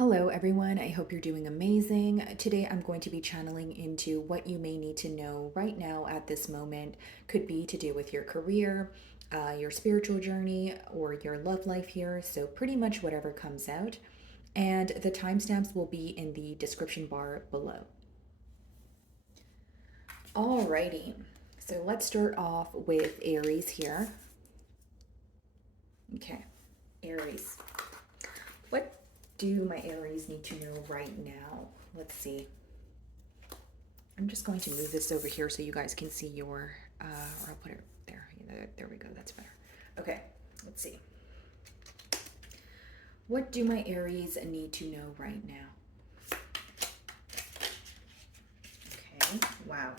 Hello, everyone. I hope you're doing amazing. Today, I'm going to be channeling into what you may need to know right now at this moment. Could be to do with your career, your spiritual journey, or your love life here. So, pretty much whatever comes out. And the timestamps will be in the description bar below. Alrighty. So, let's start off with Aries here. Okay, Aries. What do my Aries need to know right now? Let's see. I'm just going to move this over here so you guys can see your, or I'll put it there. There we go. That's better. Okay, let's see. What do my Aries need to know right now? Okay, wow.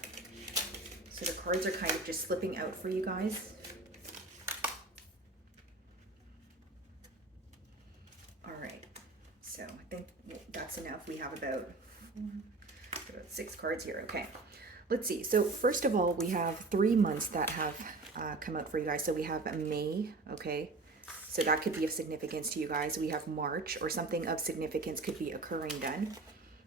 So the cards are kind of just slipping out for you guys. All right, so I think that's enough. We have about 6 cards here. Okay, let's see. So first of all, we have 3 months that have come out for you guys. So we have May, okay? So that could be of significance to you guys. We have March, or something of significance could be occurring then.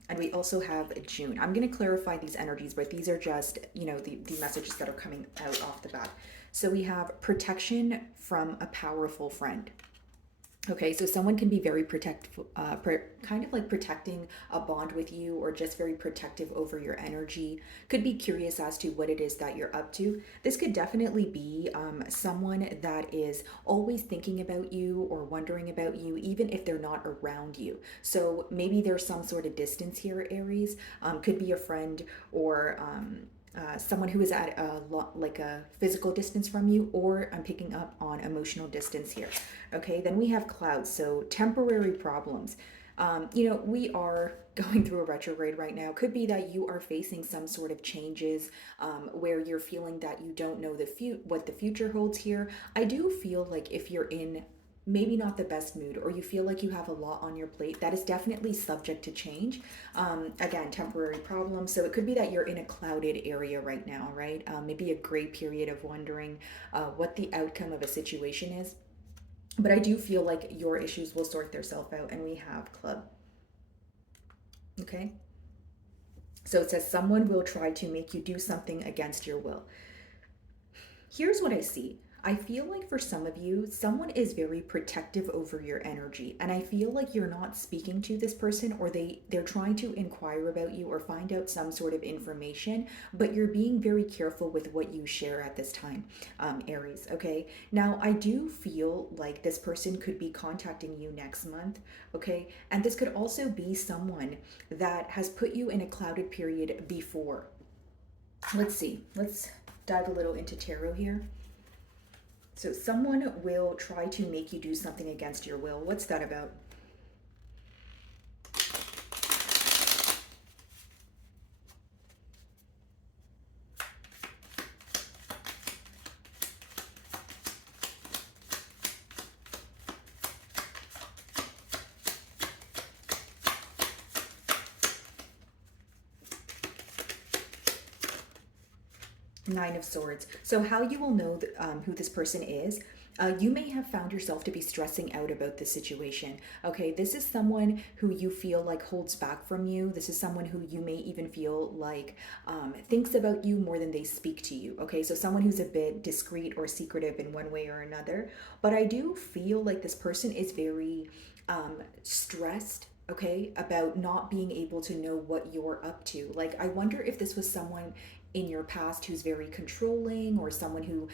And we also have June. I'm going to clarify these energies, but these are just, you know, the messages that are coming out off the bat. So we have protection from a powerful friend. Okay, so someone can be very kind of like protecting a bond with you, or just very protective over your energy. Could be curious as to what it is that you're up to. This could definitely be someone that is always thinking about you or wondering about you, even if they're not around you. So maybe there's some sort of distance here, Aries. Could be a friend, or someone who is at like a physical distance from you, or I'm picking up on emotional distance here. Okay, then we have clouds, so temporary problems. You know, we are going through a retrograde right now. Could be that you are facing some sort of changes, where you're feeling that you don't know what the future holds here. I do feel like if you're in maybe not the best mood, or you feel like you have a lot on your plate, that is definitely subject to change. Again, temporary problems. So it could be that you're in a clouded area right now, right? Maybe a gray period of wondering what the outcome of a situation is. But I do feel like your issues will sort themselves out, and we have club. Okay? So it says someone will try to make you do something against your will. Here's what I see. I feel like for some of you, someone is very protective over your energy, and I feel like you're not speaking to this person, or they're trying to inquire about you or find out some sort of information, but you're being very careful with what you share at this time, Aries. Okay, now I do feel like this person could be contacting you next month. Okay, and this could also be someone that has put you in a clouded period before. Let's see. Let's dive a little into tarot here. So someone will try to make you do something against your will. What's that about? Nine of Swords. So how you will know who this person is, you may have found yourself to be stressing out about this situation. Okay, this is someone who you feel like holds back from you. This is someone who you may even feel like thinks about you more than they speak to you. Okay, so someone who's a bit discreet or secretive in one way or another. But I do feel like this person is very stressed, okay, about not being able to know what you're up to. Like, I wonder if this was someone in your past who's very controlling, or someone who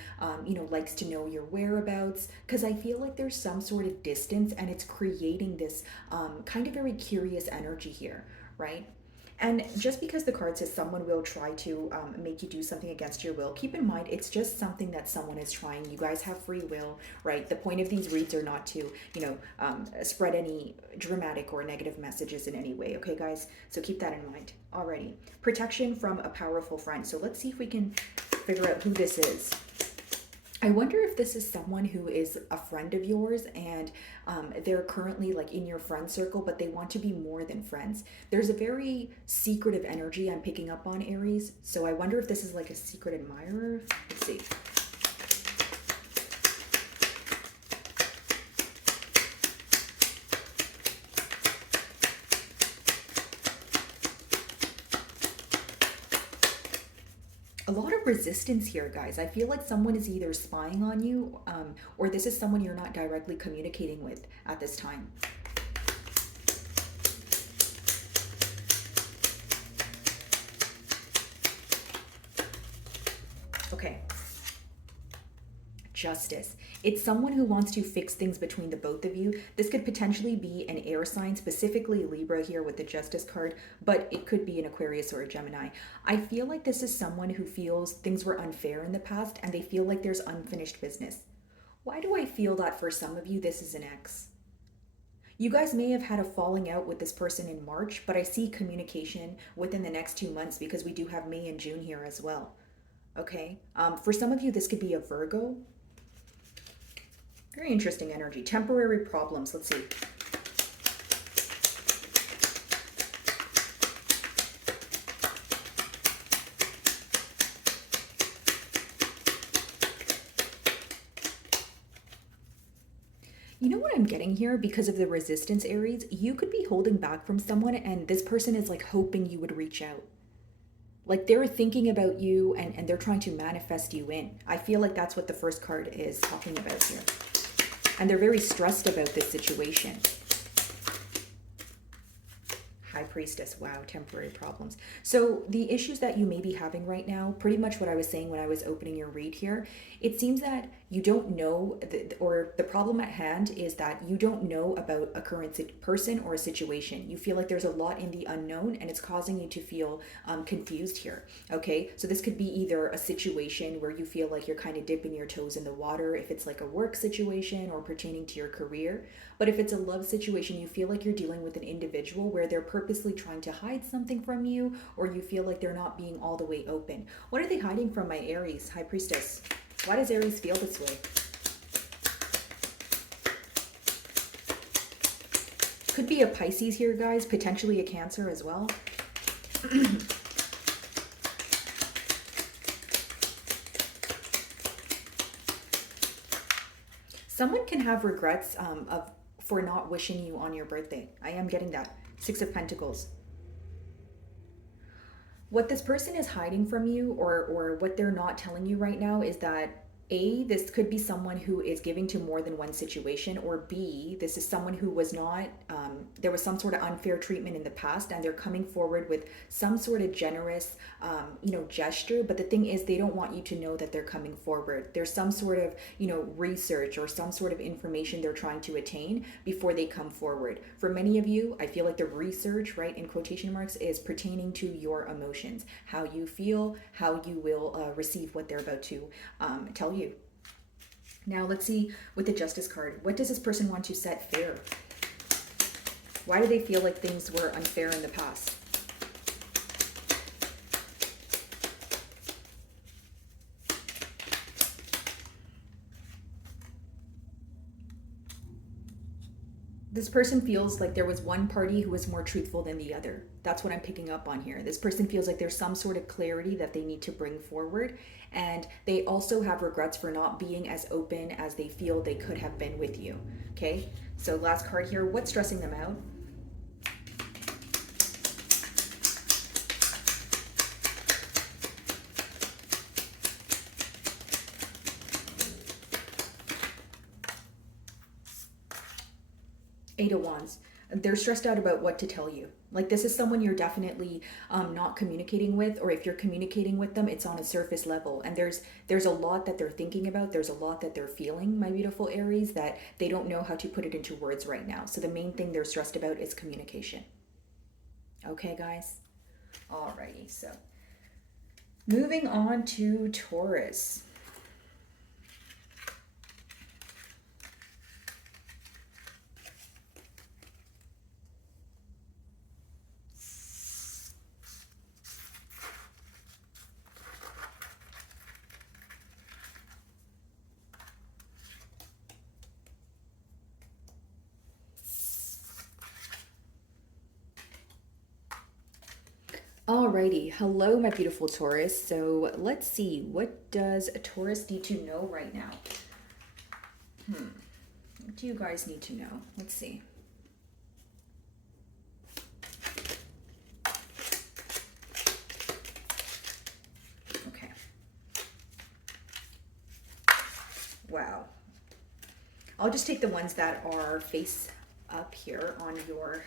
you know, likes to know your whereabouts, because I feel like there's some sort of distance, and it's creating this kind of very curious energy here, right? And just because the card says someone will try to make you do something against your will, keep in mind it's just something that someone is trying. You guys have free will, right? The point of these reads are not to, you know, spread any dramatic or negative messages in any way, okay, guys? So keep that in mind. Alrighty. Protection from a powerful friend. So let's see if we can figure out who this is. I wonder if this is someone who is a friend of yours, and they're currently like in your friend circle, but they want to be more than friends. There's a very secretive energy I'm picking up on, Aries. So I wonder if this is like a secret admirer. Let's see. A lot of resistance here, guys. I feel like someone is either spying on you, or this is someone you're not directly communicating with at this time. Okay. Justice. It's someone who wants to fix things between the both of you. This could potentially be an air sign, specifically Libra here with the Justice card, but it could be an Aquarius or a Gemini. I feel like this is someone who feels things were unfair in the past and they feel like there's unfinished business. Why do I feel that for some of you this is an ex? You guys may have had a falling out with this person in March, but I see communication within the next 2 months because we do have May and June here as well. Okay? For some of you, this could be a Virgo. Very interesting energy. Temporary problems. Let's see. You know what I'm getting here? Because of the resistance, Aries, you could be holding back from someone and this person is like hoping you would reach out. Like they're thinking about you and they're trying to manifest you in. I feel like that's what the first card is talking about here. And they're very stressed about this situation. High Priestess. Wow, temporary problems. So the issues that you may be having right now, pretty much what I was saying when I was opening your read here, it seems that you don't know, or the problem at hand is that you don't know about a current person or a situation. You feel like there's a lot in the unknown and it's causing you to feel confused here. Okay, so this could be either a situation where you feel like you're kind of dipping your toes in the water, if it's like a work situation or pertaining to your career. But if it's a love situation, you feel like you're dealing with an individual where they're purposely trying to hide something from you, or you feel like they're not being all the way open. What are they hiding from, my Aries, High Priestess? Why does Aries feel this way? Could be a Pisces here, guys, potentially a Cancer as well. Someone can have regrets for not wishing you on your birthday. I am getting that. Six of Pentacles. What this person is hiding from you, or what they're not telling you right now, is that A, this could be someone who is giving to more than one situation, or B, this is someone who was not, there was some sort of unfair treatment in the past and they're coming forward with some sort of generous, gesture. But the thing is, they don't want you to know that they're coming forward. There's some sort of, research or some sort of information they're trying to attain before they come forward. For many of you, I feel like the research, right, in quotation marks, is pertaining to your emotions, how you feel, how you will receive what they're about to tell you. Now let's see with the Justice card. What does this person want to set fair? Why do they feel like things were unfair in the past? This person feels like there was one party who was more truthful than the other. That's what I'm picking up on here. This person feels like there's some sort of clarity that they need to bring forward. And they also have regrets for not being as open as they feel they could have been with you. Okay, so last card here. What's stressing them out? Eight of Wands. They're stressed out about what to tell you. Like this is someone you're definitely not communicating with, or if you're communicating with them, it's on a surface level. And there's a lot that they're thinking about. There's a lot that they're feeling, my beautiful Aries, that they don't know how to put it into words right now. So the main thing they're stressed about is communication. Okay, guys? Alrighty, so moving on to Taurus. Alrighty, hello my beautiful Taurus. So let's see, what does a Taurus need to know right now? What do you guys need to know? Let's see. Okay. I'll just take the ones that are face up here on your,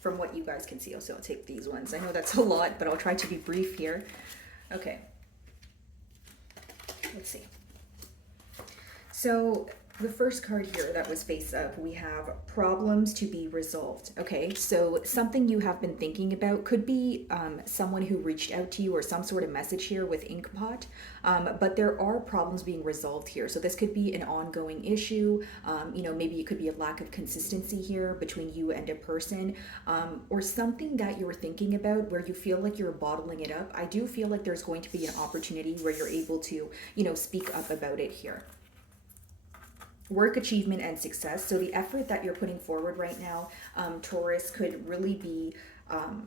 from what you guys can see. So I'll take these ones. I know that's a lot, but I'll try to be brief here. Okay. Let's see. So the first card here that was face up, we have problems to be resolved. Okay, so something you have been thinking about could be someone who reached out to you or some sort of message here with Inkpot, but there are problems being resolved here. So this could be an ongoing issue. You know, maybe it could be a lack of consistency here between you and a person, or something that you're thinking about where you feel like you're bottling it up. I do feel like there's going to be an opportunity where you're able to, you know, speak up about it here. Work achievement and success. So the effort that you're putting forward right now, Taurus, could really be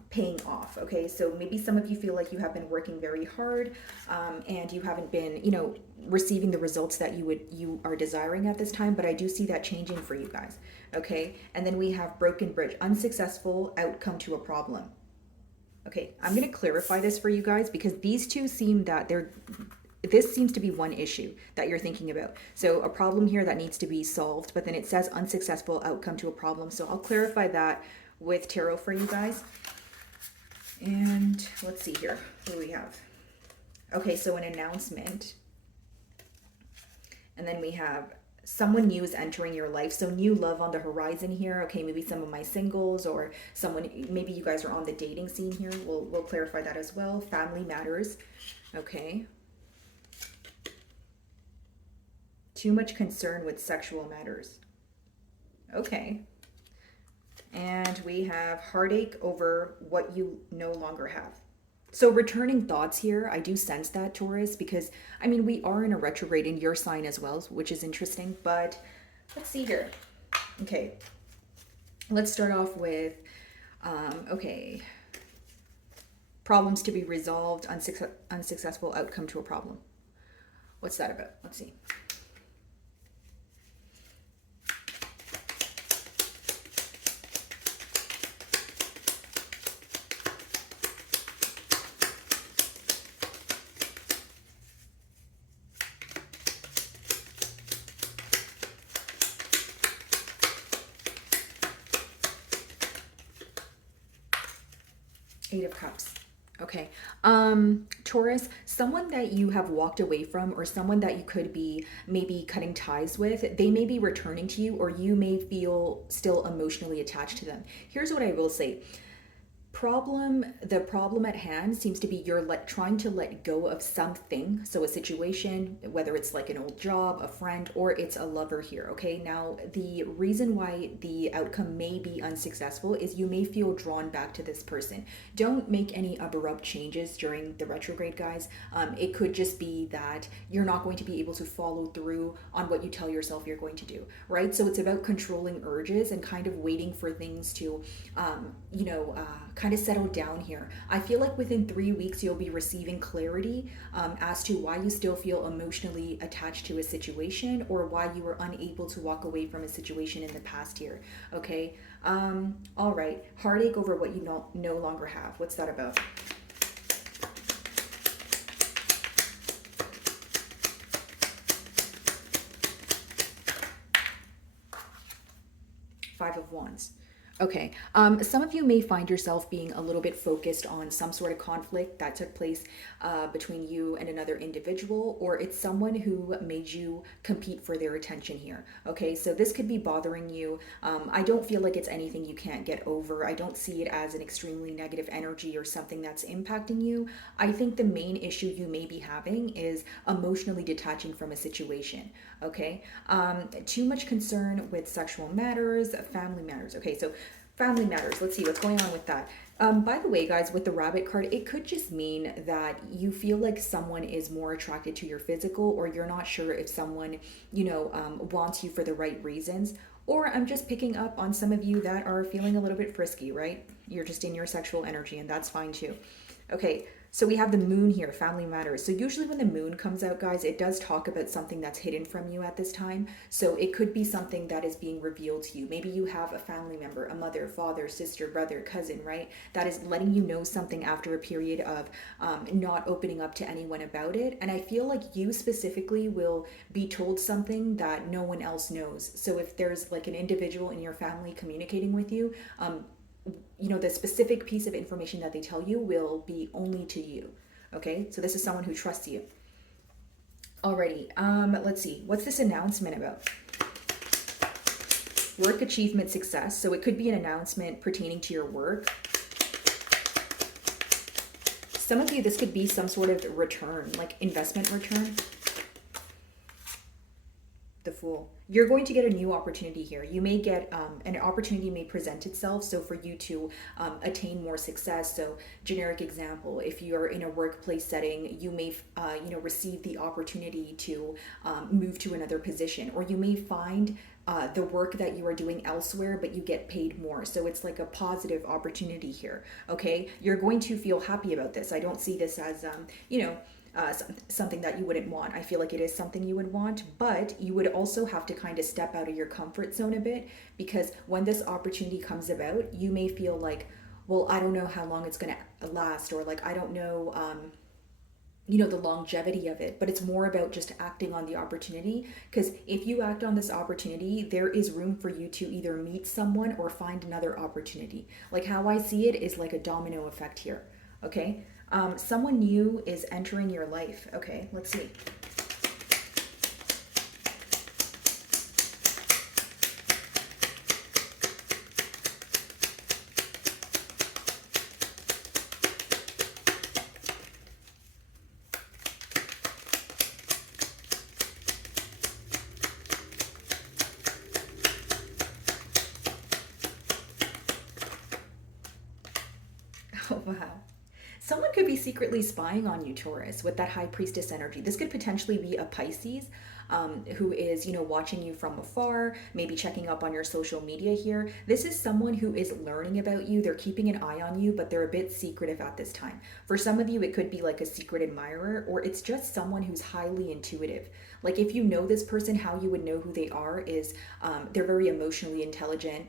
paying off. Okay, so maybe some of you feel like you have been working very hard, and you haven't been, you know, receiving the results that you are desiring at this time, but I do see that changing for you guys. Okay, and then we have broken bridge, unsuccessful outcome to a problem. Okay, I'm going to clarify this for you guys because these two seem that this seems to be one issue that you're thinking about. So a problem here that needs to be solved, but then it says unsuccessful outcome to a problem. So I'll clarify that with tarot for you guys. And let's see here. What do we have? Okay, so an announcement. And then we have someone new is entering your life. So new love on the horizon here. Okay, maybe some of my singles or someone, maybe you guys are on the dating scene here. We'll clarify that as well. Family matters. Okay. Too much concern with sexual matters. Okay. And we have heartache over what you no longer have. So returning thoughts here, I do sense that, Taurus, because, I mean, we are in a retrograde in your sign as well, which is interesting, but let's see here. Okay. Let's start off with, okay. Problems to be resolved, unsuccessful outcome to a problem. What's that about? Let's see. Eight of Cups. Okay. Taurus, someone that you have walked away from or someone that you could be maybe cutting ties with, they may be returning to you or you may feel still emotionally attached to them. Here's what I will say. The problem at hand seems to be you're trying to let go of something. So a situation, whether it's like an old job, a friend, or it's a lover here. Okay. Now, the reason why the outcome may be unsuccessful is you may feel drawn back to this person. Don't make any abrupt changes during the retrograde, guys. It could just be that you're not going to be able to follow through on what you tell yourself you're going to do, right? So it's about controlling urges and kind of waiting for things to, kind of settle down here. I feel like within 3 weeks, you'll be receiving clarity as to why you still feel emotionally attached to a situation or why you were unable to walk away from a situation in the past year. Okay. All right. Heartache over what you no longer have. What's that about? Five of Wands. Okay, some of you may find yourself being a little bit focused on some sort of conflict that took place between you and another individual, or it's someone who made you compete for their attention here. Okay, so this could be bothering you. I don't feel like it's anything you can't get over. I don't see it as an extremely negative energy or something that's impacting you. I think the main issue you may be having is emotionally detaching from a situation. Okay, too much concern with sexual matters, family matters. Okay, so family matters. Let's see what's going on with that. By the way, guys, with the rabbit card, it could just mean that you feel like someone is more attracted to your physical, or you're not sure if someone, wants you for the right reasons. Or I'm just picking up on some of you that are feeling a little bit frisky, right? You're just in your sexual energy, and that's fine too. Okay, so we have the moon here, family matters. So usually when the moon comes out, guys, it does talk about something that's hidden from you at this time. So it could be something that is being revealed to you. Maybe you have a family member, a mother, father, sister, brother, cousin, right? That is letting you know something after a period of not opening up to anyone about it. And I feel like you specifically will be told something that no one else knows. So if there's like an individual in your family communicating with you, you know, the specific piece of information that they tell you will be only to you. Okay, so this is someone who trusts you. Alrighty, let's see, what's this announcement about? Work, achievement, success. So it could be an announcement pertaining to your work. Some of you, this could be some sort of return, like investment return. The Fool. You're going to get a new opportunity here. You may get an opportunity may present itself, so for you to attain more success. So generic example, if you're in a workplace setting, you may you know, receive the opportunity to move to another position, or you may find the work that you are doing elsewhere, but you get paid more. So it's like a positive opportunity here. Okay, you're going to feel happy about this. I don't see this as you know, something that you wouldn't want. I feel like it is something you would want, but you would also have to kind of step out of your comfort zone a bit, because when this opportunity comes about, you may feel like, well, I don't know how long it's going to last, or like, I don't know, you know, the longevity of it. But it's more about just acting on the opportunity, because if you act on this opportunity, there is room for you to either meet someone or find another opportunity. Like how I see it is like a domino effect here. Okay, someone new is entering your life. Okay, let's see. Oh, wow. Someone could be secretly spying on you, Taurus, with that High Priestess energy. This could potentially be a Pisces who is, you know, watching you from afar, maybe checking up on your social media here. This is someone who is learning about you. They're keeping an eye on you, but they're a bit secretive at this time. For some of you, it could be like a secret admirer, or it's just someone who's highly intuitive. Like if you know this person, how you would know who they are is they're very emotionally intelligent.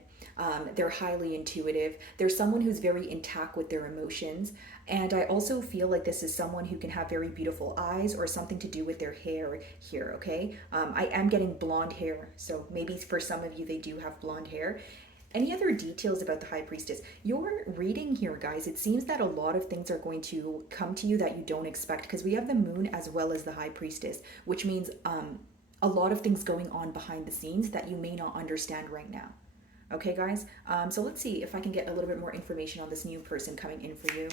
They're highly intuitive. They're someone who's very intact with their emotions. And I also feel like this is someone who can have very beautiful eyes, or something to do with their hair here, okay? I am getting blonde hair, so maybe for some of you they do have blonde hair. Any other details about the High Priestess? Your reading here, guys, it seems that a lot of things are going to come to you that you don't expect, because we have the Moon as well as the High Priestess, which means a lot of things going on behind the scenes that you may not understand right now. Okay, guys? So let's see if I can get a little bit more information on this new person coming in for you.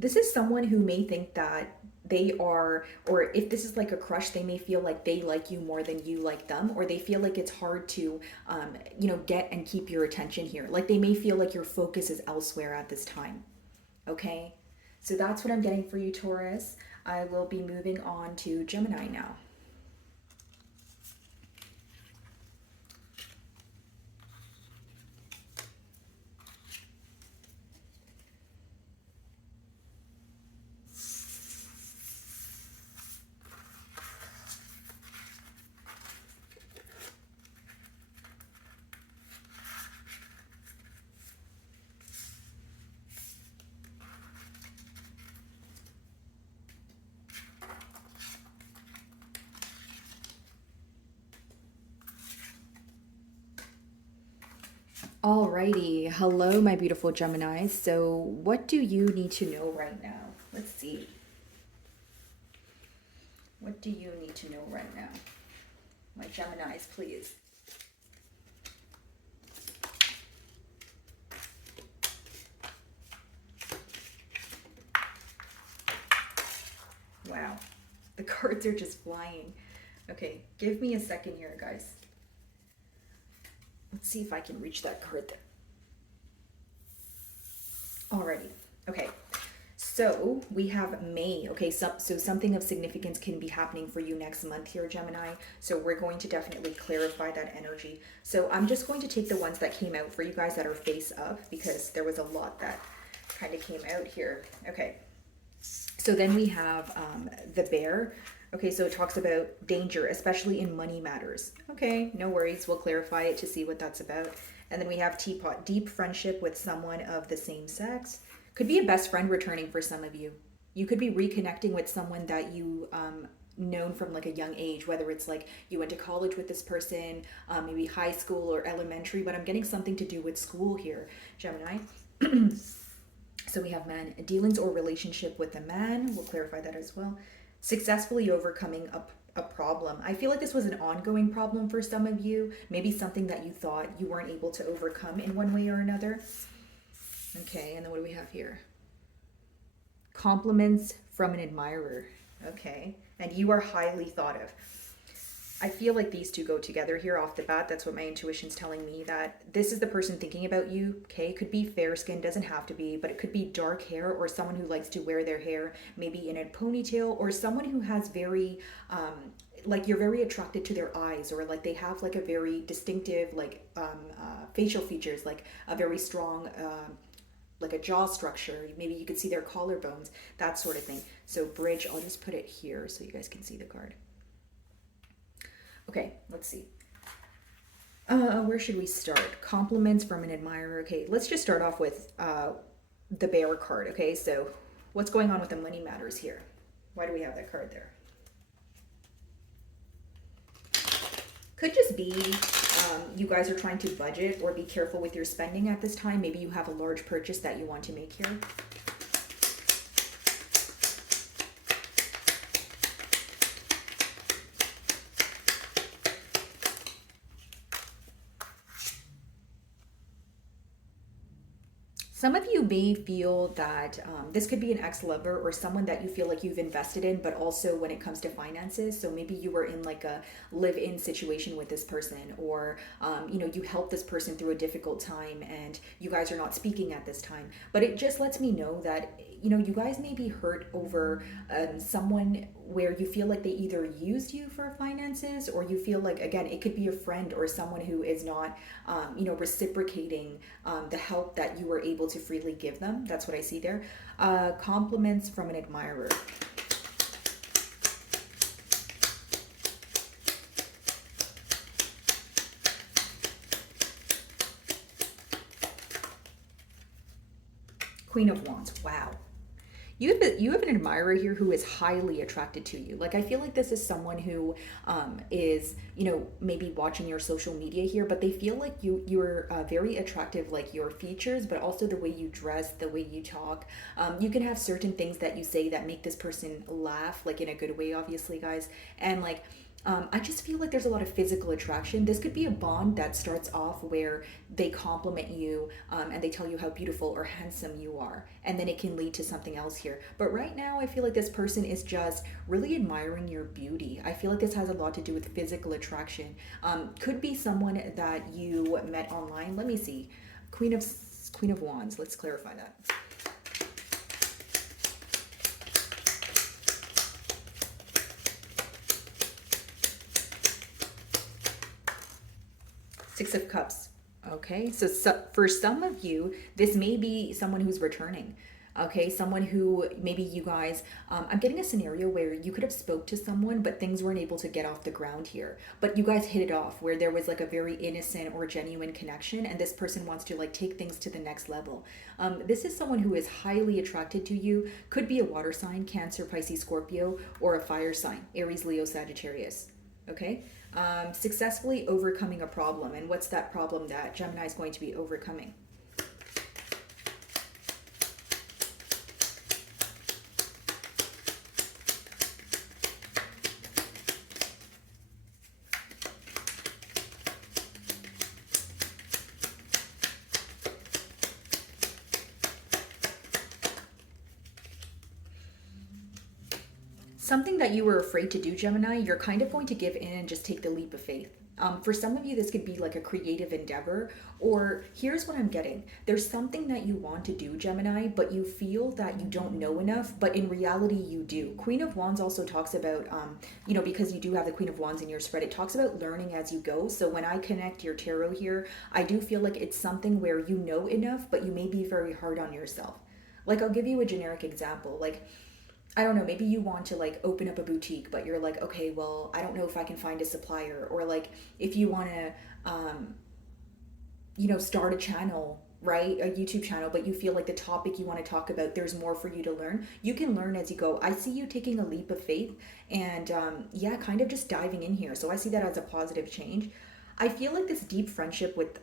This is someone who may think that they are, or if this is like a crush, they may feel like they like you more than you like them, or they feel like it's hard to, you know, get and keep your attention here. Like they may feel like your focus is elsewhere at this time. Okay, so that's what I'm getting for you, Taurus. I will be moving on to Gemini now. Alrighty, hello my beautiful Geminis. So what do you need to know right now? Let's see. What do you need to know right now? My Geminis, please. Wow, the cards are just flying. Okay, give me a second here, guys. Let's see if I can reach that card there. Alrighty, okay. So we have May. Okay, so something of significance can be happening for you next month here, Gemini. So we're going to definitely clarify that energy. So I'm just going to take the ones that came out for you guys that are face up, because there was a lot that kind of came out here. Okay, so then we have the Bear. Okay, so it talks about danger, especially in money matters. Okay, no worries. We'll clarify it to see what that's about. And then we have Teapot, deep friendship with someone of the same sex. Could be a best friend returning for some of you. You could be reconnecting with someone that you known from like a young age, whether it's like you went to college with this person, maybe high school or elementary, but I'm getting something to do with school here, Gemini. So we have man, dealings or relationship with a man. We'll clarify that as well. Successfully overcoming a problem. I feel like this was an ongoing problem for some of you, maybe something that you thought you weren't able to overcome in one way or another. Okay, and then what do we have here? Compliments from an admirer. Okay, and you are highly thought of. I feel like these two go together here off the bat. That's what my intuition's telling me, that this is the person thinking about you. Okay, could be fair skin, doesn't have to be, but it could be dark hair, or someone who likes to wear their hair maybe in a ponytail, or someone who has very like you're very attracted to their eyes, or like they have like a very distinctive like facial features, like a very strong like a jaw structure. Maybe you could see their collarbones, that sort of thing. So bridge, I'll just put it here so you guys can see the card. Okay, let's see. Where should we start? Compliments from an admirer. Okay, let's just start off with the Bear card. Okay, so what's going on with the money matters here? Why do we have that card there? Could just be you guys are trying to budget or be careful with your spending at this time. Maybe you have a large purchase that you want to make here. Some of you may feel that this could be an ex-lover or someone that you feel like you've invested in, but also when it comes to finances. So maybe you were in like a live-in situation with this person, or you know, you helped this person through a difficult time and you guys are not speaking at this time. But it just lets me know that, you know, you guys may be hurt over someone where you feel like they either used you for finances, or you feel like, again, it could be a friend or someone who is not, you know, reciprocating the help that you were able to freely give them. That's what I see there. Compliments from an admirer. Queen of Wands. Wow. You have an admirer here who is highly attracted to you. Like, I feel like this is someone who is, you know, maybe watching your social media here, but they feel like you're very attractive, like your features, but also the way you dress, the way you talk. You can have certain things that you say that make this person laugh, like in a good way, obviously, guys. And like, I just feel like there's a lot of physical attraction. This could be a bond that starts off where they compliment you and they tell you how beautiful or handsome you are. And then it can lead to something else here. But right now, I feel like this person is just really admiring your beauty. I feel like this has a lot to do with physical attraction. Could be someone that you met online. Let me see. Queen of Wands. Let's clarify that. Six of Cups. Okay, so for some of you, this may be someone who's returning. Okay, someone who maybe you guys, I'm getting a scenario where you could have spoke to someone, but things weren't able to get off the ground here. But you guys hit it off, where there was like a very innocent or genuine connection, and this person wants to like take things to the next level. This is someone who is highly attracted to you. Could be a water sign, Cancer, Pisces, Scorpio, or a fire sign, Aries, Leo, Sagittarius. Okay. Successfully overcoming a problem. And what's that problem that Gemini is going to be overcoming? Something that you were afraid to do, Gemini, you're kind of going to give in and just take the leap of faith. For some of you, this could be like a creative endeavor, or here's what I'm getting. There's something that you want to do, Gemini, but you feel that you don't know enough, but in reality, you do. Queen of Wands also talks about, you know, because you do have the Queen of Wands in your spread, it talks about learning as you go. So when I connect your tarot here, I do feel like it's something where you know enough, but you may be very hard on yourself. Like, I'll give you a generic example. Like, I don't know, maybe you want to like open up a boutique, but you're like, okay, well, I don't know if I can find a supplier. Or like, if you want to, you know, start a channel, right? A YouTube channel, but you feel like the topic you want to talk about, there's more for you to learn. You can learn as you go. I see you taking a leap of faith and yeah, kind of just diving in here. So I see that as a positive change. I feel like this deep friendship with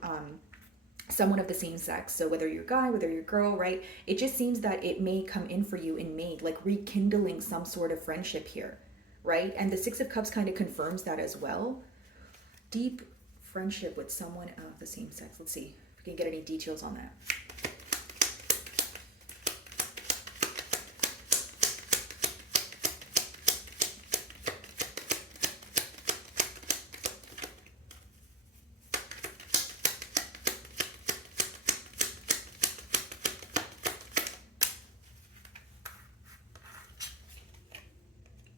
someone of the same sex, so whether you're a guy, whether you're a girl, right, it just seems that it may come in for you in May, like rekindling some sort of friendship here, right? And the Six of Cups kind of confirms that as well. Deep friendship with someone of the same sex. Let's see if we can get any details on that.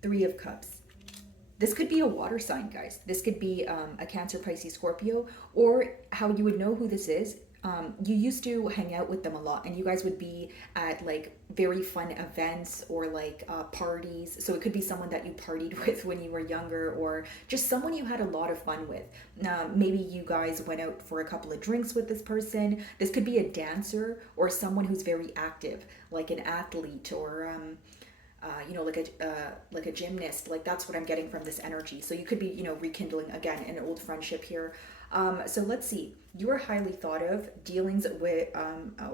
Three of Cups. This could be a water sign, guys. This could be a Cancer, Pisces, Scorpio, or how you would know who this is. You used to hang out with them a lot, and you guys would be at like very fun events or like parties. So it could be someone that you partied with when you were younger, or just someone you had a lot of fun with. Maybe you guys went out for a couple of drinks with this person. This could be a dancer or someone who's very active, like an athlete or you know, like a gymnast. Like, that's what I'm getting from this energy. So you could be, you know, rekindling again an old friendship here. So let's see. You are highly thought of, dealings with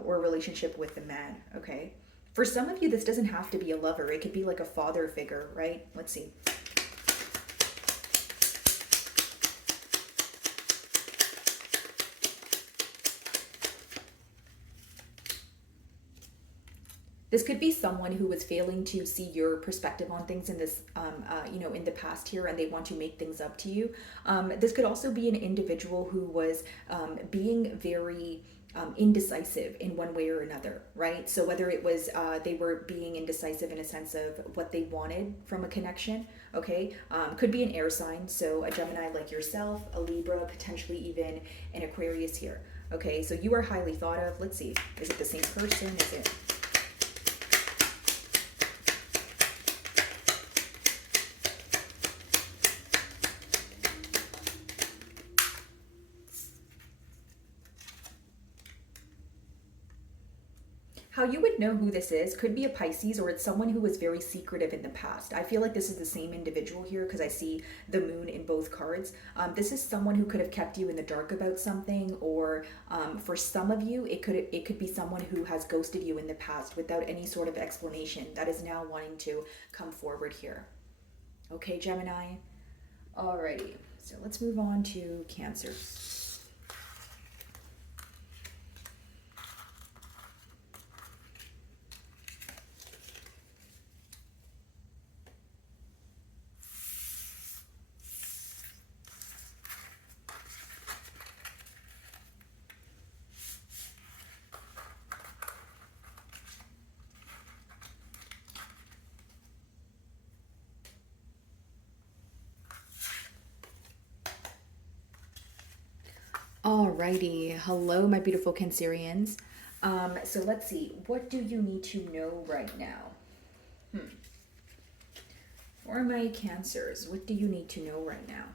or a relationship with a man. Okay. For some of you, this doesn't have to be a lover. It could be like a father figure, right? Let's see. This could be someone who was failing to see your perspective on things in this, you know, in the past here, and they want to make things up to you. This could also be an individual who was being very indecisive in one way or another, right? So whether it was they were being indecisive in a sense of what they wanted from a connection, okay? Could be an air sign, so a Gemini like yourself, a Libra, potentially even an Aquarius here, okay? So you are highly thought of. Let's see, is it the same person? Is it... How you would know who this is could be a Pisces, or it's someone who was very secretive in the past. I feel like this is the same individual here because I see the moon in both cards. This is someone who could have kept you in the dark about something, or for some of you, it could be someone who has ghosted you in the past without any sort of explanation that is now wanting to come forward here. Okay, Gemini. Alrighty, so let's move on to Cancer. Alrighty, hello my beautiful Cancerians. So let's see, what do you need to know right now? For my Cancers, what do you need to know right now?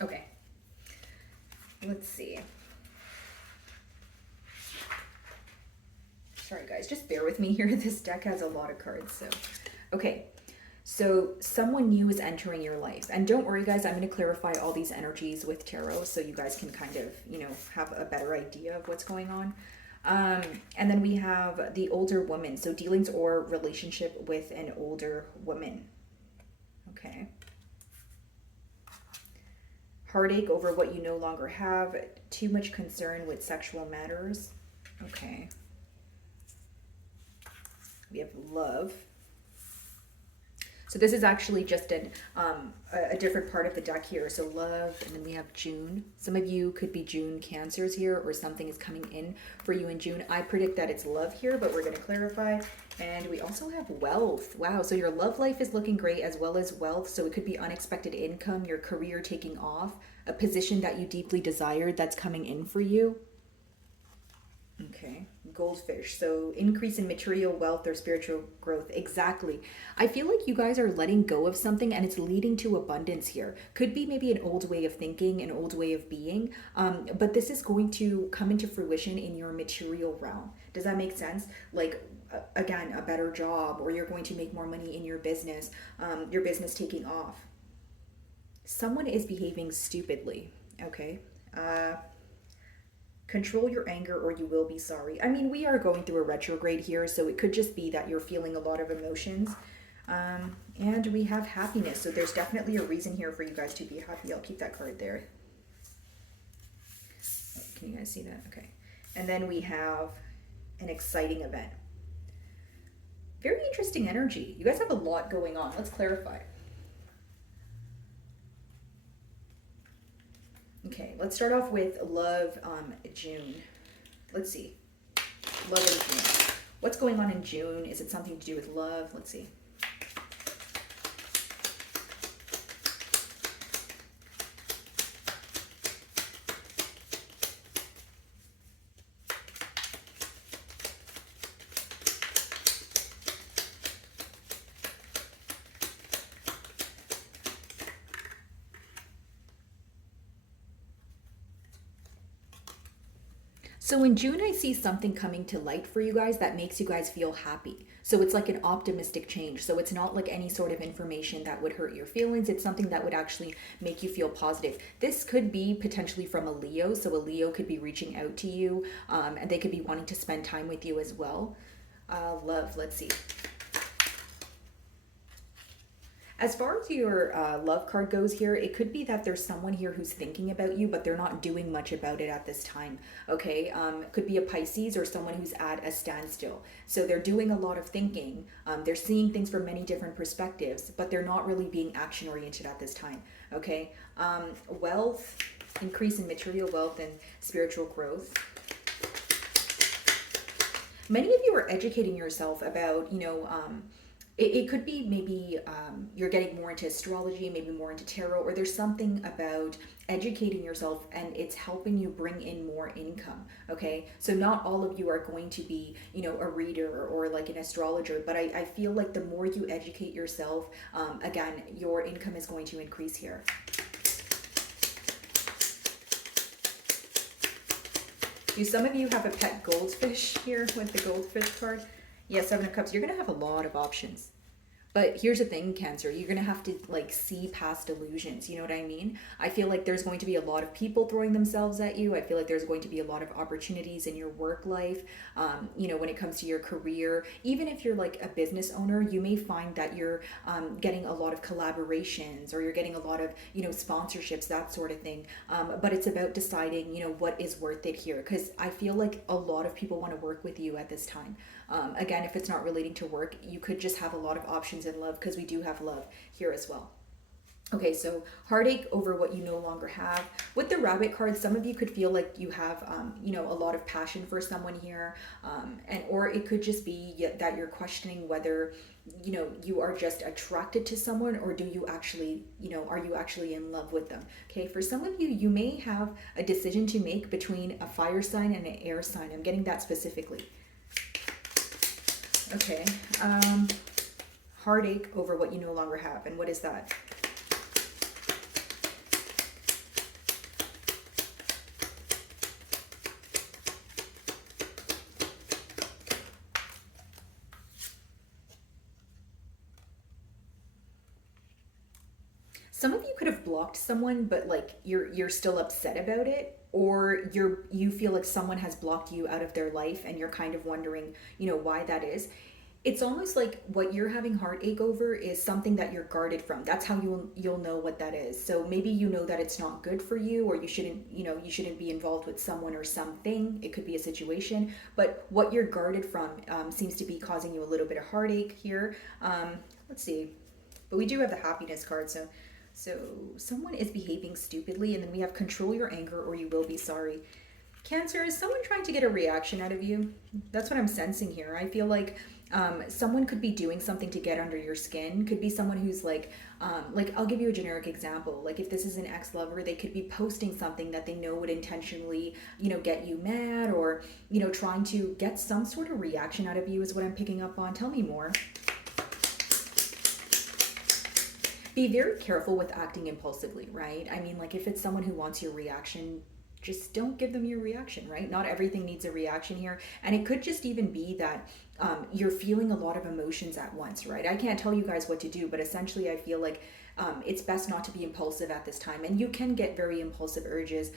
Okay, let's see. Sorry guys, just bear with me here. This deck has a lot of cards, so. Okay, so someone new is entering your life. And don't worry guys, I'm going to clarify all these energies with tarot so you guys can kind of, you know, have a better idea of what's going on. And then we have the older woman. So dealings or relationship with an older woman. Okay. Heartache over what you no longer have. Too much concern with sexual matters. Okay. We have love. So this is actually just a different part of the deck here. So love, and then we have June. Some of you could be June Cancers here, or something is coming in for you in June. I predict that it's love here, but we're going to clarify. And we also have wealth. Wow, so your love life is looking great as well as wealth. So it could be unexpected income, your career taking off, a position that you deeply desired that's coming in for you. Okay, goldfish. So increase in material wealth or spiritual growth. Exactly. I feel like you guys are letting go of something and it's leading to abundance here. Could be maybe an old way of thinking, an old way of being, but this is going to come into fruition in your material realm. Does that make sense? Like, again, a better job, or you're going to make more money in your business taking off. Someone is behaving stupidly. Okay. Control your anger or you will be sorry. I mean, we are going through a retrograde here, so it could just be that you're feeling a lot of emotions. And we have happiness, so there's definitely a reason here for you guys to be happy. I'll keep that card there. Oh, can you guys see that? Okay. And then we have an exciting event. Very interesting energy. You guys have a lot going on. Let's clarify. Okay, let's start off with love, June. Let's see. Love in June. What's going on in June? Is it something to do with love? Let's see. So in June, I see something coming to light for you guys that makes you guys feel happy. So it's like an optimistic change. So it's not like any sort of information that would hurt your feelings. It's something that would actually make you feel positive. This could be potentially from a Leo. So a Leo could be reaching out to you, and they could be wanting to spend time with you as well. Love, let's see. As far as your love card goes here, it could be that there's someone here who's thinking about you, but they're not doing much about it at this time, okay? Could be a Pisces or someone who's at a standstill. So they're doing a lot of thinking. They're seeing things from many different perspectives, but they're not really being action-oriented at this time, okay? Wealth, increase in material wealth and spiritual growth. Many of you are educating yourself about, it could be maybe you're getting more into astrology, maybe more into tarot, or there's something about educating yourself and it's helping you bring in more income, okay? So not all of you are going to be, a reader or like an astrologer, but I feel like the more you educate yourself, again, your income is going to increase here. Do some of you have a pet goldfish here with the goldfish card? Yeah, Seven of Cups. You're going to have a lot of options. But here's the thing, Cancer. You're going to have to see past illusions. You know what I mean? I feel like there's going to be a lot of people throwing themselves at you. I feel like there's going to be a lot of opportunities in your work life. When it comes to your career, even if you're like a business owner, you may find that you're getting a lot of collaborations or you're getting a lot of, sponsorships, that sort of thing. But it's about deciding, what is worth it here. Because I feel like a lot of people want to work with you at this time. Again, if it's not relating to work, you could just have a lot of options in love because we do have love here as well. Okay, so heartache over what you no longer have. With the rabbit card, some of you could feel like you have, a lot of passion for someone here, or it could just be that you're questioning whether, you are just attracted to someone or do you actually, are you actually in love with them? Okay, for some of you, you may have a decision to make between a fire sign and an air sign. I'm getting that specifically. Okay, heartache over what you no longer have. And what is that? Some of you could have blocked someone, but you're still upset about it, or you feel like someone has blocked you out of their life and you're kind of wondering, why that is. It's almost like what you're having heartache over is something that you're guarded from. That's how you'll know what that is. So maybe you know that it's not good for you, or you shouldn't, you shouldn't be involved with someone or something. It could be a situation, but what you're guarded from seems to be causing you a little bit of heartache here. Let's see, but we do have the happiness card, so someone is behaving stupidly, and then we have control your anger or you will be sorry. Cancer, is someone trying to get a reaction out of you? That's what I'm sensing here. I feel like someone could be doing something to get under your skin. Could be someone who's like I'll give you a generic example. Like if this is an ex-lover, they could be posting something that they know would intentionally, get you mad, or, trying to get some sort of reaction out of you is what I'm picking up on. Tell me more. Be very careful with acting impulsively, right? I mean, like if it's someone who wants your reaction, just don't give them your reaction, right? Not everything needs a reaction here. And it could just even be that you're feeling a lot of emotions at once, right? I can't tell you guys what to do, but essentially I feel like it's best not to be impulsive at this time. And you can get very impulsive urges.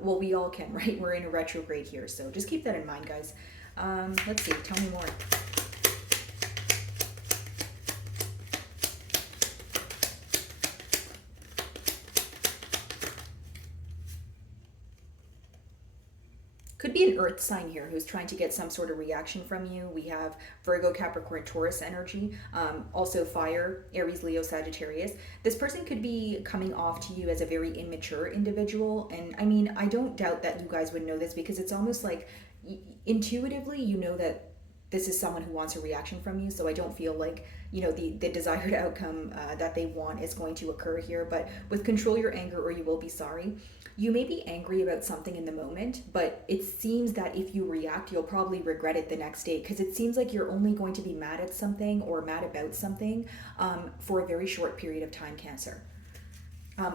Well, we all can, right? We're in a retrograde here. So just keep that in mind, guys. Let's see, tell me more. Could be an earth sign here who's trying to get some sort of reaction from you. We have Virgo, Capricorn, Taurus energy. Also fire, Aries, Leo, Sagittarius. This person could be coming off to you as a very immature individual. And I mean, I don't doubt that you guys would know this, because it's almost like intuitively you know that this is someone who wants a reaction from you. So I don't feel like, the desired outcome that they want is going to occur here. But with control your anger or you will be sorry, you may be angry about something in the moment, but it seems that if you react, you'll probably regret it the next day, because it seems like you're only going to be mad at something or mad about something for a very short period of time, Cancer.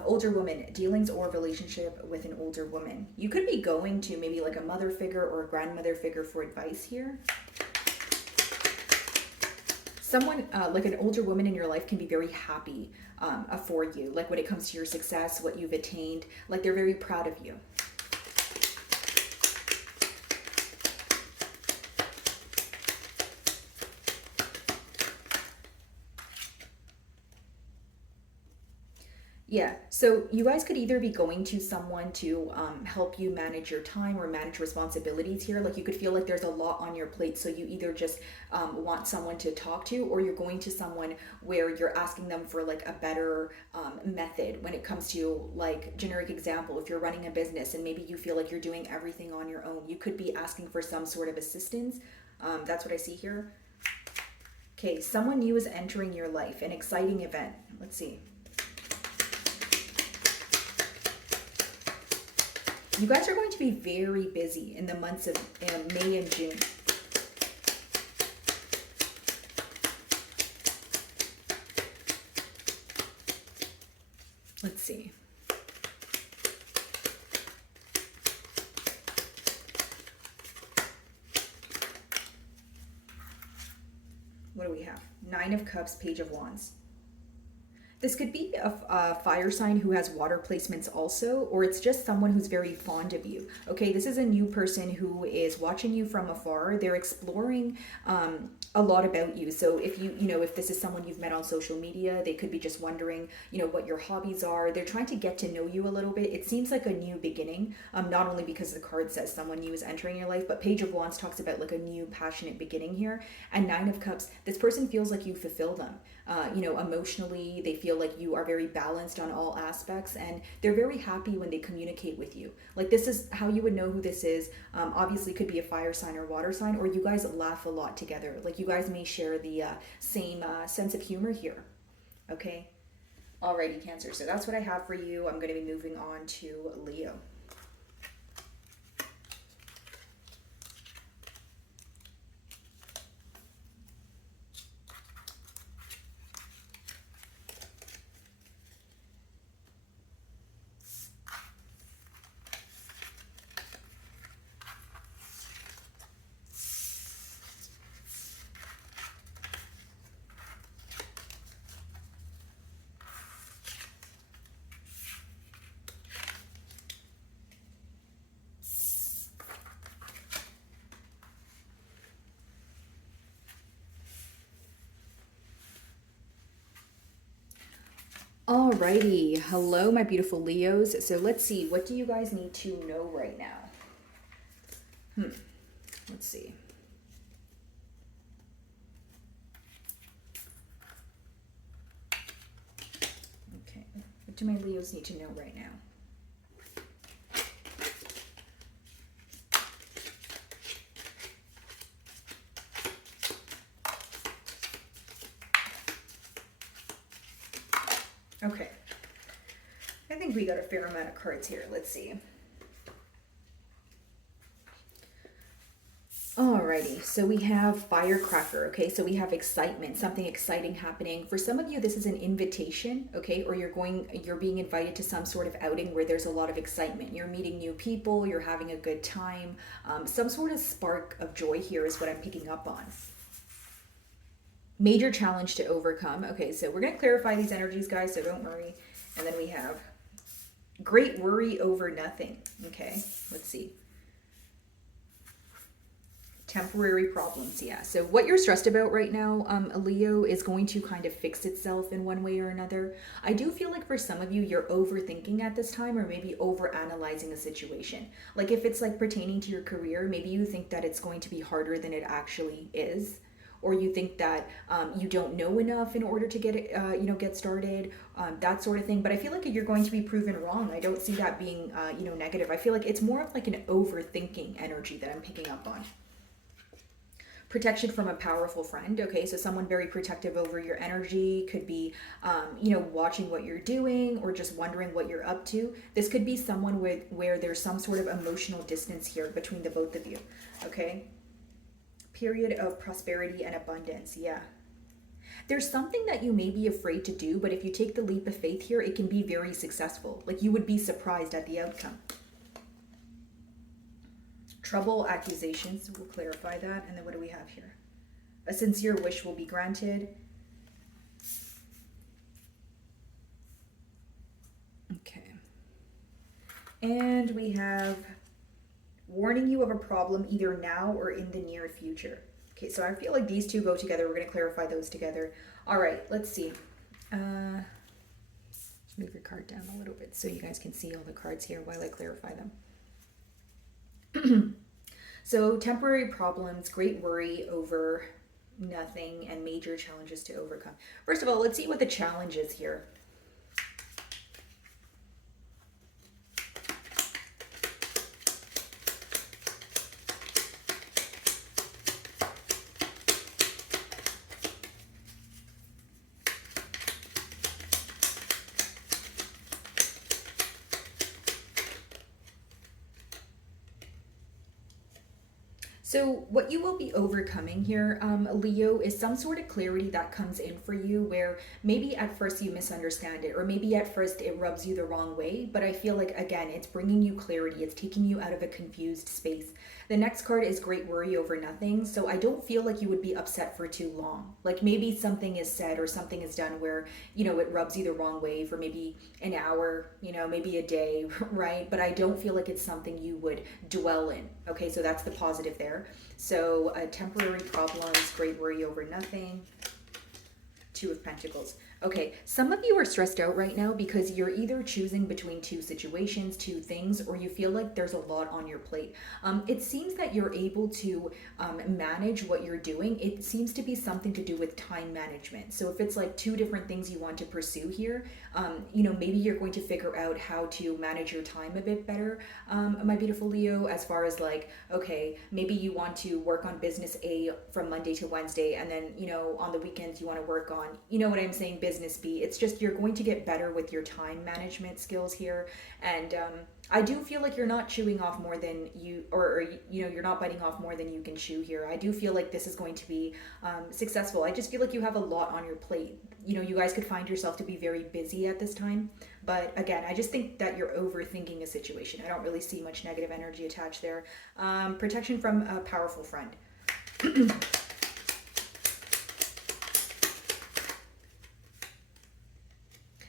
Older woman, dealings or relationship with an older woman. You could be going to maybe like a mother figure or a grandmother figure for advice here. Someone like an older woman in your life can be very happy for you, like when it comes to your success, what you've attained, like they're very proud of you. Yeah, so you guys could either be going to someone to help you manage your time or manage responsibilities here. Like you could feel like there's a lot on your plate, so you either just want someone to talk to, or you're going to someone where you're asking them for like a better method when it comes to, like, generic example, if you're running a business and maybe you feel like you're doing everything on your own, you could be asking for some sort of assistance. That's what I see here. Okay, someone new is entering your life, an exciting event. Let's see. You guys are going to be very busy in the months of May and June. Let's see. What do we have? Nine of Cups, Page of Wands. This could be a fire sign who has water placements also, or it's just someone who's very fond of you. Okay, this is a new person who is watching you from afar. They're exploring a lot about you. So if if this is someone you've met on social media, they could be just wondering, what your hobbies are. They're trying to get to know you a little bit. It seems like a new beginning, not only because the card says someone new is entering your life, but Page of Wands talks about like a new passionate beginning here. And Nine of Cups, this person feels like you fulfill them. Emotionally, they feel like you are very balanced on all aspects, and they're very happy when they communicate with you. Like, this is how you would know who this is. Obviously could be a fire sign or water sign, or you guys laugh a lot together. Like, you guys may share the same sense of humor here. Okay. Alrighty, Cancer. So that's what I have for you. I'm going to be moving on to Leo. Alrighty, hello my beautiful Leos. So let's see, what do you guys need to know right now? Let's see. Okay, what do my Leos need to know right now? Okay, I think we got a fair amount of cards here. Let's see. Alrighty, so we have firecracker, okay? So we have excitement, something exciting happening. For some of you, this is an invitation, okay? Or you're being invited to some sort of outing where there's a lot of excitement. You're meeting new people, you're having a good time. Some sort of spark of joy here is what I'm picking up on. Major challenge to overcome. Okay, so we're going to clarify these energies, guys, so don't worry. And then we have great worry over nothing. Okay, let's see. Temporary problems, yeah. So what you're stressed about right now, Leo, is going to kind of fix itself in one way or another. I do feel like for some of you, you're overthinking at this time, or maybe overanalyzing a situation. Like if it's like pertaining to your career, maybe you think that it's going to be harder than it actually is. Or you think that you don't know enough in order to get it, get started, that sort of thing. But I feel like you're going to be proven wrong. I don't see that being, negative. I feel like it's more of like an overthinking energy that I'm picking up on. Protection from a powerful friend. Okay, so someone very protective over your energy could be, watching what you're doing or just wondering what you're up to. This could be someone where there's some sort of emotional distance here between the both of you. Okay. Period of prosperity and abundance. Yeah. There's something that you may be afraid to do, but if you take the leap of faith here, it can be very successful. Like you would be surprised at the outcome. Trouble, accusations. We'll clarify that. And then what do we have here? A sincere wish will be granted. Okay. And we have warning you of a problem either now or in the near future. Okay, so I feel like these two go together. We're going to clarify those together. All right, let's see. Move your card down a little bit so you guys can see all the cards here while I clarify them. So temporary problems, great worry over nothing, and major challenges to overcome. First of all, let's see what the challenge is here. So what you will be overcoming here, Leo, is some sort of clarity that comes in for you where maybe at first you misunderstand it, or maybe at first it rubs you the wrong way. But I feel like, again, it's bringing you clarity. It's taking you out of a confused space. The next card is great worry over nothing. So I don't feel like you would be upset for too long. Like maybe something is said or something is done where, it rubs you the wrong way for maybe an hour, maybe a day, right? But I don't feel like it's something you would dwell in. Okay, so that's the positive there. So temporary problems, great worry over nothing. Two of Pentacles. Okay, some of you are stressed out right now because you're either choosing between two situations, two things, or you feel like there's a lot on your plate. It seems that you're able to manage what you're doing. It seems to be something to do with time management. So if it's like two different things you want to pursue here, maybe you're going to figure out how to manage your time a bit better, my beautiful Leo, as far as like, okay, maybe you want to work on business A from Monday to Wednesday, and then, on the weekends you want to work on, what I'm saying, business B. It's just you're going to get better with your time management skills here. And I do feel like you're not chewing off more than you're not biting off more than you can chew here. I do feel like this is going to be successful. I just feel like you have a lot on your plate. You guys could find yourself to be very busy at this time. But again, I just think that you're overthinking a situation. I don't really see much negative energy attached there. Protection from a powerful friend.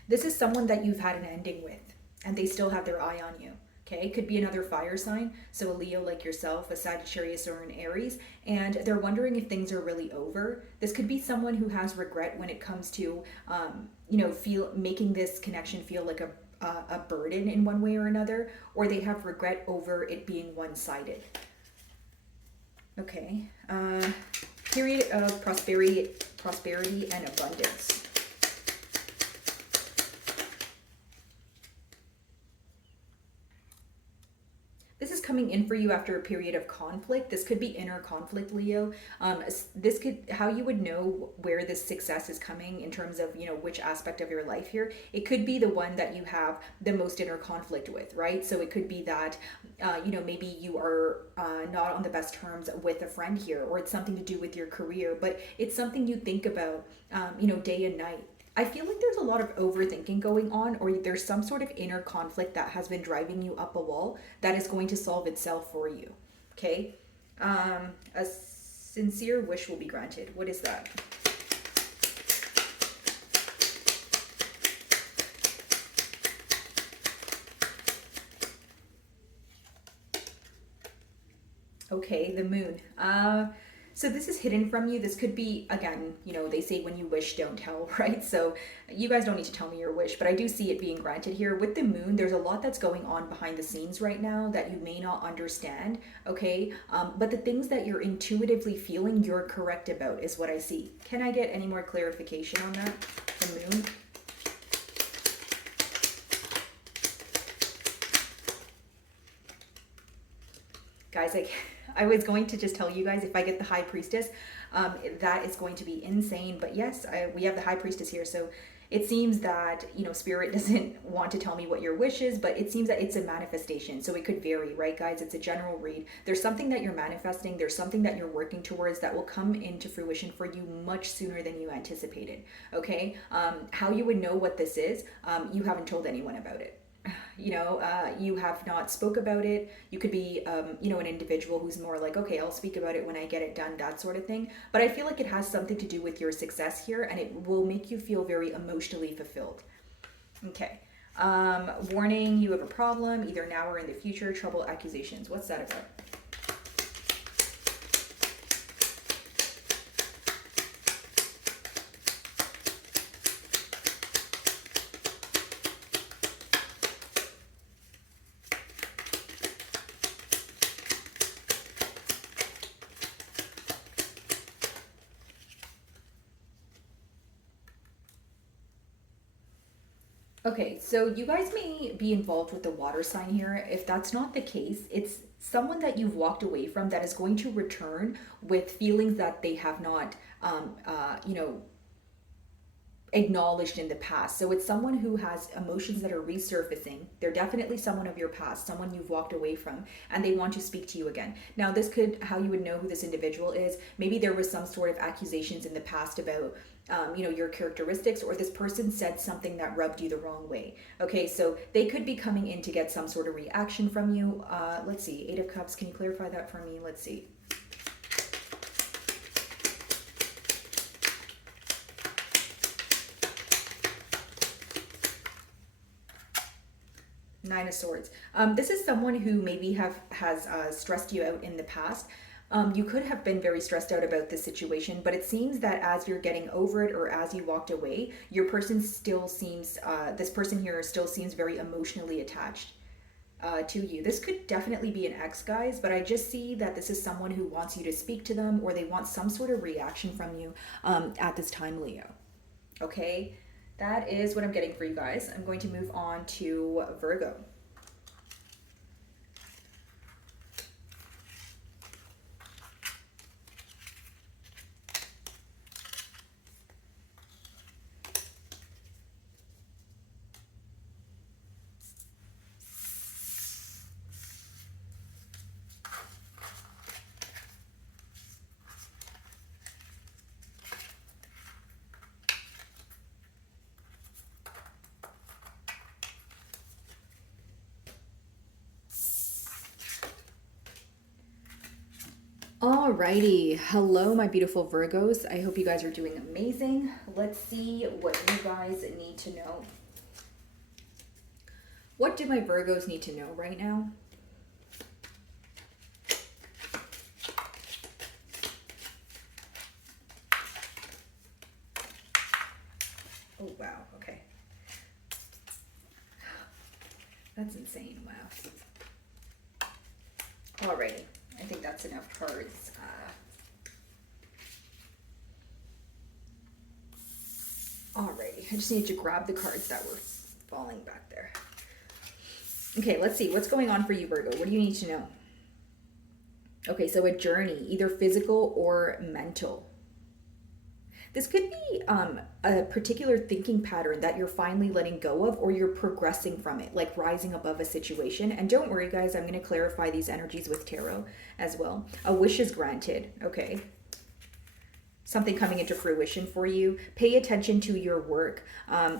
This is someone that you've had an ending with, and they still have their eye on you. Okay, could be another fire sign, so a Leo like yourself, a Sagittarius or an Aries, and they're wondering if things are really over. This could be someone who has regret when it comes to, making this connection feel like a burden in one way or another, or they have regret over it being one-sided. Okay, period of prosperity and abundance. This is coming in for you after a period of conflict. This could be inner conflict, Leo. This could, how you would know where this success is coming in terms of, which aspect of your life here. It could be the one that you have the most inner conflict with, right? So it could be that, maybe you are not on the best terms with a friend here, or it's something to do with your career, but it's something you think about, day and night. I feel like there's a lot of overthinking going on, or there's some sort of inner conflict that has been driving you up a wall that is going to solve itself for you. Okay? A sincere wish will be granted. What is that? Okay, the moon. So this is hidden from you. This could be, again, they say when you wish, don't tell, right? So you guys don't need to tell me your wish, but I do see it being granted here. With the moon, there's a lot that's going on behind the scenes right now that you may not understand, okay? But the things that you're intuitively feeling, you're correct about, is what I see. Can I get any more clarification on that? The moon. Guys, I was going to just tell you guys, if I get the High Priestess, that is going to be insane. But yes, we have the High Priestess here. So it seems that, Spirit doesn't want to tell me what your wish is, but it seems that it's a manifestation. So it could vary, right, guys? It's a general read. There's something that you're manifesting. There's something that you're working towards that will come into fruition for you much sooner than you anticipated, okay? How you would know what this is, you haven't told anyone about it. You have not spoke about it. You could be, an individual who's more like, okay, I'll speak about it when I get it done, that sort of thing. But I feel like it has something to do with your success here, and it will make you feel very emotionally fulfilled. Okay. Warning, you have a problem, either now or in the future, trouble, accusations. What's that about? Okay, so you guys may be involved with the water sign here. If that's not the case, it's someone that you've walked away from that is going to return with feelings that they have not, acknowledged in the past. So it's someone who has emotions that are resurfacing. They're definitely someone of your past, someone you've walked away from, and they want to speak to you again. Now, this could, how you would know who this individual is, maybe there was some sort of accusations in the past about your characteristics, or this person said something that rubbed you the wrong way. Okay, so they could be coming in to get some sort of reaction from you. Let's see, 8 of Cups, can you clarify that for me? Let's see. Nine of Swords. This is someone who maybe has stressed you out in the past. You could have been very stressed out about this situation, but it seems that as you're getting over it, or as you walked away, your person still seems, this person here still seems very emotionally attached to you. This could definitely be an ex, guys, but I just see that this is someone who wants you to speak to them, or they want some sort of reaction from you at this time, Leo. Okay, that is what I'm getting for you guys. I'm going to move on to Virgo. Alrighty, hello my beautiful Virgos. I hope you guys are doing amazing. Let's see what you guys need to know. What do my Virgos need to know right now? Oh, wow. Okay. That's insane. Wow. Alrighty. I think that's enough cards. Alrighty. I just need to grab the cards that were falling back there. Okay, let's see. What's going on for you, Virgo? What do you need to know? Okay, so a journey, either physical or mental. This could be a particular thinking pattern that you're finally letting go of, or you're progressing from it, like rising above a situation. And don't worry, guys, I'm going to clarify these energies with tarot as well. A wish is granted, okay? Something coming into fruition for you. Pay attention to your work.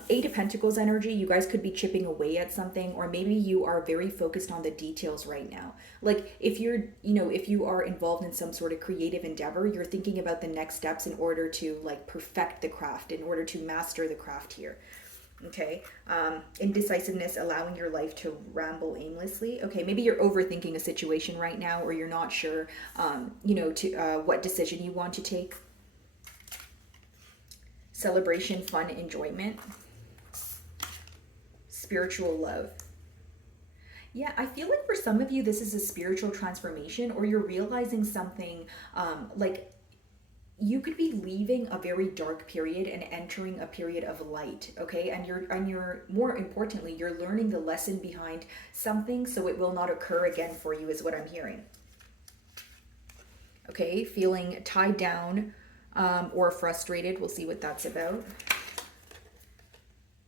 Eight of Pentacles energy, you guys could be chipping away at something, or maybe you are very focused on the details right now. Like if you're, if you are involved in some sort of creative endeavor, you're thinking about the next steps in order to like perfect the craft, in order to master the craft here. Okay. Indecisiveness, allowing your life to ramble aimlessly. Okay, maybe you're overthinking a situation right now, or you're not sure, what decision you want to take. Celebration, fun, enjoyment. Spiritual love. Yeah, I feel like for some of you, this is a spiritual transformation, or you're realizing something like you could be leaving a very dark period and entering a period of light, okay? And you're more importantly, you're learning the lesson behind something so it will not occur again for you, is what I'm hearing. Okay, feeling tied down, or frustrated. We'll see what that's about.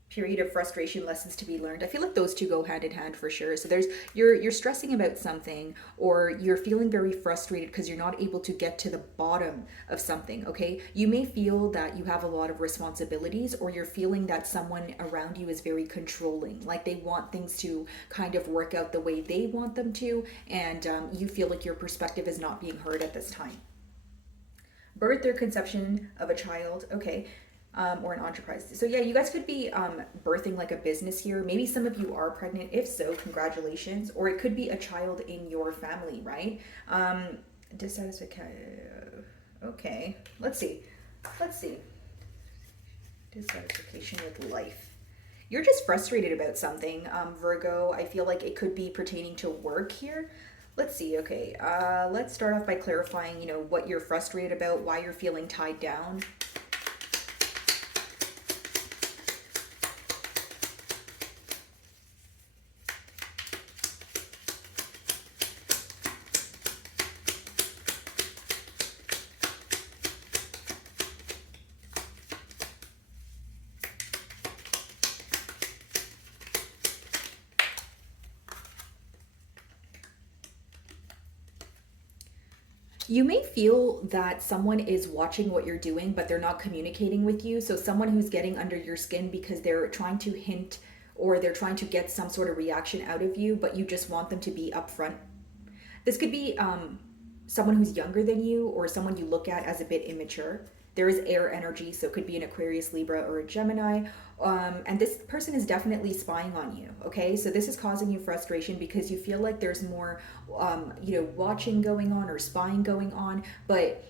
Period of frustration, lessons to be learned. I feel like those two go hand in hand for sure. So there's you're stressing about something, or you're feeling very frustrated because you're not able to get to the bottom of something, okay? You may feel that you have a lot of responsibilities, or you're feeling that someone around you is very controlling, like they want things to kind of work out the way they want them to, and you feel like your perspective is not being heard at this time. Birth or conception of a child, okay, or an enterprise. So yeah, you guys could be birthing like a business here. Maybe some of you are pregnant. If so, congratulations. Or it could be a child in your family, right? Dissatisfaction. Okay, let's see. Dissatisfaction with life. You're just frustrated about something, Virgo. I feel like it could be pertaining to work here. Let's see. Okay, let's start off by clarifying, what you're frustrated about, why you're feeling tied down. You may feel that someone is watching what you're doing, but they're not communicating with you. So someone who's getting under your skin because they're trying to hint, or they're trying to get some sort of reaction out of you, but you just want them to be upfront. This could be someone who's younger than you, or someone you look at as a bit immature. There is air energy, so it could be an Aquarius, Libra, or a Gemini. And this person is definitely spying on you, okay? So this is causing you frustration because you feel like there's more, watching going on or spying going on, but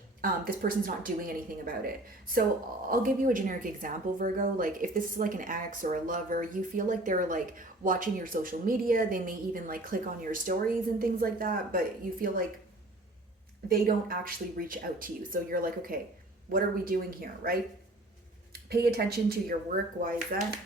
this person's not doing anything about it. So I'll give you a generic example, Virgo. Like if this is like an ex or a lover, you feel like they're like watching your social media. They may even like click on your stories and things like that, but you feel like they don't actually reach out to you. So you're like, okay, what are we doing here, right? Pay attention to your work. Why is that?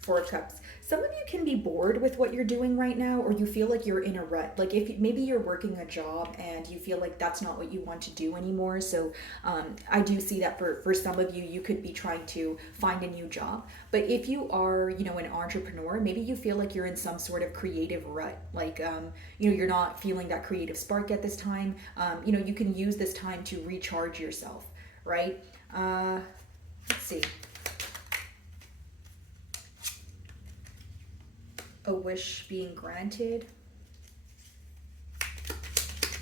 Four of Cups. Some of you can be bored with what you're doing right now, or you feel like you're in a rut. Like if maybe you're working a job and you feel like that's not what you want to do anymore. So I do see that for some of you, you could be trying to find a new job. But if you are, an entrepreneur, maybe you feel like you're in some sort of creative rut. Like, you're not feeling that creative spark at this time. You can use this time to recharge yourself, right? Let's see. A wish being granted.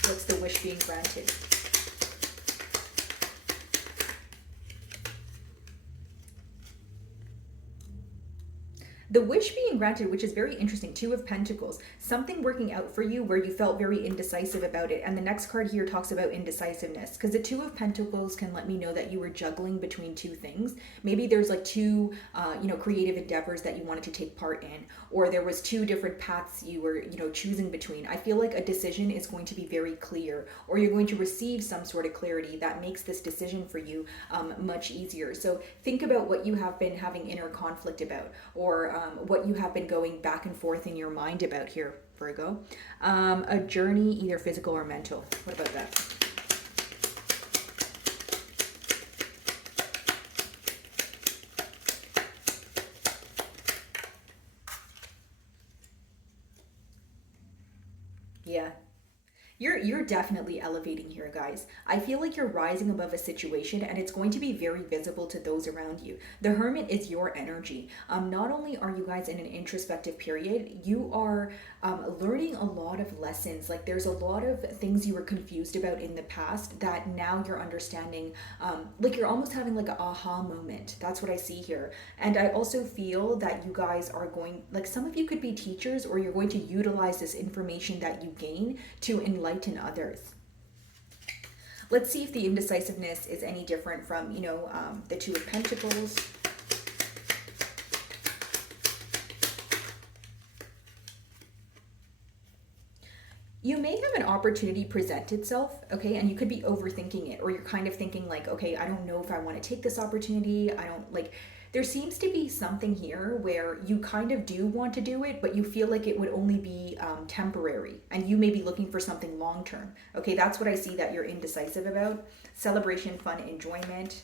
What's the wish being granted? The wish being granted, which is very interesting, Two of Pentacles, something working out for you where you felt very indecisive about it. And the next card here talks about indecisiveness, because the Two of Pentacles can let me know that you were juggling between two things. Maybe there's like two, creative endeavors that you wanted to take part in, or there was two different paths you were, choosing between. I feel like a decision is going to be very clear, or you're going to receive some sort of clarity that makes this decision for you much easier. So think about what you have been having inner conflict about, or what you have been going back and forth in your mind about here, Virgo. A journey, either physical or mental. What about that? Yeah. You're definitely elevating here, guys. I feel like you're rising above a situation, and it's going to be very visible to those around you. The Hermit is your energy. Not only are you guys in an introspective period, you are learning a lot of lessons. Like, there's a lot of things you were confused about in the past that now you're understanding. Like, you're almost having like an aha moment. That's what I see here. And I also feel that you guys are going, like, some of you could be teachers, or you're going to utilize this information that you gain to enlighten others. Let's see if the indecisiveness is any different from, the Two of Pentacles. You may have an opportunity present itself, okay, and you could be overthinking it, or you're kind of thinking like, okay, I don't know if I want to take this opportunity. I don't like, there seems to be something here where you kind of do want to do it, but you feel like it would only be temporary, and you may be looking for something long term. Okay, that's what I see that you're indecisive about. Celebration, fun, enjoyment.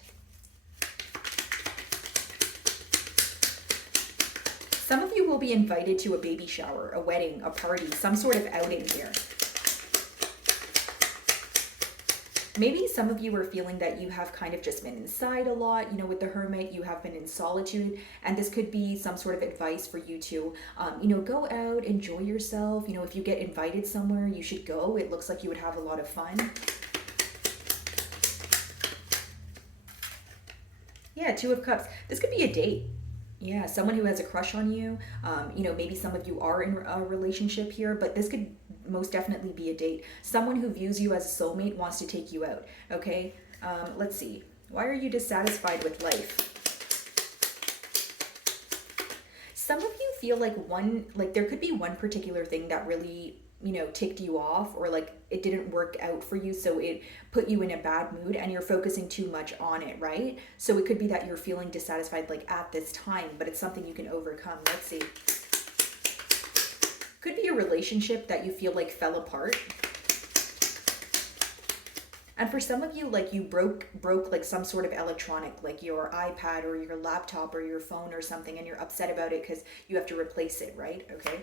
Some of you will be invited to a baby shower, a wedding, a party, some sort of outing here. Maybe some of you are feeling that you have kind of just been inside a lot, with the Hermit, you have been in solitude, and this could be some sort of advice for you to, go out, enjoy yourself. If you get invited somewhere, you should go. It looks like you would have a lot of fun. Yeah, Two of Cups. This could be a date. Yeah, someone who has a crush on you. Maybe some of you are in a relationship here, but this could most definitely be a date. Someone who views you as a soulmate wants to take you out, okay? Let's see. Why are you dissatisfied with life? Some of you feel like there could be one particular thing that really, ticked you off, or like it didn't work out for you, so it put you in a bad mood, and you're focusing too much on it, right? So it could be that you're feeling dissatisfied like at this time, but it's something you can overcome. Let's see. Could be a relationship that you feel like fell apart. And for some of you, like, you broke like some sort of electronic, like your iPad or your laptop or your phone or something, and you're upset about it because you have to replace it, right? Okay.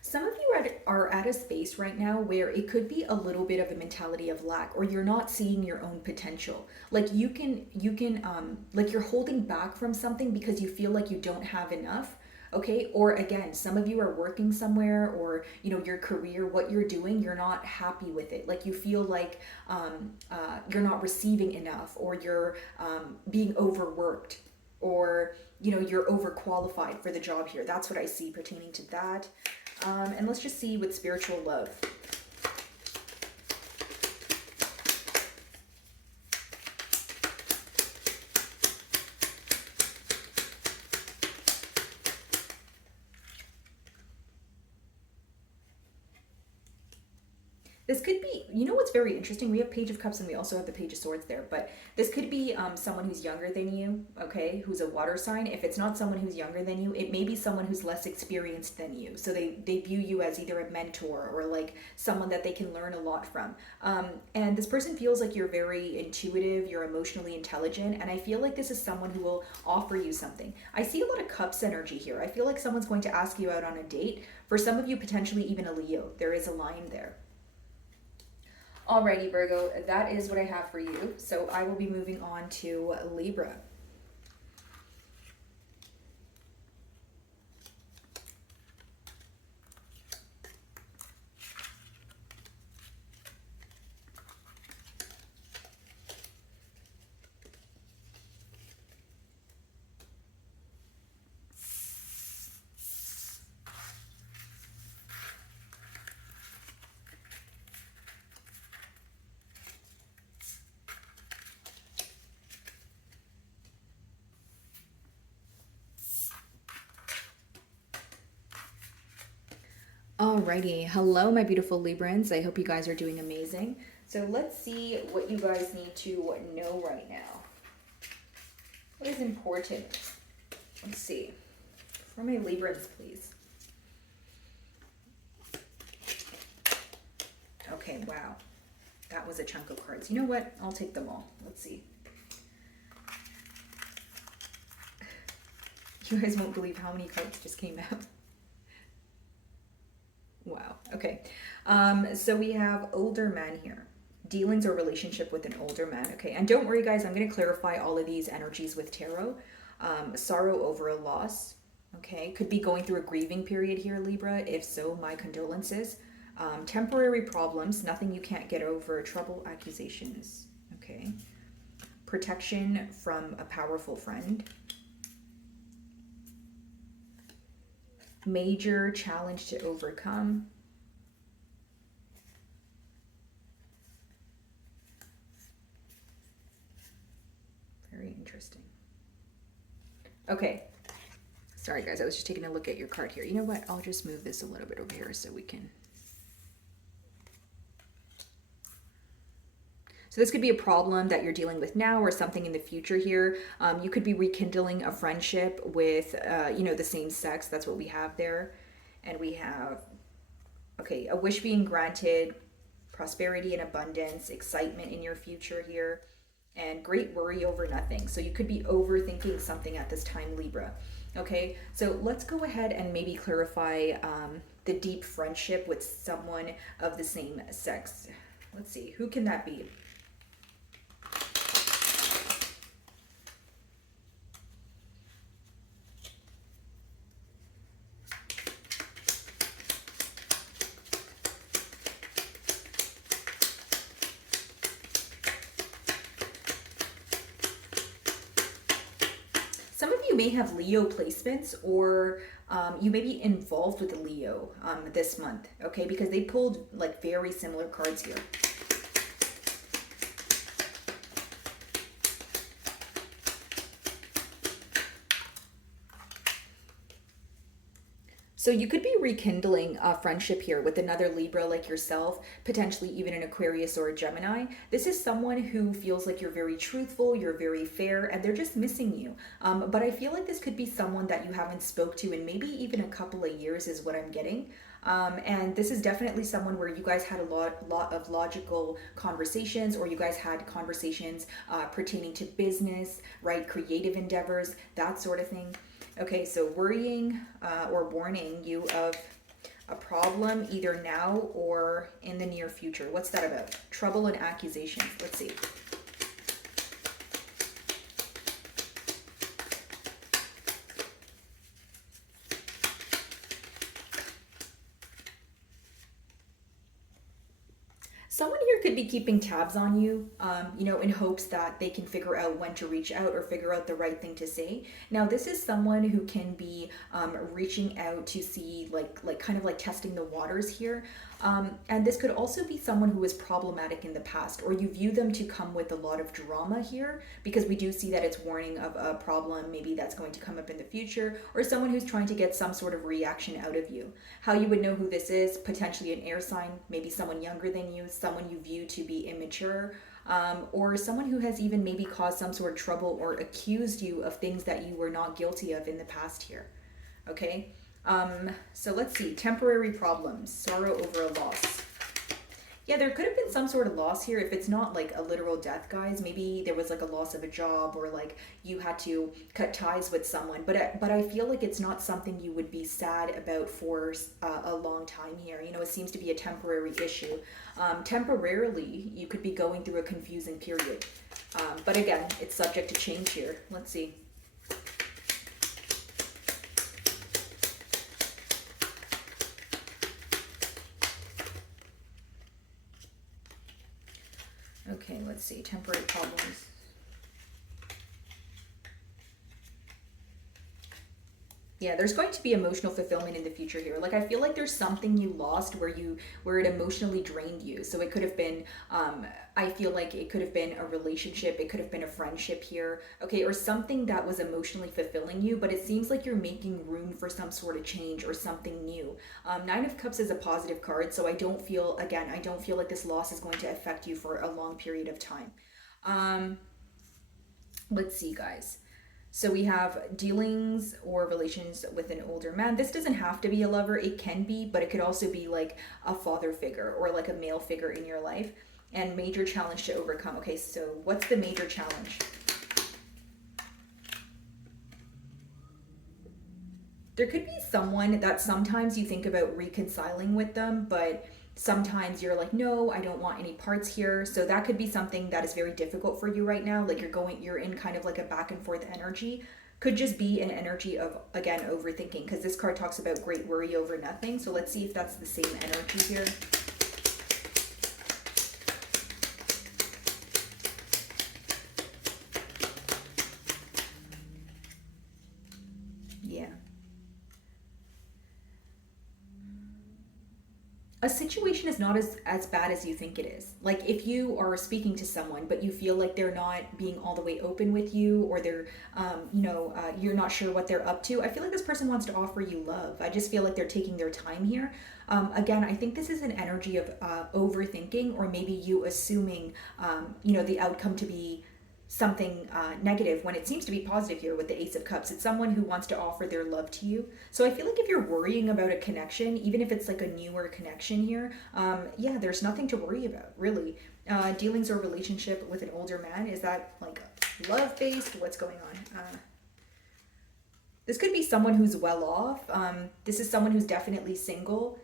Some of you are at a space right now where it could be a little bit of a mentality of lack, or you're not seeing your own potential. Like you can like you're holding back from something because you feel like you don't have enough. Okay, or again, some of you are working somewhere, or your career, what you're doing, you're not happy with it. Like you feel like you're not receiving enough, or you're being overworked, or you're overqualified for the job here. That's what I see pertaining to that. And let's just see with spiritual love. This could be, what's very interesting? We have Page of Cups and we also have the Page of Swords there, but this could be someone who's younger than you, okay, who's a water sign. If it's not someone who's younger than you, it may be someone who's less experienced than you. So they view you as either a mentor or like someone that they can learn a lot from. And this person feels like you're very intuitive, you're emotionally intelligent, and I feel like this is someone who will offer you something. I see a lot of Cups energy here. I feel like someone's going to ask you out on a date. For some of you, potentially even a Leo. There is a line there. Alrighty, Virgo, that is what I have for you. So I will be moving on to Libra. Alrighty, hello my beautiful Librans. I hope you guys are doing amazing. So let's see what you guys need to know right now. What is important? Let's see. For my Librans, please. Okay, wow. That was a chunk of cards. You know what? I'll take them all. Let's see. You guys won't believe how many cards just came out. Wow. Okay. So we have older man here. Dealings or relationship with an older man. Okay. And don't worry, guys. I'm going to clarify all of these energies with tarot. Sorrow over a loss. Okay. Could be going through a grieving period here, Libra. If so, my condolences. Temporary problems. Nothing you can't get over. Trouble, accusations. Okay. Protection from a powerful friend. Major challenge to overcome. Very interesting. Okay. Sorry, guys. I was just taking a look at your card here. You know what? I'll just move this a little bit over here so we can... So this could be a problem that you're dealing with now or something in the future here. You could be rekindling a friendship with, you know, the same sex. That's what we have there. And we have, okay, a wish being granted, prosperity and abundance, excitement in your future here, and great worry over nothing. So you could be overthinking something at this time, Libra. Okay, so let's go ahead and maybe clarify the deep friendship with someone of the same sex. Let's see, who can that be? Some of you may have Leo placements, or you may be involved with a Leo this month, okay? Because they pulled like very similar cards here. So you could be rekindling a friendship here with another Libra like yourself, potentially even an Aquarius or a Gemini. This is someone who feels like you're very truthful, you're very fair, and they're just missing you. But I feel like this could be someone that you haven't spoke to in maybe even a couple of years is what I'm getting. And this is definitely someone where you guys had a lot of logical conversations, or you guys had conversations pertaining to business, right? Creative endeavors, that sort of thing. Okay, so worrying or warning you of a problem either now or in the near future. What's that about? Trouble and accusations. Let's see. Someone here could be keeping tabs on you, you know, in hopes that they can figure out when to reach out or figure out the right thing to say. Now, this is someone who can be reaching out to see, like kind of like testing the waters here. And this could also be someone who was problematic in the past, or you view them to come with a lot of drama here, because we do see that it's warning of a problem maybe that's going to come up in the future, or someone who's trying to get some sort of reaction out of you. How you would know who this is: potentially an air sign, maybe someone younger than you, someone you view to be immature, or someone who has even maybe caused some sort of trouble or accused you of things that you were not guilty of in the past here. Okay. So let's see, temporary problems, sorrow over a loss. Yeah, there could have been some sort of loss here. If it's not like a literal death, guys, maybe there was like a loss of a job, or like you had to cut ties with someone. But I feel like it's not something you would be sad about for a long time here. You know, it seems to be a temporary issue. Temporarily, you could be going through a confusing period. But again, it's subject to change here. Let's see. Okay, let's see, temporary problems. Yeah, there's going to be emotional fulfillment in the future here. Like I feel like there's something you lost where it emotionally drained you. So it could have been I feel like it could have been a relationship, it could have been a friendship here. Okay, or something that was emotionally fulfilling you, but it seems like you're making room for some sort of change or something new. Nine of Cups is a positive card, so I don't feel like this loss is going to affect you for a long period of time. Let's see, guys. So we have dealings or relations with an older man. This doesn't have to be a lover, it can be, but it could also be like a father figure or like a male figure in your life. And major challenge to overcome. Okay, so what's the major challenge? There could be someone that sometimes you think about reconciling with them, but sometimes you're like, no, I don't want any parts here. So that could be something that is very difficult for you right now. Like you're in kind of like a back and forth energy. Could just be an energy of, again, overthinking, because this card talks about great worry over nothing. So let's see if that's the same energy here. Yeah. A situation is not as bad as you think it is. Like if you are speaking to someone but you feel like they're not being all the way open with you, or they're you're not sure what they're up to, I feel like this person wants to offer you love. I just feel like they're taking their time here. Again, I think this is an energy of overthinking, or maybe you assuming the outcome to be something negative when it seems to be positive here with the Ace of Cups. It's someone who wants to offer their love to you. So I feel like if you're worrying about a connection, even if it's like a newer connection here, yeah, there's nothing to worry about, really. Dealings or relationship with an older man, is that like love-based? What's going on? This could be someone who's well off. This is someone who's definitely single.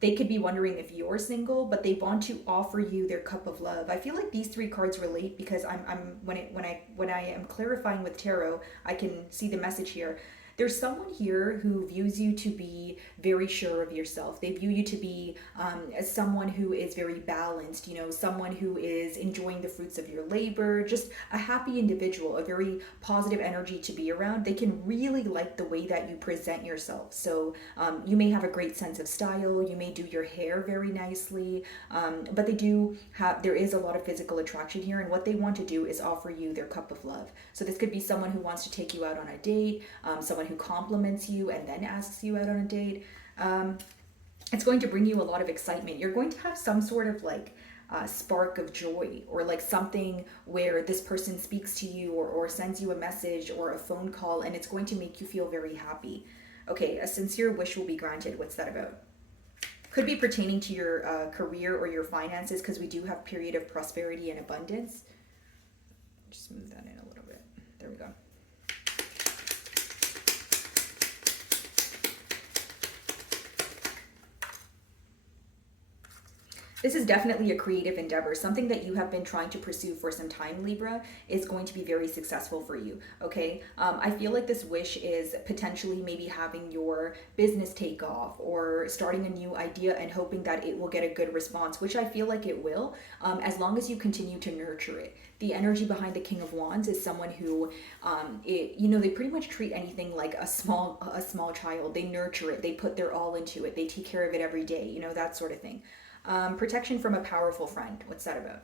They could be wondering if you're single, but they want to offer you their cup of love. I feel like these three cards relate, because when I am clarifying with tarot, I can see the message here. There's someone here who views you to be very sure of yourself. They view you to be as someone who is very balanced, someone who is enjoying the fruits of your labor, just a happy individual, a very positive energy to be around. They can really like the way that you present yourself. So you may have a great sense of style, you may do your hair very nicely, but there is a lot of physical attraction here, and what they want to do is offer you their cup of love. So this could be someone who wants to take you out on a date, someone who compliments you and then asks you out on a date. It's going to bring you a lot of excitement. You're going to have some sort of like spark of joy, or like something where this person speaks to you, or sends you a message or a phone call, and it's going to make you feel very happy. Okay, a sincere wish will be granted. What's that about? Could be pertaining to your career or your finances, because we do have period of prosperity and abundance. Just move that in a little bit. There we go. This is definitely a creative endeavor. Something that you have been trying to pursue for some time, Libra, is going to be very successful for you, okay? I feel like this wish is potentially maybe having your business take off, or starting a new idea and hoping that it will get a good response, which I feel like it will, as long as you continue to nurture it. The energy behind the King of Wands is someone who, they pretty much treat anything like a small child. They nurture it. They put their all into it. They take care of it every day, that sort of thing. Protection from a powerful friend. What's that about?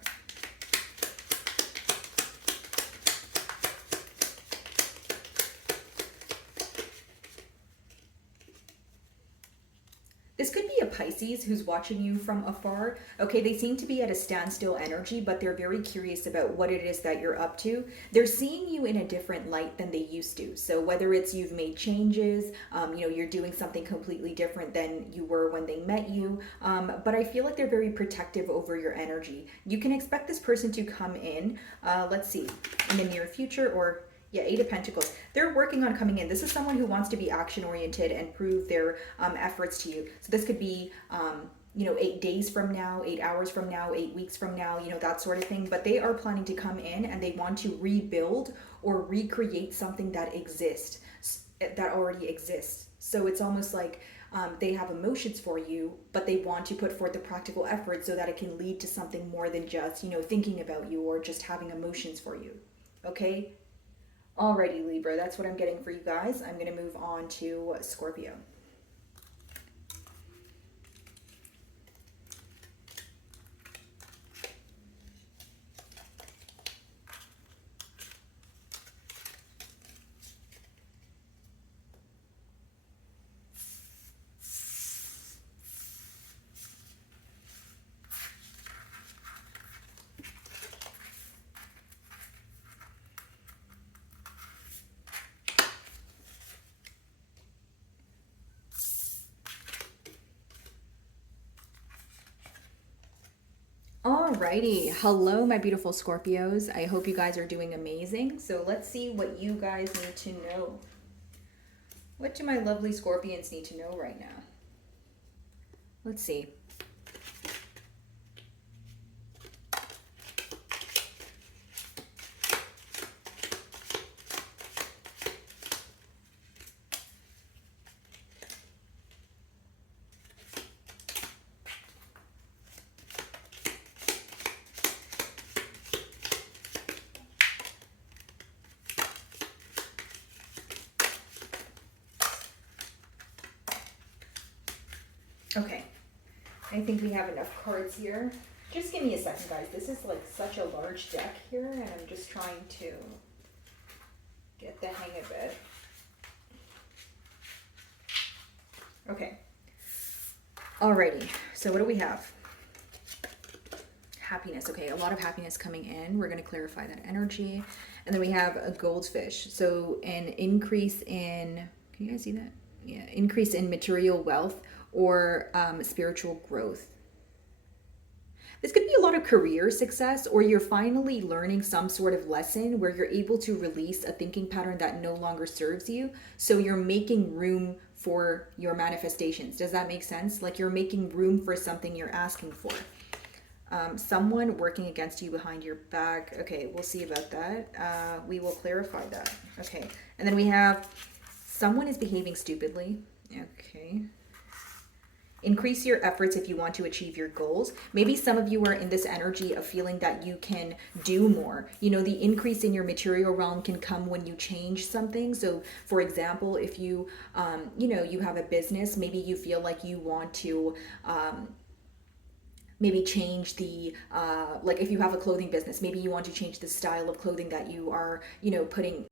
This could be a Pisces who's watching you from afar. Okay, they seem to be at a standstill energy, but they're very curious about what it is that you're up to. They're seeing you in a different light than they used to. So whether it's you've made changes, you're doing something completely different than you were when they met you. But I feel like they're very protective over your energy. You can expect this person to come in, let's see, in the near future, or yeah, Eight of Pentacles. They're working on coming in. This is someone who wants to be action-oriented and prove their efforts to you. So this could be, 8 days from now, 8 hours from now, 8 weeks from now, that sort of thing. But they are planning to come in, and they want to rebuild or recreate something that already exists. So it's almost like they have emotions for you, but they want to put forth the practical effort so that it can lead to something more than just, thinking about you or just having emotions for you. Okay? Alrighty, Libra, that's what I'm getting for you guys. I'm going to move on to Scorpio. Alrighty, hello my beautiful Scorpios. I hope you guys are doing amazing. So let's see what you guys need to know. What do my lovely Scorpions need to know right now? Let's see. Okay, I think we have enough cards here. Just give me a second, guys. This is like such a large deck here, and I'm just trying to get the hang of it. Okay. Alrighty, so what do we have? Happiness. Okay, a lot of happiness coming in. We're going to clarify that energy. And then we have a goldfish. So an increase in, can you guys see that? Yeah, increase in material wealth or spiritual growth. This could be a lot of career success, or you're finally learning some sort of lesson where you're able to release a thinking pattern that no longer serves you. So you're making room for your manifestations. Does that make sense? Like you're making room for something you're asking for. Someone working against you behind your back. Okay, we'll see about that. We will clarify that. Okay, and then we have someone is behaving stupidly. Okay. Increase your efforts if you want to achieve your goals. Maybe some of you are in this energy of feeling that you can do more. You know, the increase in your material realm can come when you change something. So for example, if you, you have a business, maybe you feel like you want to, maybe change the, like if you have a clothing business, maybe you want to change the style of clothing that you are, putting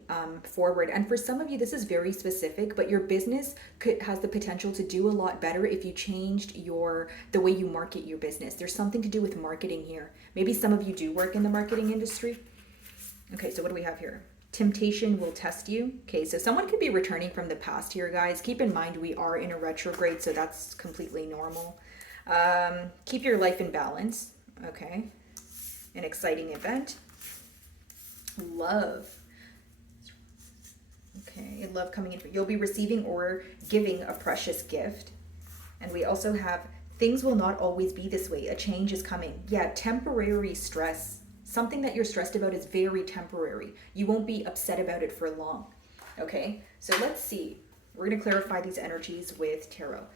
forward. And for some of you, this is very specific, but your business has the potential to do a lot better if you changed the way you market your business. There's something to do with marketing here. Maybe some of you do work in the marketing industry. Okay, so what do we have here? Temptation will test you. Okay, so someone could be returning from the past here, guys. Keep in mind we are in a retrograde, so that's completely normal. Keep your life in balance. Okay. An exciting event. Love. Okay. Love coming in. You'll be receiving or giving a precious gift. And we also have things will not always be this way. A change is coming. Yeah. Temporary stress. Something that you're stressed about is very temporary. You won't be upset about it for long. Okay. So let's see. We're going to clarify these energies with tarot.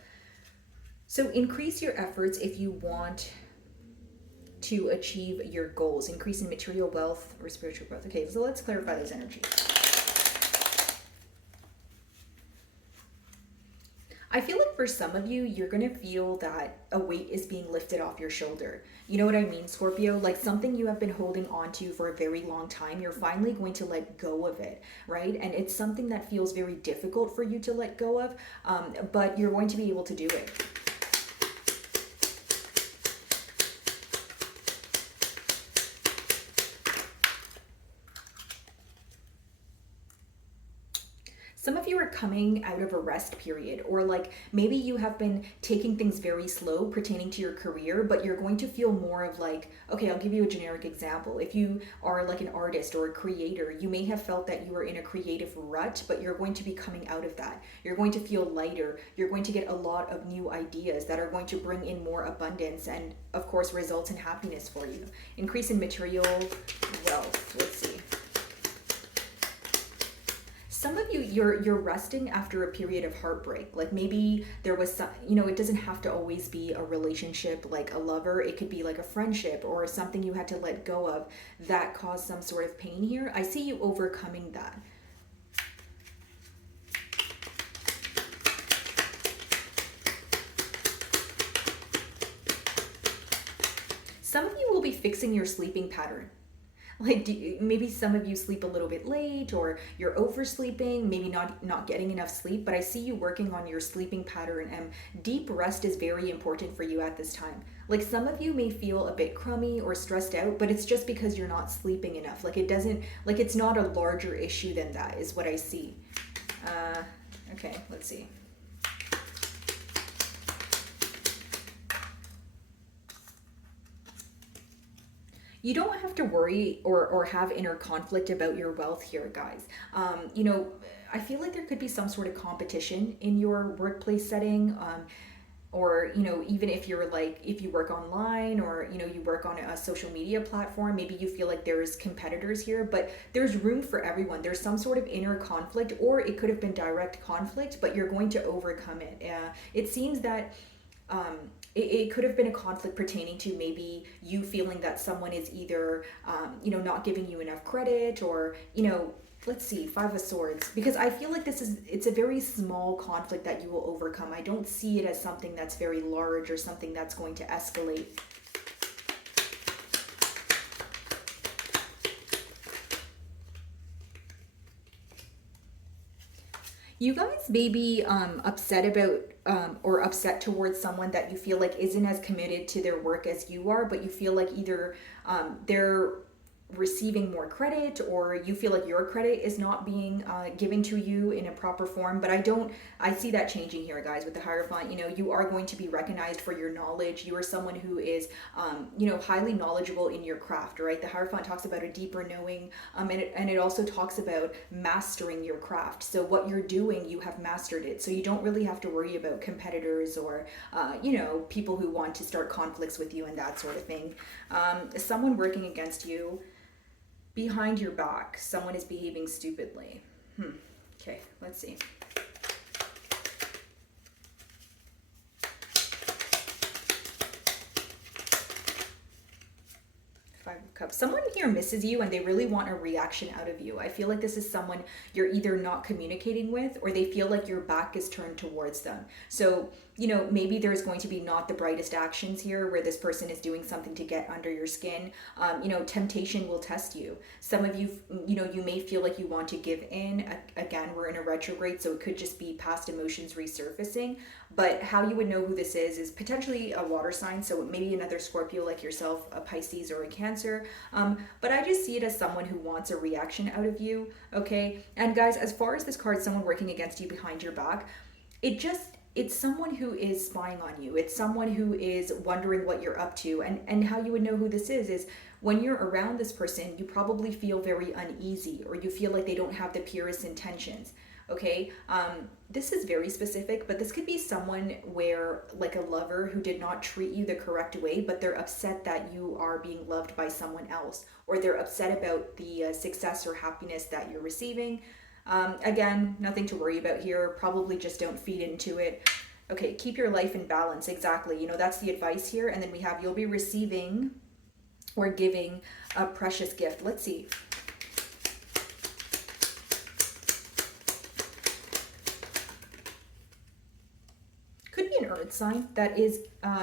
So increase your efforts if you want to achieve your goals. Increase in material wealth or spiritual growth. Okay, so let's clarify those energies. I feel like for some of you, you're going to feel that a weight is being lifted off your shoulder. You know what I mean, Scorpio? Like something you have been holding on to for a very long time, you're finally going to let go of it, right? And it's something that feels very difficult for you to let go of, but you're going to be able to do it. Some of you are coming out of a rest period, or like maybe you have been taking things very slow pertaining to your career, but you're going to feel more of like, okay, I'll give you a generic example. If you are like an artist or a creator, you may have felt that you were in a creative rut, but you're going to be coming out of that. You're going to feel lighter. You're going to get a lot of new ideas that are going to bring in more abundance and of course result in happiness for you. Increase in material wealth. Let's see. Some of you, you're resting after a period of heartbreak. Like maybe there was some, it doesn't have to always be a relationship like a lover. It could be like a friendship or something you had to let go of that caused some sort of pain here. I see you overcoming that. fixing your sleeping pattern. Like maybe some of you sleep a little bit late, or you're oversleeping, maybe not getting enough sleep, but I see you working on your sleeping pattern, and deep rest is very important for you at this time. Like some of you may feel a bit crummy or stressed out, but it's just because you're not sleeping enough. Like it's not a larger issue than that is what I see. Okay, let's see. You don't have to worry or have inner conflict about your wealth here, guys. You know, I feel like there could be some sort of competition in your workplace setting, or, you know, even if you're like, if you work online, or, you know, you work on a social media platform, maybe you feel like there's competitors here, but there's room for everyone. There's some sort of inner conflict, or it could have been direct conflict, but you're going to overcome it. It seems that it could have been a conflict pertaining to maybe you feeling that someone is either, you know, not giving you enough credit, or, you know, let's see, Five of Swords, because I feel like it's a very small conflict that you will overcome. I don't see it as something that's very large or something that's going to escalate. You guys may be upset about or upset towards someone that you feel like isn't as committed to their work as you are, but you feel like either they're receiving more credit, or you feel like your credit is not being given to you in a proper form. But I see that changing here, guys, with the Hierophant. You know, you are going to be recognized for your knowledge. You are someone who is, you know, highly knowledgeable in your craft, right? The Hierophant talks about a deeper knowing, and it also talks about mastering your craft. So what you're doing, you have mastered it. So you don't really have to worry about competitors, or, you know, people who want to start conflicts with you and that sort of thing. Someone working against you behind your back. Someone is behaving stupidly. Okay, let's see. Five of Cups. Someone here misses you and they really want a reaction out of you. I feel like this is someone you're either not communicating with, or they feel like your back is turned towards them. So, you know, maybe there's going to be not the brightest actions here where this person is doing something to get under your skin. You know, temptation will test you. Some of you, you know, you may feel like you want to give in. Again, we're in a retrograde, so it could just be past emotions resurfacing. But how you would know who this is potentially a water sign. So maybe another Scorpio like yourself, a Pisces or a Cancer. But I just see it as someone who wants a reaction out of you. Okay. And guys, as far as this card, someone working against you behind your back, it's someone who is spying on you. It's someone who is wondering what you're up to. And how you would know who this is when you're around this person, you probably feel very uneasy, or you feel like they don't have the purest intentions. Okay, this is very specific, but this could be someone where, like a lover who did not treat you the correct way, but they're upset that you are being loved by someone else, or they're upset about the success or happiness that you're receiving. Again, nothing to worry about here. Probably just don't feed into it. Okay, keep your life in balance. Exactly. You know, that's the advice here. And then we have, you'll be receiving or giving a precious gift. Let's see. Earth sign that is,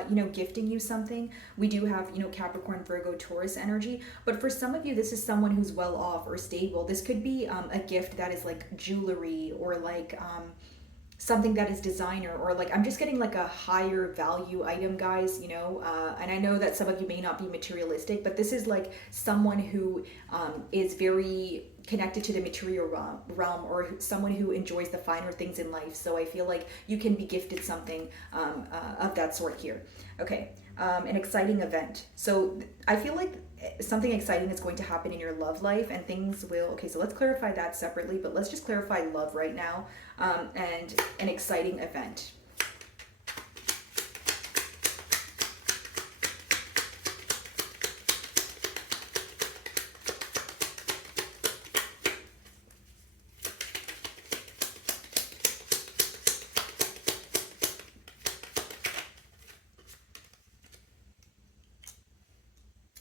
you know, gifting you something. We do have, you know, Capricorn, Virgo, Taurus energy, but for some of you, this is someone who's well off or stable. This could be a gift that is like jewelry, or like something that is designer, or like, I'm just getting like a higher value item, guys, you know, and I know that some of you may not be materialistic, but this is like someone who is very connected to the material realm, or someone who enjoys the finer things in life. So I feel like you can be gifted something of that sort here. Okay, an exciting event. So I feel like something exciting is going to happen in your love life, and things will, okay, so let's clarify that separately, but let's just clarify love right now, and an exciting event.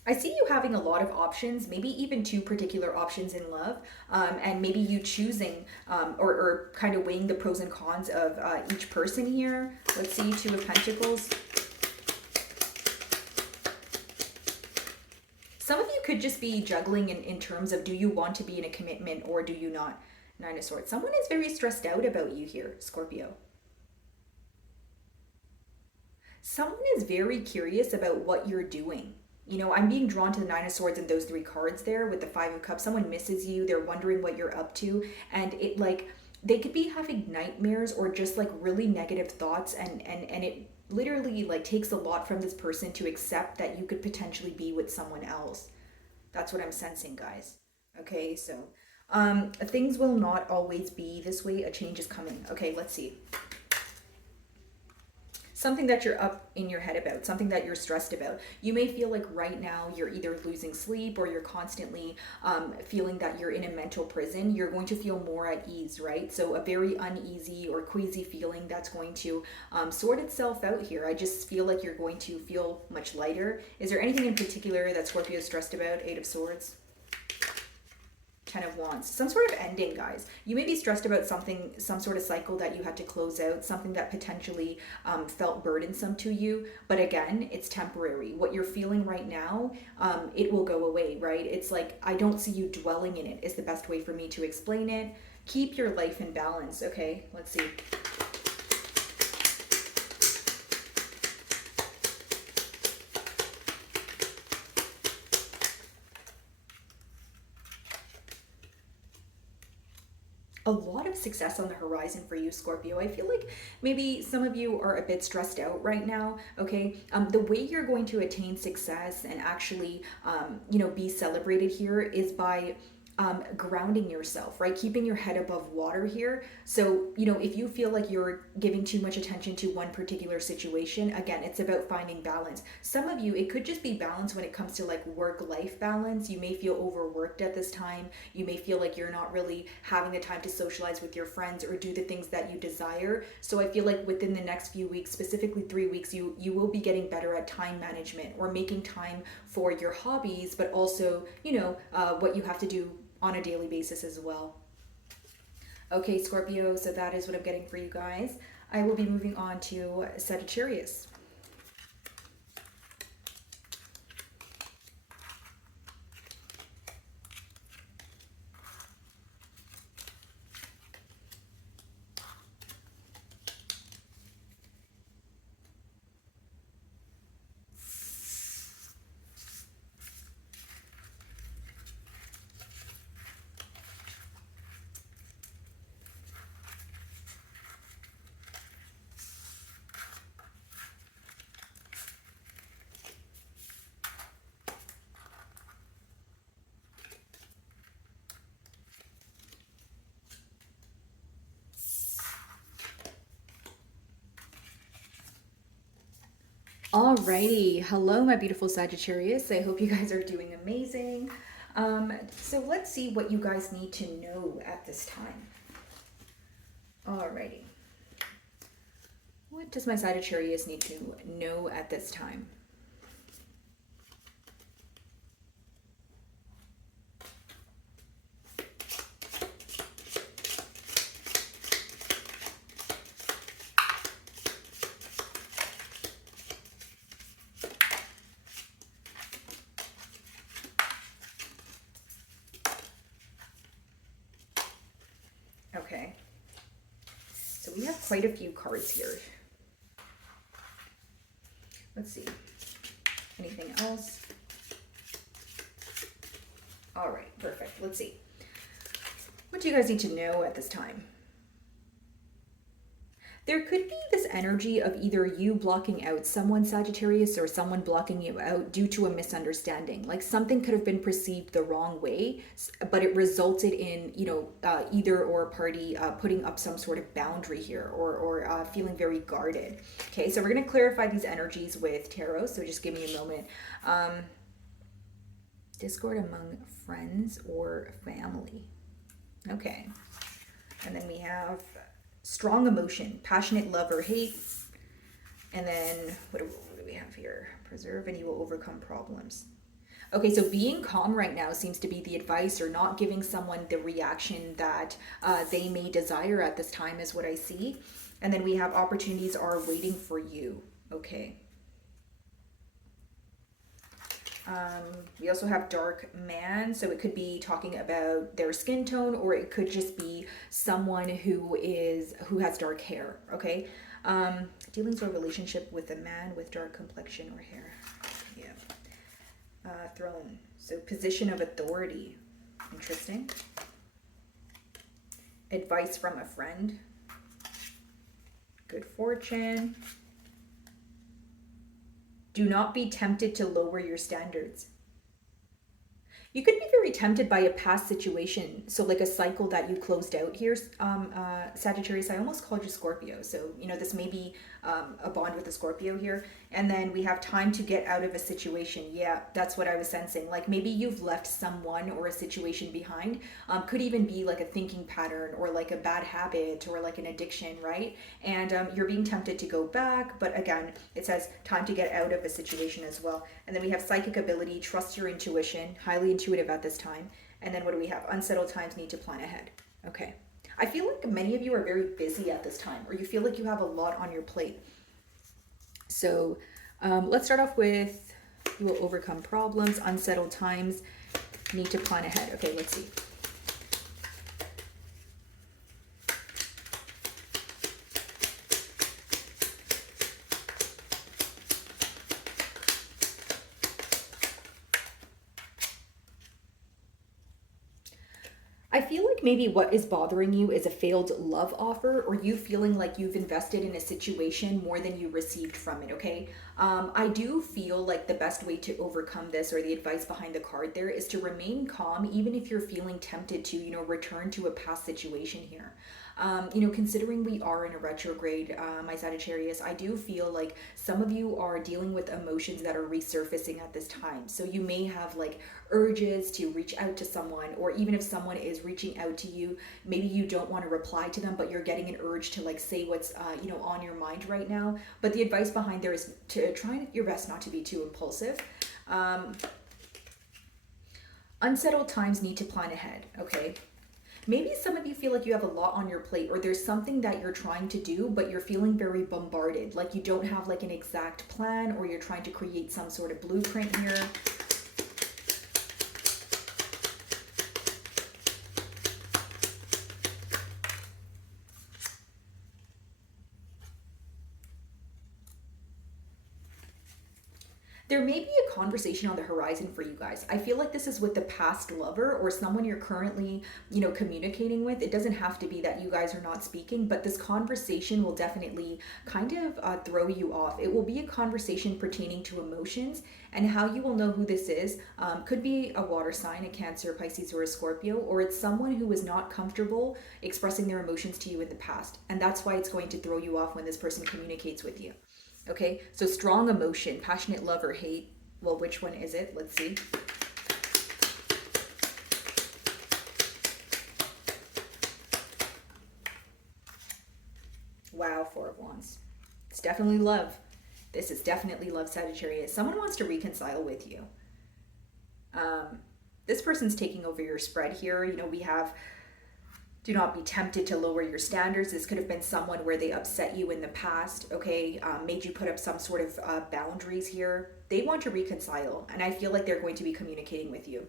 I see you having a lot of options, maybe even two particular options in love, and maybe you choosing or kind of weighing the pros and cons of each person here. Let's see, Two of Pentacles. could just be juggling in terms of, do you want to be in a commitment or do you not? Nine of Swords. Someone is very stressed out about you here, Scorpio. Someone is very curious about what you're doing. You know, I'm being drawn to the Nine of Swords and those three cards there with the Five of Cups. Someone misses you. They're wondering what you're up to. And it, like, they could be having nightmares or just like really negative thoughts. And it literally like takes a lot from this person to accept that you could potentially be with someone else. That's what I'm sensing, guys. Okay, so things will not always be this way. A change is coming. Okay, let's see. Something that you're up in your head about, something that you're stressed about. You may feel like right now you're either losing sleep or you're constantly feeling that you're in a mental prison. You're going to feel more at ease, right? So a very uneasy or queasy feeling that's going to sort itself out here. I just feel like you're going to feel much lighter. Is there anything in particular that Scorpio is stressed about? Eight of Swords. Ten of Wands. Some sort of ending, guys. You may be stressed about something, some sort of cycle that you had to close out, something that potentially felt burdensome to you. But again, it's temporary. What you're feeling right now, it will go away, right? It's like, I don't see you dwelling in it is the best way for me to explain it. Keep your life in balance. Okay, let's see. A lot of success on the horizon for you, Scorpio. I feel like maybe some of you are a bit stressed out right now, okay? The way you're going to attain success and actually, you know, be celebrated here is by grounding yourself, right? Keeping your head above water here. So, you know, if you feel like you're giving too much attention to one particular situation, again, it's about finding balance. Some of you, it could just be balance when it comes to like work-life balance. You may feel overworked at this time. You may feel like you're not really having the time to socialize with your friends or do the things that you desire. So I feel like within the next few weeks, specifically 3 weeks, you will be getting better at time management or making time for your hobbies, but also, you know, what you have to do on a daily basis as well. Okay, Scorpio, so that is what I'm getting for you guys. I will be moving on to Sagittarius. Alrighty, hello my beautiful Sagittarius. I hope you guys are doing amazing. So let's see what you guys need to know at this time. Alrighty. What does my Sagittarius need to know at this time? Okay, so we have quite a few cards here. Let's see. Anything else? All right, perfect. Let's see. What do you guys need to know at this time? There could be this energy of either you blocking out someone, Sagittarius, or someone blocking you out due to a misunderstanding. Like something could have been perceived the wrong way, but it resulted in, you know, either or party putting up some sort of boundary here or feeling very guarded. Okay, so we're going to clarify these energies with tarot. So just give me a moment. Discord among friends or family. Okay. And then we have strong emotion, passionate love or hate. And then what do we have here? Preserve and you will overcome problems. Okay, so being calm right now seems to be the advice, or not giving someone the reaction that they may desire at this time is what I see. And then we have opportunities are waiting for you. Okay. We also have dark man, so it could be talking about their skin tone, or it could just be someone who has dark hair. Okay, dealings or relationship with a man with dark complexion or hair. Yeah, throne. So position of authority. Interesting. Advice from a friend. Good fortune. Do not be tempted to lower your standards. You could be very tempted by a past situation. So like a cycle that you closed out here, Sagittarius. I almost called you Scorpio. So, you know, this may be a bond with a Scorpio here. And then we have time to get out of a situation. Yeah, that's what I was sensing. Like maybe you've left someone or a situation behind. Could even be like a thinking pattern or like a bad habit or like an addiction, right? And you're being tempted to go back. But again, it says time to get out of a situation as well. And then we have psychic ability, trust your intuition, highly intuitive at this time. And then what do we have? Unsettled times, need to plan ahead. Okay. I feel like many of you are very busy at this time, or you feel like you have a lot on your plate. So let's start off with you will overcome problems, unsettled times, need to plan ahead. Okay, let's see. I feel like maybe what is bothering you is a failed love offer, or you feeling like you've invested in a situation more than you received from it, okay? I do feel like the best way to overcome this, or the advice behind the card there, is to remain calm even if you're feeling tempted to, you know, return to a past situation here. You know, considering we are in a retrograde, my Sagittarius, I do feel like some of you are dealing with emotions that are resurfacing at this time. So you may have like urges to reach out to someone, or even if someone is reaching out to you, maybe you don't want to reply to them, but you're getting an urge to like say what's you know, on your mind right now. But the advice behind there is to try your best not to be too impulsive. Unsettled times, need to plan ahead. Okay. Maybe some of you feel like you have a lot on your plate, or there's something that you're trying to do, but you're feeling very bombarded. Like you don't have like an exact plan, or you're trying to create some sort of blueprint here. There may be a conversation on the horizon for you guys. I feel like this is with the past lover or someone you're currently, you know, communicating with. It doesn't have to be that you guys are not speaking, but this conversation will definitely kind of throw you off. It will be a conversation pertaining to emotions, and how you will know who this is could be a water sign, a Cancer, Pisces, or a Scorpio, or it's someone who is not comfortable expressing their emotions to you in the past. And that's why it's going to throw you off when this person communicates with you. Okay, so strong emotion, passionate love or hate. Well, which one is it? Let's see. Wow, Four of Wands. It's definitely love. This is definitely love, Sagittarius. Someone wants to reconcile with you. This person's taking over your spread here. You know, we have do not be tempted to lower your standards. This could have been someone where they upset you in the past, okay? Made you put up some sort of boundaries here. They want to reconcile, and I feel like they're going to be communicating with you.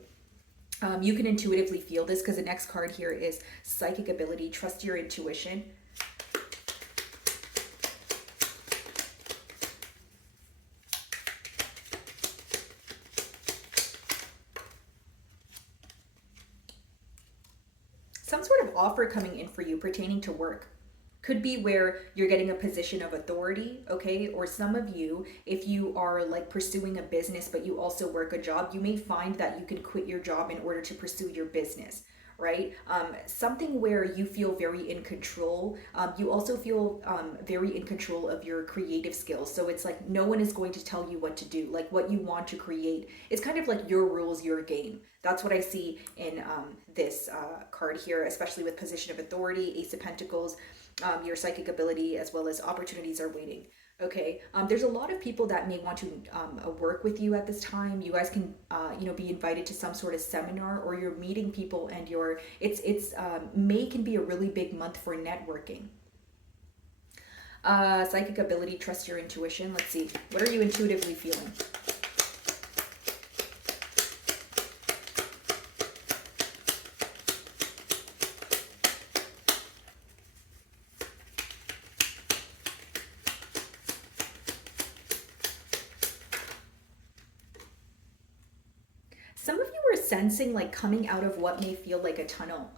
You can intuitively feel this because the next card here is psychic ability. Trust your intuition. Some sort of offer coming in for you pertaining to work. Could be where you're getting a position of authority, okay? Or some of you, if you are like pursuing a business, but you also work a job, you may find that you can quit your job in order to pursue your business, right? Something where you feel very in control. You also feel very in control of your creative skills. So it's like no one is going to tell you what to do, like what you want to create. It's kind of like your rules, your game. That's what I see in this card here, especially with position of authority, Ace of Pentacles, your psychic ability, as well as opportunities are waiting. Okay, there's a lot of people that may want to work with you at this time. You guys can, you know, be invited to some sort of seminar, or you're meeting people, and May can be a really big month for networking. Psychic ability, trust your intuition. Let's see, what are you intuitively feeling? sensing like coming out of what may feel like a tunnel,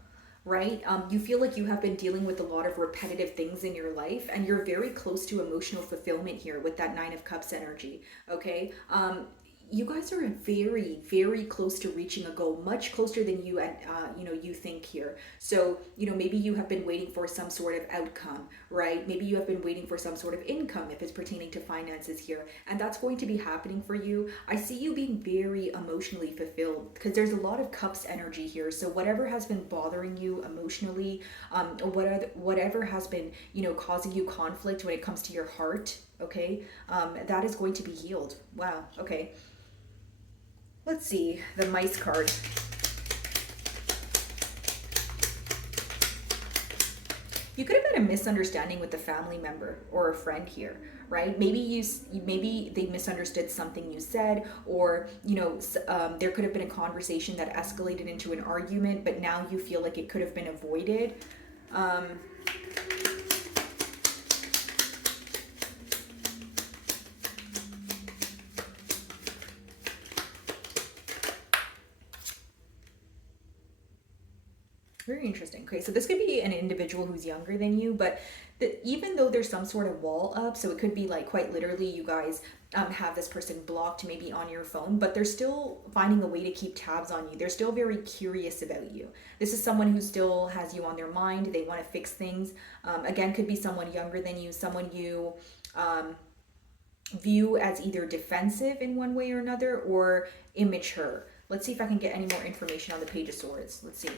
right? You feel like you have been dealing with a lot of repetitive things in your life, and you're very close to emotional fulfillment here with that Nine of Cups energy, okay? You guys are very, very close to reaching a goal, much closer than you and you think here. So maybe you have been waiting for some sort of outcome, right? Maybe you have been waiting for some sort of income if it's pertaining to finances here, and that's going to be happening for you. I see you being very emotionally fulfilled because there's a lot of Cups energy here. So whatever has been bothering you emotionally, or whatever has been causing you conflict when it comes to your heart, okay, that is going to be healed. Wow. Okay. Let's see, the mice card. You could have had a misunderstanding with a family member or a friend here, right? Maybe they misunderstood something you said, or there could have been a conversation that escalated into an argument, but now you feel like it could have been avoided. Very interesting. Okay, so this could be an individual who's younger than you, but even though there's some sort of wall up, so it could be like quite literally you guys have this person blocked maybe on your phone, but they're still finding a way to keep tabs on you. They're still very curious about you. This is someone who still has you on their mind. They want to fix things. Again, could be someone younger than you, someone you view as either defensive in one way or another or immature. Let's see if I can get any more information on the Page of Swords. Let's see.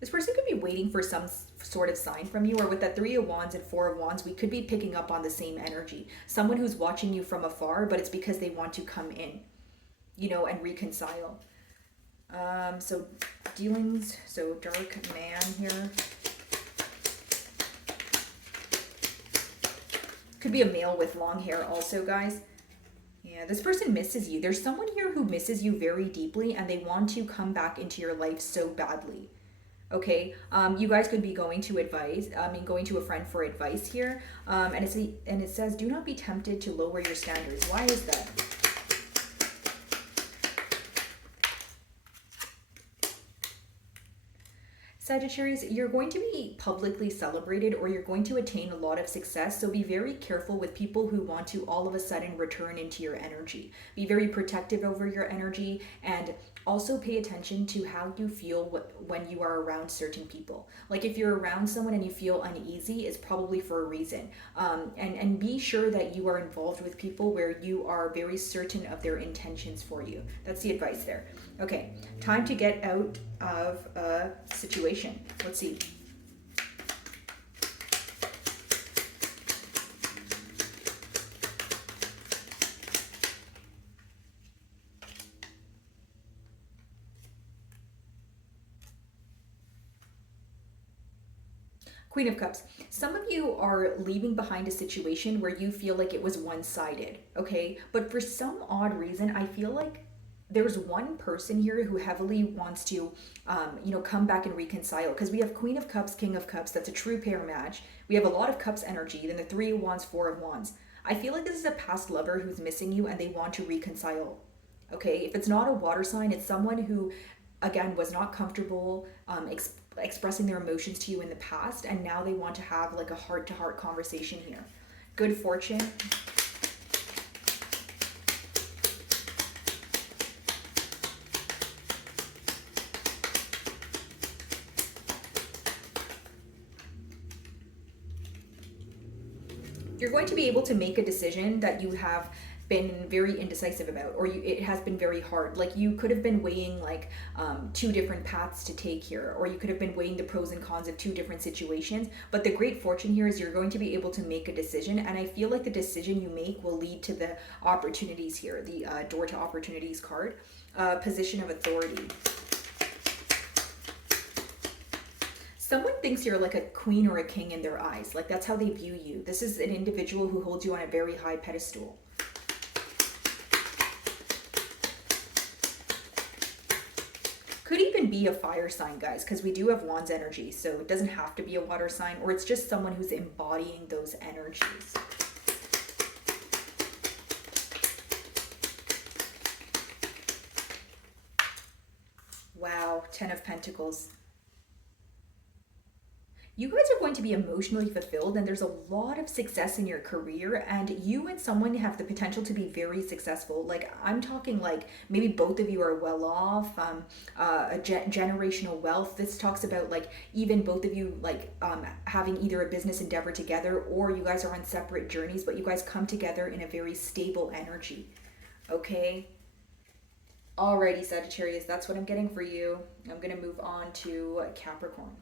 This person could be waiting for some sort of sign from you, or with that Three of Wands and Four of Wands, we could be picking up on the same energy. Someone who's watching you from afar, but it's because they want to come in, and reconcile. So dealings, so dark man here. Could be a male with long hair also, guys. Yeah, this person misses you. There's someone here who misses you very deeply, and they want to come back into your life so badly. Okay, you guys could be going to a friend for advice here, and it says, do not be tempted to lower your standards. Why is that? Sagittarius, you're going to be publicly celebrated, or you're going to attain a lot of success. So be very careful with people who want to all of a sudden return into your energy. Be very protective over your energy, and also pay attention to how you feel when you are around certain people. Like if you're around someone and you feel uneasy, it's probably for a reason. And be sure that you are involved with people where you are very certain of their intentions for you. That's the advice there. Okay, time to get out of a situation. Let's see. Queen of Cups. Some of you are leaving behind a situation where you feel like it was one-sided, okay? But for some odd reason, I feel like there's one person here who heavily wants to, come back and reconcile. Because we have Queen of Cups, King of Cups. That's a true pair match. We have a lot of Cups energy. Then the Three of Wands, Four of Wands. I feel like this is a past lover who's missing you and they want to reconcile, okay? If it's not a water sign, it's someone who, again, was not comfortable expressing their emotions to you in the past, and now they want to have like a heart-to-heart conversation here. Good fortune. You're going to be able to make a decision that you have been very indecisive about, or it has been very hard. Like you could have been weighing like two different paths to take here, or you could have been weighing the pros and cons of two different situations. But the great fortune here is you're going to be able to make a decision, and I feel like the decision you make will lead to the opportunities here, the door to opportunities card. Position of authority. Someone thinks you're like a queen or a king in their eyes. Like that's how they view you. This is an individual who holds you on a very high pedestal. Could even be a fire sign, guys, because we do have Wands energy. So it doesn't have to be a water sign, or it's just someone who's embodying those energies. Wow, 10 of Pentacles. You guys are going to be emotionally fulfilled, and there's a lot of success in your career, and you and someone have the potential to be very successful. Like, I'm talking like maybe both of you are well off, generational wealth. This talks about like even both of you like having either a business endeavor together, or you guys are on separate journeys, but you guys come together in a very stable energy. Okay. Alrighty, Sagittarius, that's what I'm getting for you. I'm going to move on to Capricorn.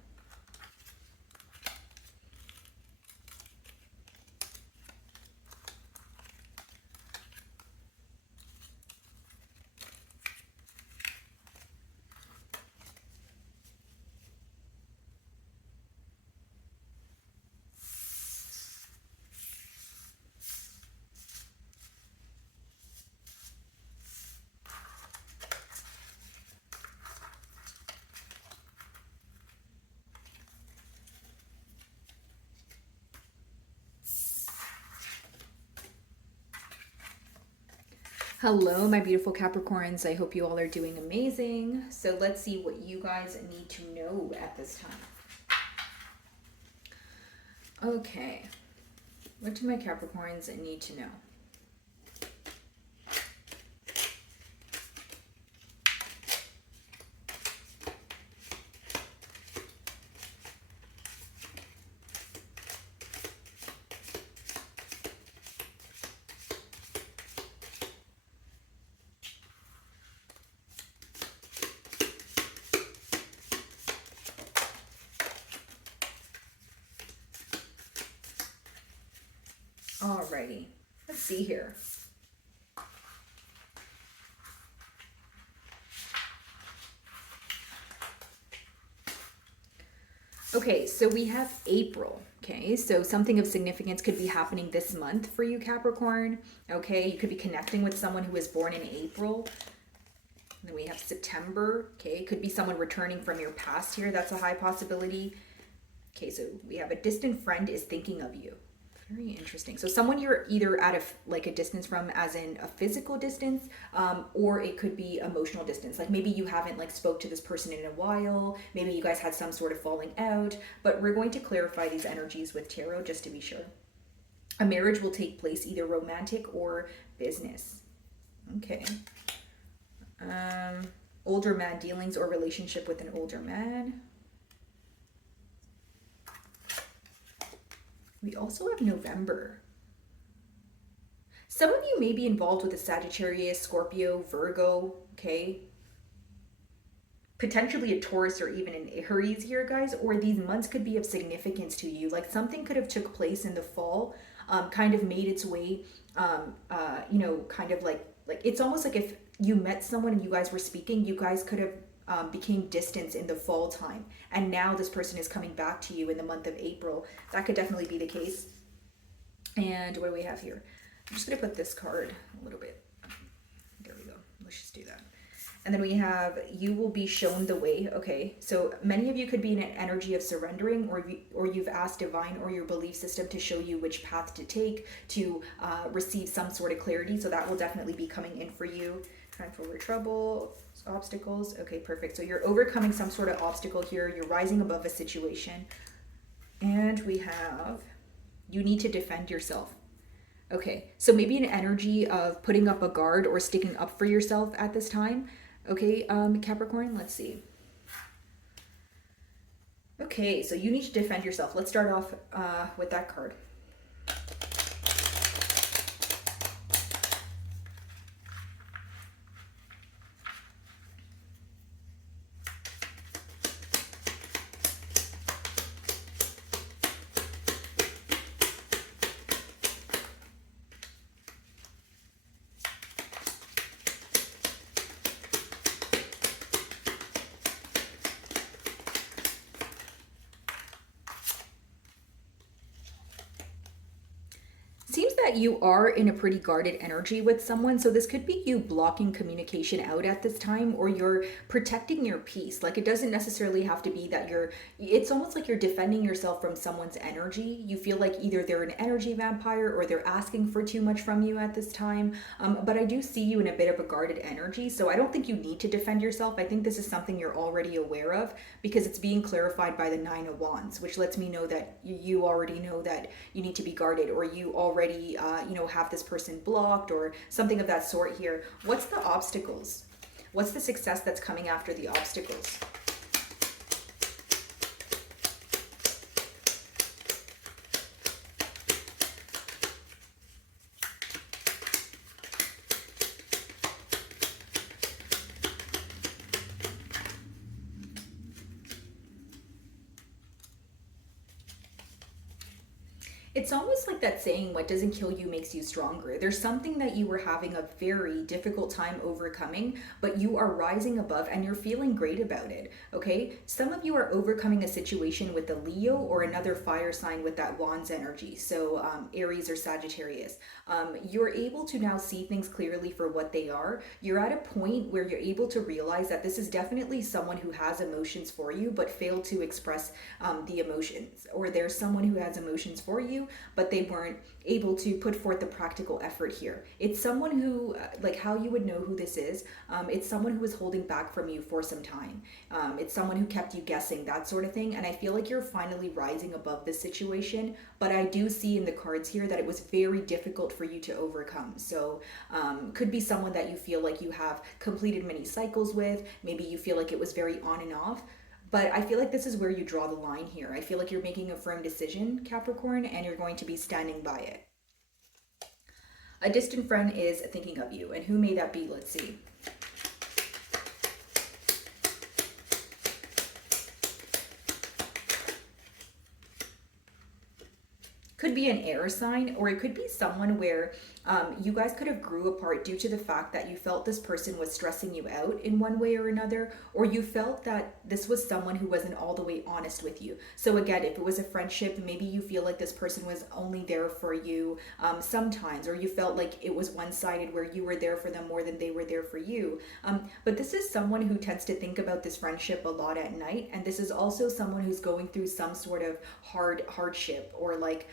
Hello, my beautiful Capricorns. I hope you all are doing amazing. So let's see what you guys need to know at this time. Okay. What do my Capricorns need to know? Alrighty, let's see here. Okay, so we have April. Okay, so something of significance could be happening this month for you, Capricorn. Okay, you could be connecting with someone who was born in April. And then we have September. Okay, it could be someone returning from your past here. That's a high possibility. Okay, so we have a distant friend is thinking of you. Very interesting. So someone you're either at a distance from, as in a physical distance, or it could be emotional distance. Like maybe you haven't like spoke to this person in a while. Maybe you guys had some sort of falling out. But we're going to clarify these energies with tarot just to be sure. A marriage will take place, either romantic or business. Okay. Older man dealings or relationship with an older man. We also have November. Some of you may be involved with a Sagittarius, Scorpio, Virgo, okay? Potentially a Taurus or even an Aries here, guys, or these months could be of significance to you. Like something could have took place in the fall, kind of made its way, kind of like it's almost like if you met someone and you guys were speaking, you guys could have became distant in the fall time, and now this person is coming back to you in the month of April. That could definitely be the case. And what do we have here? I'm just going to put this card a little bit. There we go. Let's just do that. And then we have, you will be shown the way. Okay, so many of you could be in an energy of surrendering, or you've asked divine or your belief system to show you which path to take to receive some sort of clarity. So that will definitely be coming in for you. Time for trouble, obstacles. Okay, perfect. So you're overcoming some sort of obstacle here. You're rising above a situation. And we have, you need to defend yourself. Okay, so maybe an energy of putting up a guard or sticking up for yourself at this time. Okay, Capricorn, let's see. Okay, so you need to defend yourself. Let's start off with that card. that you are in a pretty guarded energy with someone. So this could be you blocking communication out at this time, or you're protecting your peace. Like, it doesn't necessarily have to be that it's almost like you're defending yourself from someone's energy. You feel like either they're an energy vampire or they're asking for too much from you at this time. But I do see you in a bit of a guarded energy. So I don't think you need to defend yourself. I think this is something you're already aware of, because it's being clarified by the Nine of Wands, which lets me know that you already know that you need to be guarded, or you already, have this person blocked or something of that sort here. What's the obstacles? What's the success that's coming after the obstacles? It's almost like that saying, what doesn't kill you makes you stronger. There's something that you were having a very difficult time overcoming, but you are rising above and you're feeling great about it, okay? Some of you are overcoming a situation with a Leo or another fire sign with that Wands energy, so Aries or Sagittarius. You're able to now see things clearly for what they are. You're at a point where you're able to realize that this is definitely someone who has emotions for you, but failed to express the emotions. Or there's someone who has emotions for you, but they weren't able to put forth the practical effort here. It's someone who, like how you would know who this is, it's someone who was holding back from you for some time. It's someone who kept you guessing, that sort of thing. And I feel like you're finally rising above this situation, but I do see in the cards here that it was very difficult for you to overcome. So could be someone that you feel like you have completed many cycles with. Maybe you feel like it was very on and off. But I feel like this is where you draw the line here. I feel like you're making a firm decision, Capricorn, and you're going to be standing by it. A distant friend is thinking of you. And who may that be? Let's see. Could be an air sign, or it could be someone where you guys could have grew apart due to the fact that you felt this person was stressing you out in one way or another, or you felt that this was someone who wasn't all the way honest with you. So again, if it was a friendship, maybe you feel like this person was only there for you sometimes, or you felt like it was one-sided where you were there for them more than they were there for you. But this is someone who tends to think about this friendship a lot at night, and this is also someone who's going through some sort of hardship, or like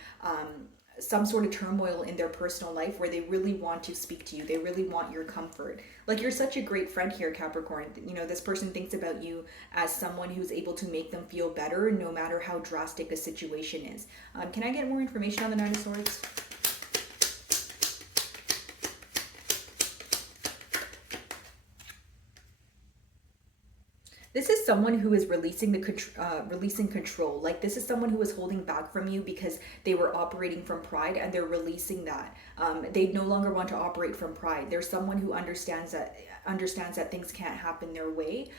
some sort of turmoil in their personal life where they really want to speak to you. They really want your comfort. Like, you're such a great friend here, Capricorn. You know, this person thinks about you as someone who's able to make them feel better no matter how drastic a situation is. Can I get more information on the Nine of Swords? This is someone who is releasing releasing control. Like, this is someone who is holding back from you because they were operating from pride, and they're releasing that. They no longer want to operate from pride. There's someone who understands that things can't happen their way.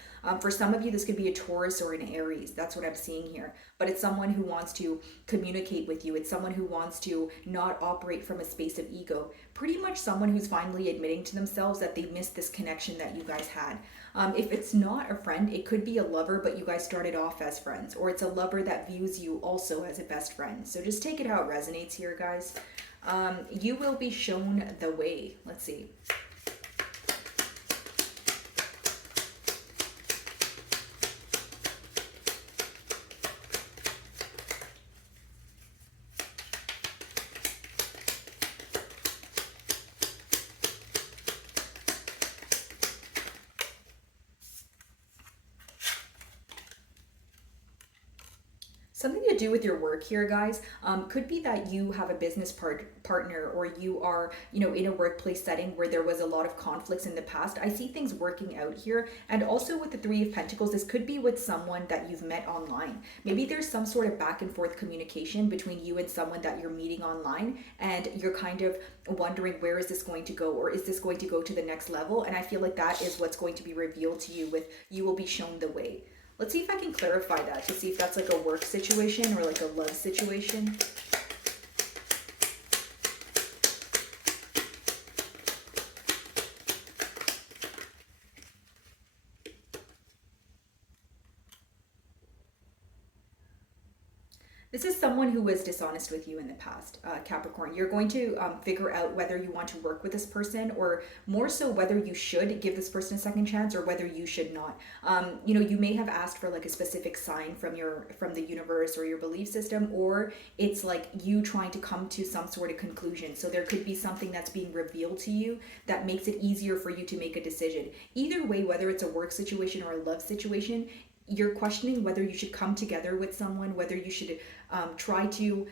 For some of you, this could be a Taurus or an Aries. That's what I'm seeing here. But it's someone who wants to communicate with you. It's someone who wants to not operate from a space of ego. Pretty much someone who's finally admitting to themselves that they missed this connection that you guys had. If it's not a friend, it could be a lover, but you guys started off as friends. Or it's a lover that views you also as a best friend. So just take it how it resonates here, guys. You will be shown the way. Let's see. Something to do with your work here, guys. Could be that you have a business partner, or you are, in a workplace setting where there was a lot of conflicts in the past. I see things working out here. And also with the Three of Pentacles, this could be with someone that you've met online. Maybe there's some sort of back and forth communication between you and someone that you're meeting online, and you're kind of wondering, where is this going to go, or is this going to go to the next level? And I feel like that is what's going to be revealed to you with you will be shown the way. Let's see if I can clarify that, to see if that's like a work situation or like a love situation. This is someone who was dishonest with you in the past, Capricorn. You're going to figure out whether you want to work with this person, or more so whether you should give this person a second chance or whether you should not. You know, you may have asked for like a specific sign from the universe or your belief system, or it's like you trying to come to some sort of conclusion. So there could be something that's being revealed to you that makes it easier for you to make a decision. Either way, whether it's a work situation or a love situation, you're questioning whether you should come together with someone, whether you should try to,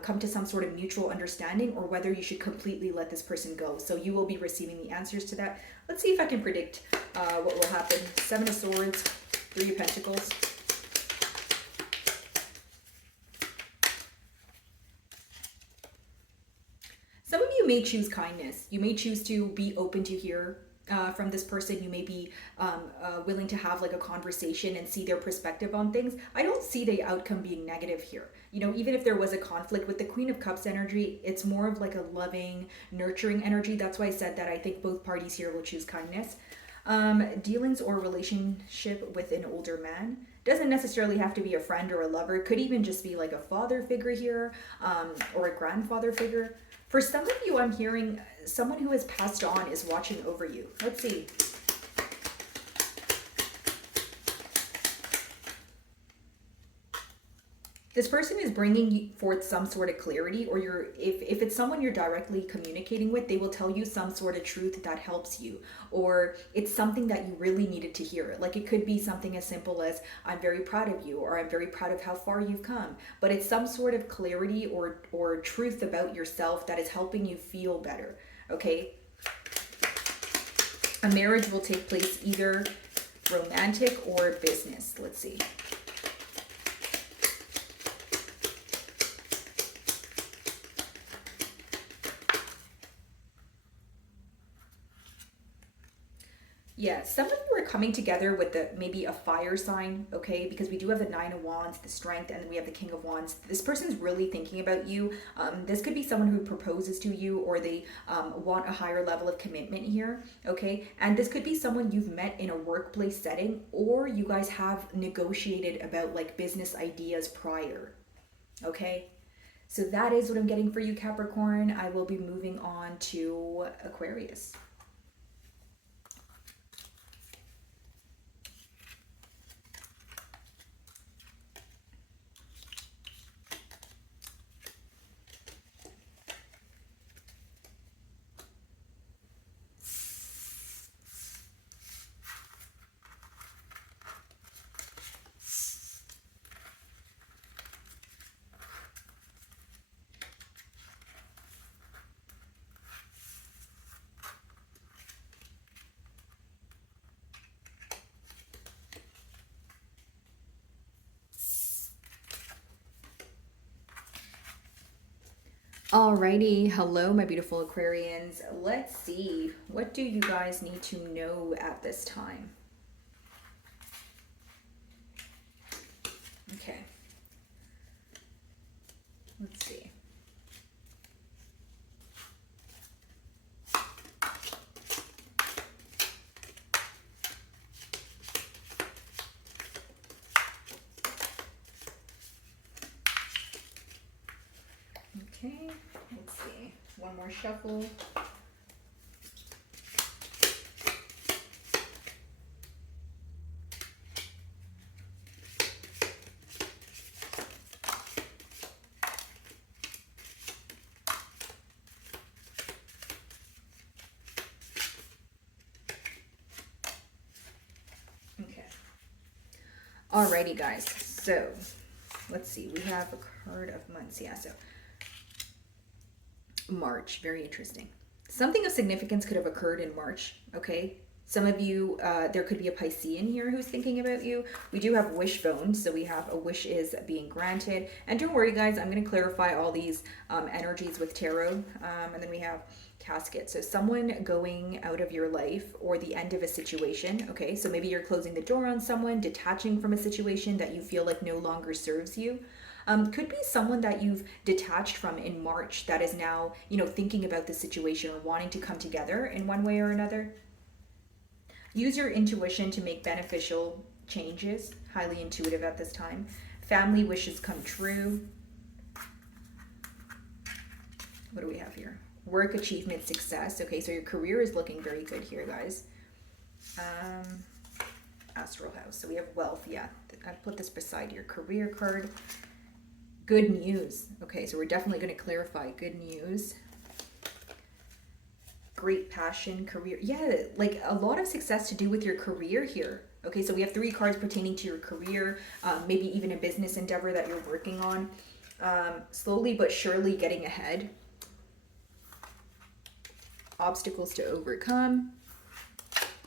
come to some sort of mutual understanding, or whether you should completely let this person go. So you will be receiving the answers to that. Let's see if I can predict what will happen. 7 of Swords, 3 of Pentacles. Some of you may choose kindness. You may choose to be open to hear from this person. You may be willing to have like a conversation and see their perspective on things. I don't see the outcome being negative here. You know, even if there was a conflict with the Queen of Cups energy, it's more of like a loving, nurturing energy. That's why I said that I think both parties here will choose kindness. Dealings or relationship with an older man. Doesn't necessarily have to be a friend or a lover. It could even just be like a father figure here, or a grandfather figure. For some of you, I'm hearing someone who has passed on is watching over you. Let's see. This person is bringing forth some sort of clarity, or if it's someone you're directly communicating with, they will tell you some sort of truth that helps you, or it's something that you really needed to hear. Like it could be something as simple as, I'm very proud of you, or I'm very proud of how far you've come. But it's some sort of clarity or truth about yourself that is helping you feel better, okay? A marriage will take place either romantic or business. Let's see. Yeah, some of you are coming together with maybe a fire sign, okay? Because we do have the 9 of Wands, the Strength, and we have the King of Wands. This person's really thinking about you. This could be someone who proposes to you, or they want a higher level of commitment here, okay? And this could be someone you've met in a workplace setting, or you guys have negotiated about like business ideas prior, okay? So that is what I'm getting for you, Capricorn. I will be moving on to Aquarius. Alrighty, hello my beautiful Aquarians. Let's see, what do you guys need to know at this time? Okay, let's see. Okay, let's see. One more shuffle. Okay. Alrighty, guys. So, let's see. We have a card of months. Yeah, so March, very interesting. Something of significance could have occurred in March, okay? Some of you, there could be a Piscean here who's thinking about you. We do have wishbone, so we have a wish is being granted. And don't worry, guys, I'm going to clarify all these energies with tarot. And then we have casket. So someone going out of your life, or the end of a situation, okay? So maybe you're closing the door on someone, detaching from a situation that you feel like no longer serves you. Could be someone that you've detached from in March that is now, thinking about the situation or wanting to come together in one way or another. Use your intuition to make beneficial changes. Highly intuitive at this time. family wishes come true. What do we have here? Work, achievement, success. Okay, so your career is looking very good here, guys. Astral house. So we have wealth. Yeah, I put this beside your career card. Good news. Okay, so we're definitely going to clarify good news. Great passion, career. Yeah, like a lot of success to do with your career here. Okay, so we have 3 cards pertaining to your career, maybe even a business endeavor that you're working on. Slowly but surely getting ahead. Obstacles to overcome.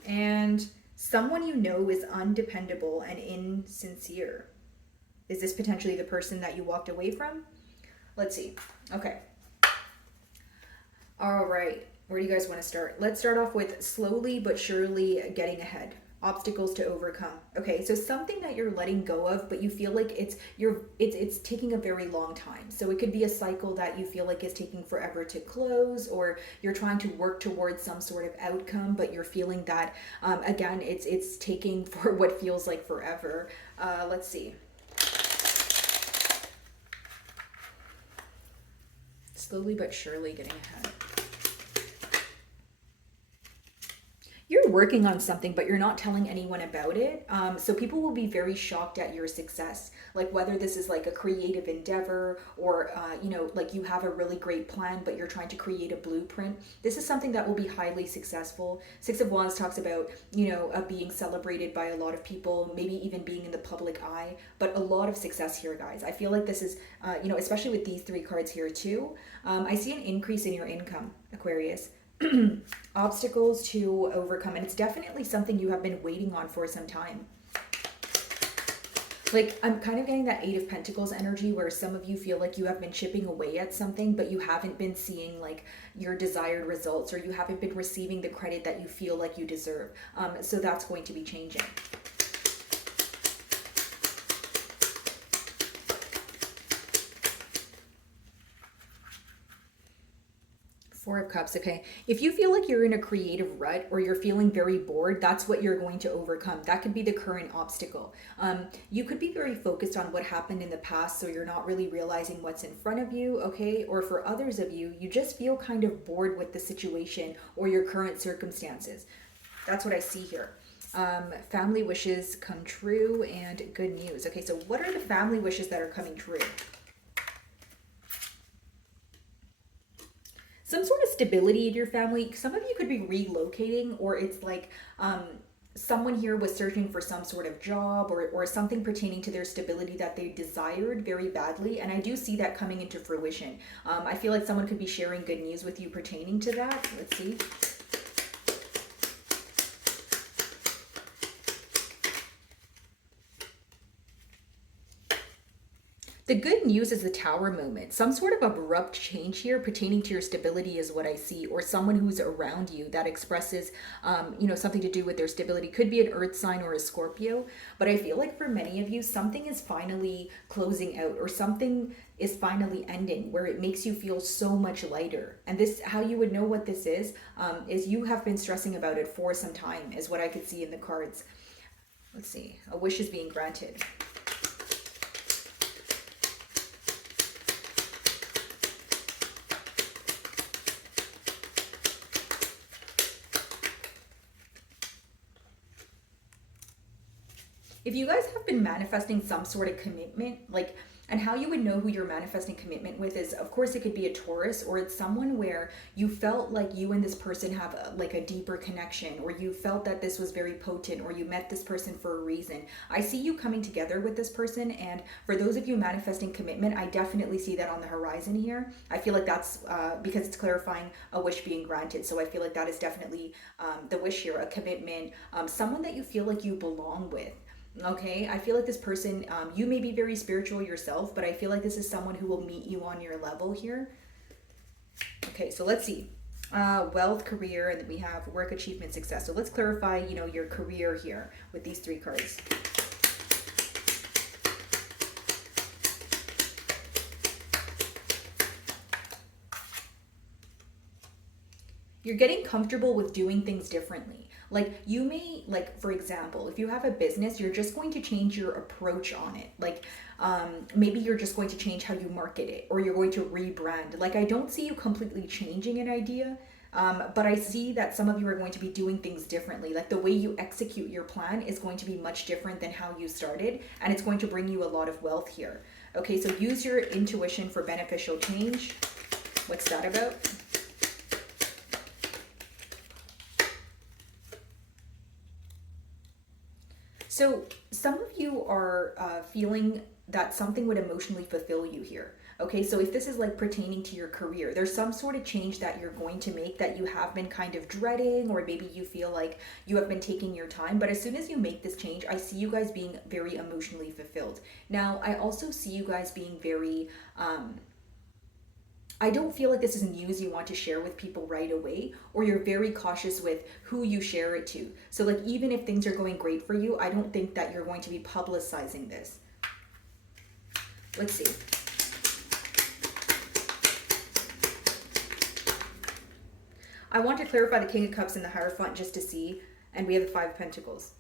And someone you know is undependable and insincere. Is this potentially the person that you walked away from? Let's see. Okay. All right. Where do you guys want to start? Let's start off with slowly but surely getting ahead. Obstacles to overcome. Okay, so something that you're letting go of, but you feel like it's taking a very long time. So it could be a cycle that you feel like is taking forever to close, or you're trying to work towards some sort of outcome, but you're feeling that again, it's taking for what feels like forever. Let's see. Slowly but surely getting ahead. You're working on something, but you're not telling anyone about it. So people will be very shocked at your success. Like whether this is like a creative endeavor or, like you have a really great plan, but you're trying to create a blueprint. This is something that will be highly successful. 6 of Wands talks about, being celebrated by a lot of people, maybe even being in the public eye, but a lot of success here, guys. I feel like this is, especially with these 3 cards here too. I see an increase in your income, Aquarius. Obstacles to overcome, and it's definitely something you have been waiting on for some time. Like I'm kind of getting that 8 of Pentacles energy where some of you feel like you have been chipping away at something, but you haven't been seeing like your desired results, or you haven't been receiving the credit that you feel like you deserve. So that's going to be changing. Four of Cups, okay. If you feel like you're in a creative rut or you're feeling very bored, that's what you're going to overcome. That could be the current obstacle. You could be very focused on what happened in the past, so you're not really realizing what's in front of you, okay? Or for others of you, you just feel kind of bored with the situation or your current circumstances. That's what I see here. Family wishes come true and good news. Okay, so what are the family wishes that are coming true? Some sort of stability in your family. Some of you could be relocating, or it's like someone here was searching for some sort of job or something pertaining to their stability that they desired very badly. And I do see that coming into fruition. I feel like someone could be sharing good news with you pertaining to that. Let's see. The good news is the Tower moment. Some sort of abrupt change here pertaining to your stability is what I see, or someone who's around you that expresses, something to do with their stability. Could be an Earth sign or a Scorpio, but I feel like for many of you, something is finally closing out, or something is finally ending where it makes you feel so much lighter. And this, how you would know what this is you have been stressing about it for some time, is what I could see in the cards. Let's see. A wish is being granted. If you guys have been manifesting some sort of commitment, and how you would know who you're manifesting commitment with is, of course, it could be a Taurus, or it's someone where you felt like you and this person have a deeper connection, or you felt that this was very potent, or you met this person for a reason. I see you coming together with this person, and for those of you manifesting commitment, I definitely see that on the horizon here. I feel like that's because it's clarifying a wish being granted. So I feel like that is definitely the wish here, a commitment, someone that you feel like you belong with. Okay, I feel like this person, you may be very spiritual yourself, but I feel like this is someone who will meet you on your level here. Okay, so let's see. Wealth, career, and then we have work, achievement, success. So let's clarify, your career here with these 3 cards. You're getting comfortable with doing things differently. Like you may, like for example, if you have a business, you're just going to change your approach on it. Like maybe you're just going to change how you market it, or you're going to rebrand. Like I don't see you completely changing an idea. But I see that some of you are going to be doing things differently. Like the way you execute your plan is going to be much different than how you started, and it's going to bring you a lot of wealth here. Okay, so use your intuition for beneficial change. What's that about? So some of you are feeling that something would emotionally fulfill you here. Okay, so if this is like pertaining to your career, there's some sort of change that you're going to make that you have been kind of dreading, or maybe you feel like you have been taking your time. But as soon as you make this change, I see you guys being very emotionally fulfilled. Now, I also see you guys being very, I don't feel like this is news you want to share with people right away, or you're very cautious with who you share it to. So like even if things are going great for you, I don't think that you're going to be publicizing this. Let's see. I want to clarify the King of Cups and the Hierophant just to see, and we have the Five of Pentacles.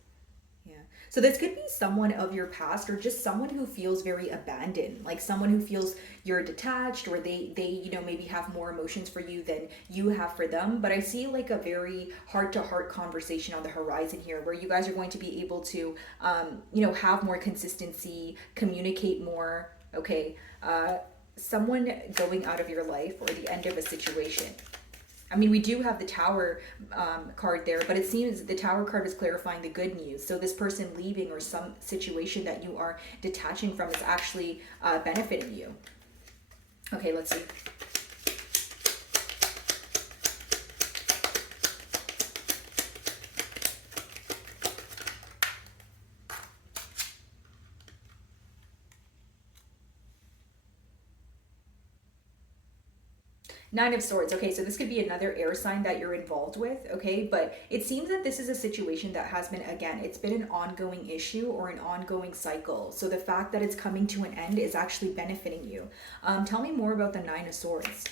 Yeah. So this could be someone of your past, or just someone who feels very abandoned, like someone who feels you're detached, or they you know, maybe have more emotions for you than you have for them. But I see like a very heart-to-heart conversation on the horizon here, where you guys are going to be able to, you know, have more consistency, communicate more. Okay. Someone going out of your life, or the end of a situation. I mean, we do have the Tower card there, but it seems the Tower card is clarifying the good news. So this person leaving, or some situation that you are detaching from, is actually benefiting you. Okay, let's see. Nine of Swords. Okay, so this could be another air sign that you're involved with, okay? But it seems that this is a situation that has been, again, it's been an ongoing issue or an ongoing cycle. So the fact that it's coming to an end is actually benefiting you. Tell me more about the Nine of Swords.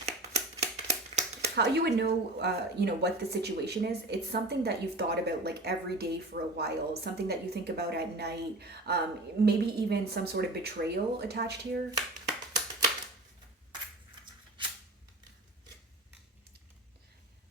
How you would know, you know, what the situation is. It's something that you've thought about like every day for a while, something that you think about at night, maybe even some sort of betrayal attached here.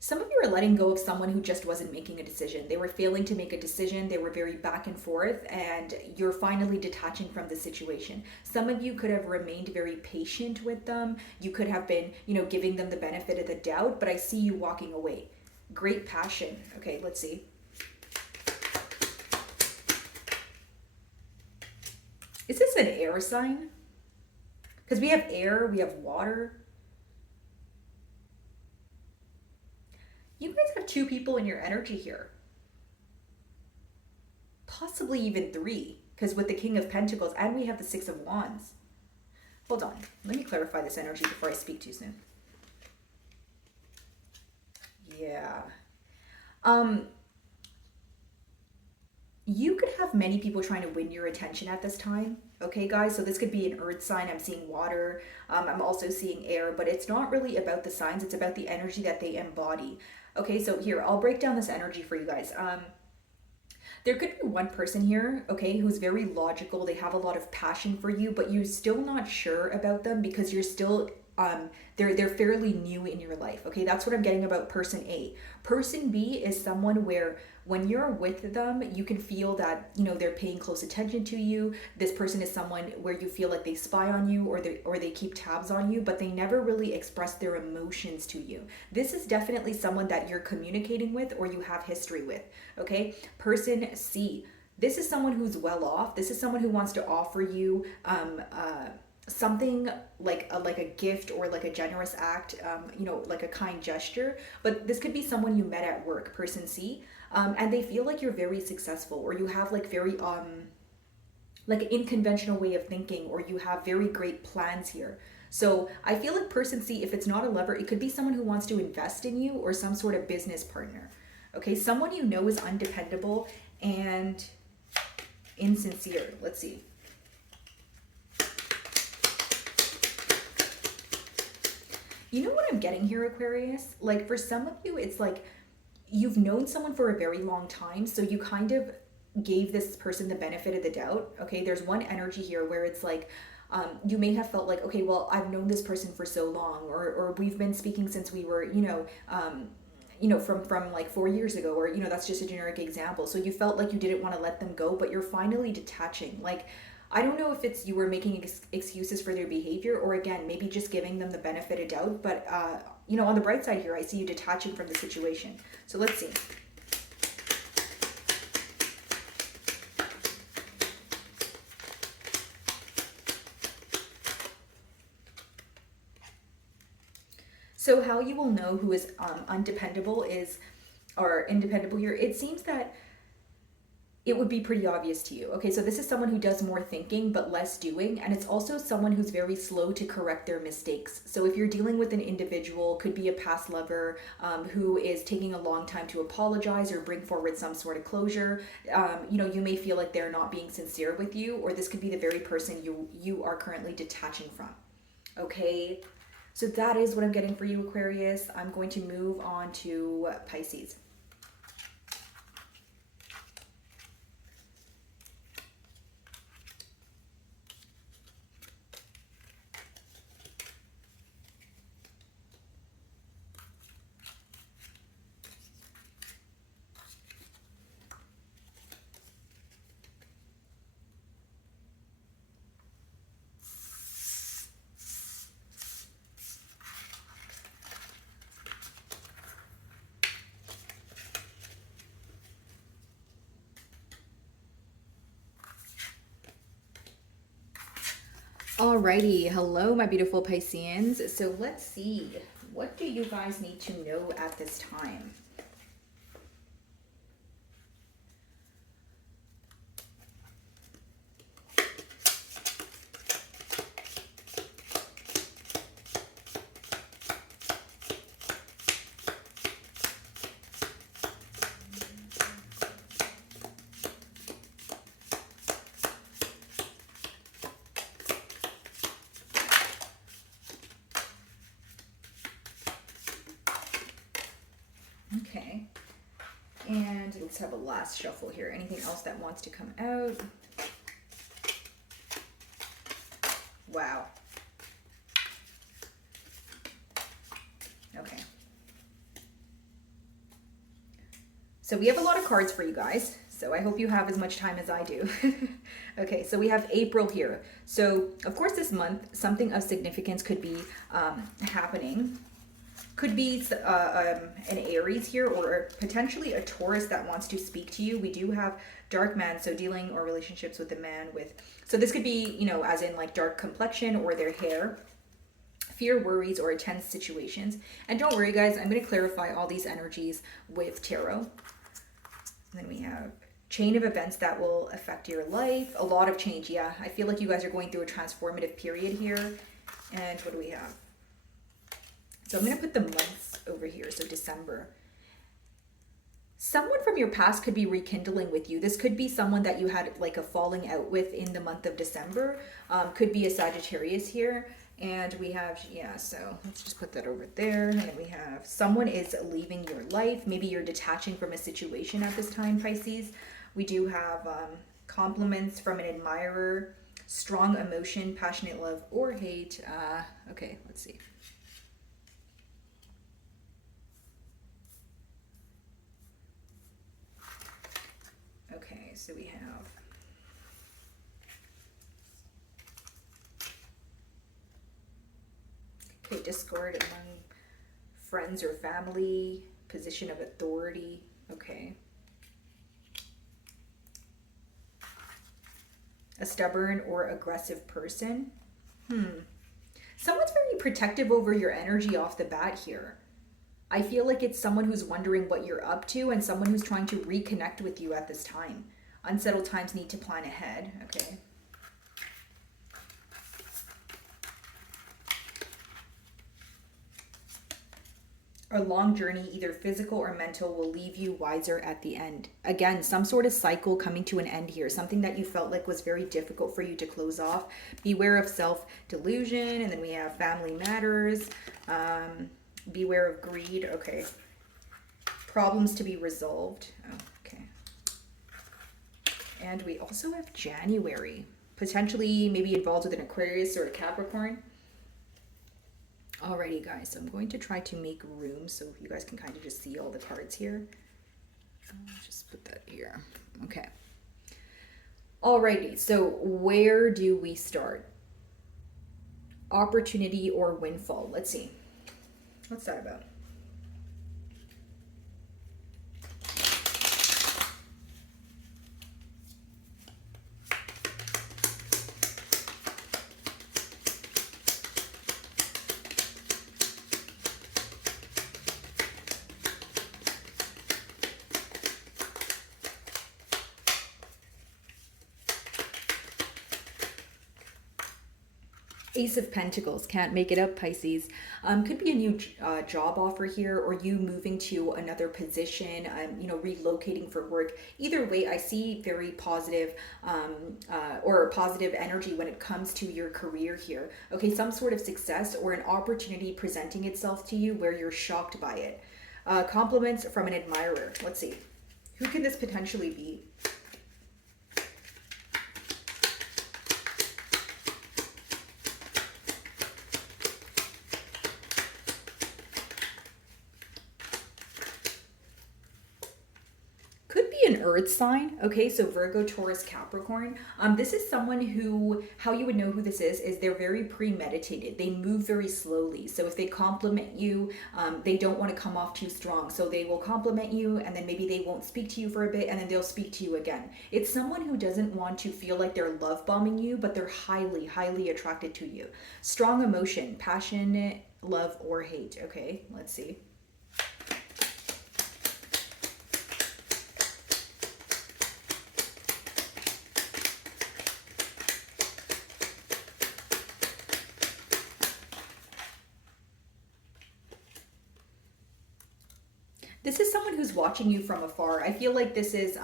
Some of you are letting go of someone who just wasn't making a decision. They were failing to make a decision. They were very back and forth, and you're finally detaching from the situation. Some of you could have remained very patient with them. You could have been, you know, giving them the benefit of the doubt, but I see you walking away. Great passion. Okay, let's see. Is this an air sign? Because we have air, we have water. You guys have two people in your energy here. Possibly even three, because with the King of Pentacles, and we have the Six of Wands. Hold on. Let me clarify this energy before I speak too soon. Yeah. You could have many people trying to win your attention at this time. Okay, guys, so this could be an earth sign. I'm seeing water. I'm also seeing air, but it's not really about the signs. It's about the energy that they embody. Okay, so here, I'll break down this energy for you guys. There could be one person here, okay, who's very logical. They have a lot of passion for you, but you're still not sure about them because you're still, they're fairly new in your life. Okay, that's what I'm getting about person A. Person B is someone where when you're with them, you can feel that, you know, they're paying close attention to you. This person is someone where you feel like they spy on you, or they keep tabs on you, but they never really express their emotions to you. This is definitely someone that you're communicating with, or you have history with. Okay, person C. This is someone who's well off. This is someone who wants to offer you something like a gift, or like a generous act, you know, like a kind gesture. But this could be someone you met at work, person C, and they feel like you're very successful, or you have like very like an unconventional way of thinking, or you have very great plans here. So I feel like person C, if it's not a lover, it could be someone who wants to invest in you, or some sort of business partner. Okay, someone you know is undependable and insincere. Let's see. You know what I'm getting here, Aquarius? Like for some of you, it's like you've known someone for a very long time, so you kind of gave this person the benefit of the doubt. Okay, there's one energy here where it's like, you may have felt like, okay, well, I've known this person for so long, or we've been speaking since we were, from like 4 years ago, or that's just a generic example. So you felt like you didn't want to let them go, but you're finally detaching. Like, I don't know if it's you were making excuses for their behavior, or again, maybe just giving them the benefit of doubt. But on the bright side here, I see you detaching from the situation. So let's see. So how you will know who is undependable is, or independable here, it seems that it would be pretty obvious to you. Okay, so this is someone who does more thinking but less doing, and it's also someone who's very slow to correct their mistakes. So if you're dealing with an individual, could be a past lover, who is taking a long time to apologize or bring forward some sort of closure, you may feel like they're not being sincere with you, or this could be the very person you are currently detaching from. Okay, so that is what I'm getting for you, Aquarius. I'm going to move on to Pisces. Alrighty, hello my beautiful Pisceans. So let's see, what do you guys need to know at this time? Okay, and let's have a last shuffle here. Anything else that wants to come out? Wow. Okay. So we have a lot of cards for you guys, so I hope you have as much time as I do. Okay, so we have April here. So, of course, this month, something of significance could be happening. Could be an Aries here, or potentially a Taurus that wants to speak to you. We do have dark man, so dealing or relationships with a man with, so this could be, as in like dark complexion or their hair, fear, worries, or tense situations. And don't worry, guys, I'm going to clarify all these energies with tarot. And then we have chain of events that will affect your life. A lot of change, yeah. I feel like you guys are going through a transformative period here. And what do we have? So I'm going to put the months over here. So December. Someone from your past could be rekindling with you. This could be someone that you had like a falling out with in the month of December. Could be a Sagittarius here. And we have, yeah, so let's just put that over there. And then we have someone is leaving your life. Maybe you're detaching from a situation at this time, Pisces. We do have compliments from an admirer, strong emotion, passionate love or hate. Okay, let's see. Okay, so we have discord among friends or family, position of authority. Okay. A stubborn or aggressive person. Someone's very protective over your energy off the bat here. I feel like it's someone who's wondering what you're up to and someone who's trying to reconnect with you at this time. Unsettled times need to plan ahead. Okay. A long journey, either physical or mental, will leave you wiser at the end. Again, some sort of cycle coming to an end here. Something that you felt like was very difficult for you to close off. Beware of self-delusion. And then we have family matters. Beware of greed. Okay. Problems to be resolved. Oh, okay. And we also have January. Potentially maybe involved with an Aquarius or a Capricorn. Alrighty, guys. So I'm going to try to make room so you guys can kind of just see all the cards here. I'll just put that here. Okay. Alrighty. So where do we start? Opportunity or windfall? Let's see. What's that about? Ace of Pentacles, can't make it up, Pisces. Could be a new job offer here, or you moving to another position, you know, relocating for work. Either way, I see very positive or positive energy when it comes to your career here. Okay, some sort of success or an opportunity presenting itself to you where you're shocked by it. Compliments from an admirer. Let's see. Who can this potentially be? Earth sign. Okay, so Virgo, Taurus, Capricorn. This is someone who, how you would know who this is they're very premeditated. They move very slowly. So if they compliment you, they don't want to come off too strong. So they will compliment you and then maybe they won't speak to you for a bit and then they'll speak to you again. It's someone who doesn't want to feel like they're love bombing you, but they're highly, highly attracted to you. Strong emotion, passionate, love, or hate. Okay, let's see. This is someone who's watching you from afar. I feel like this is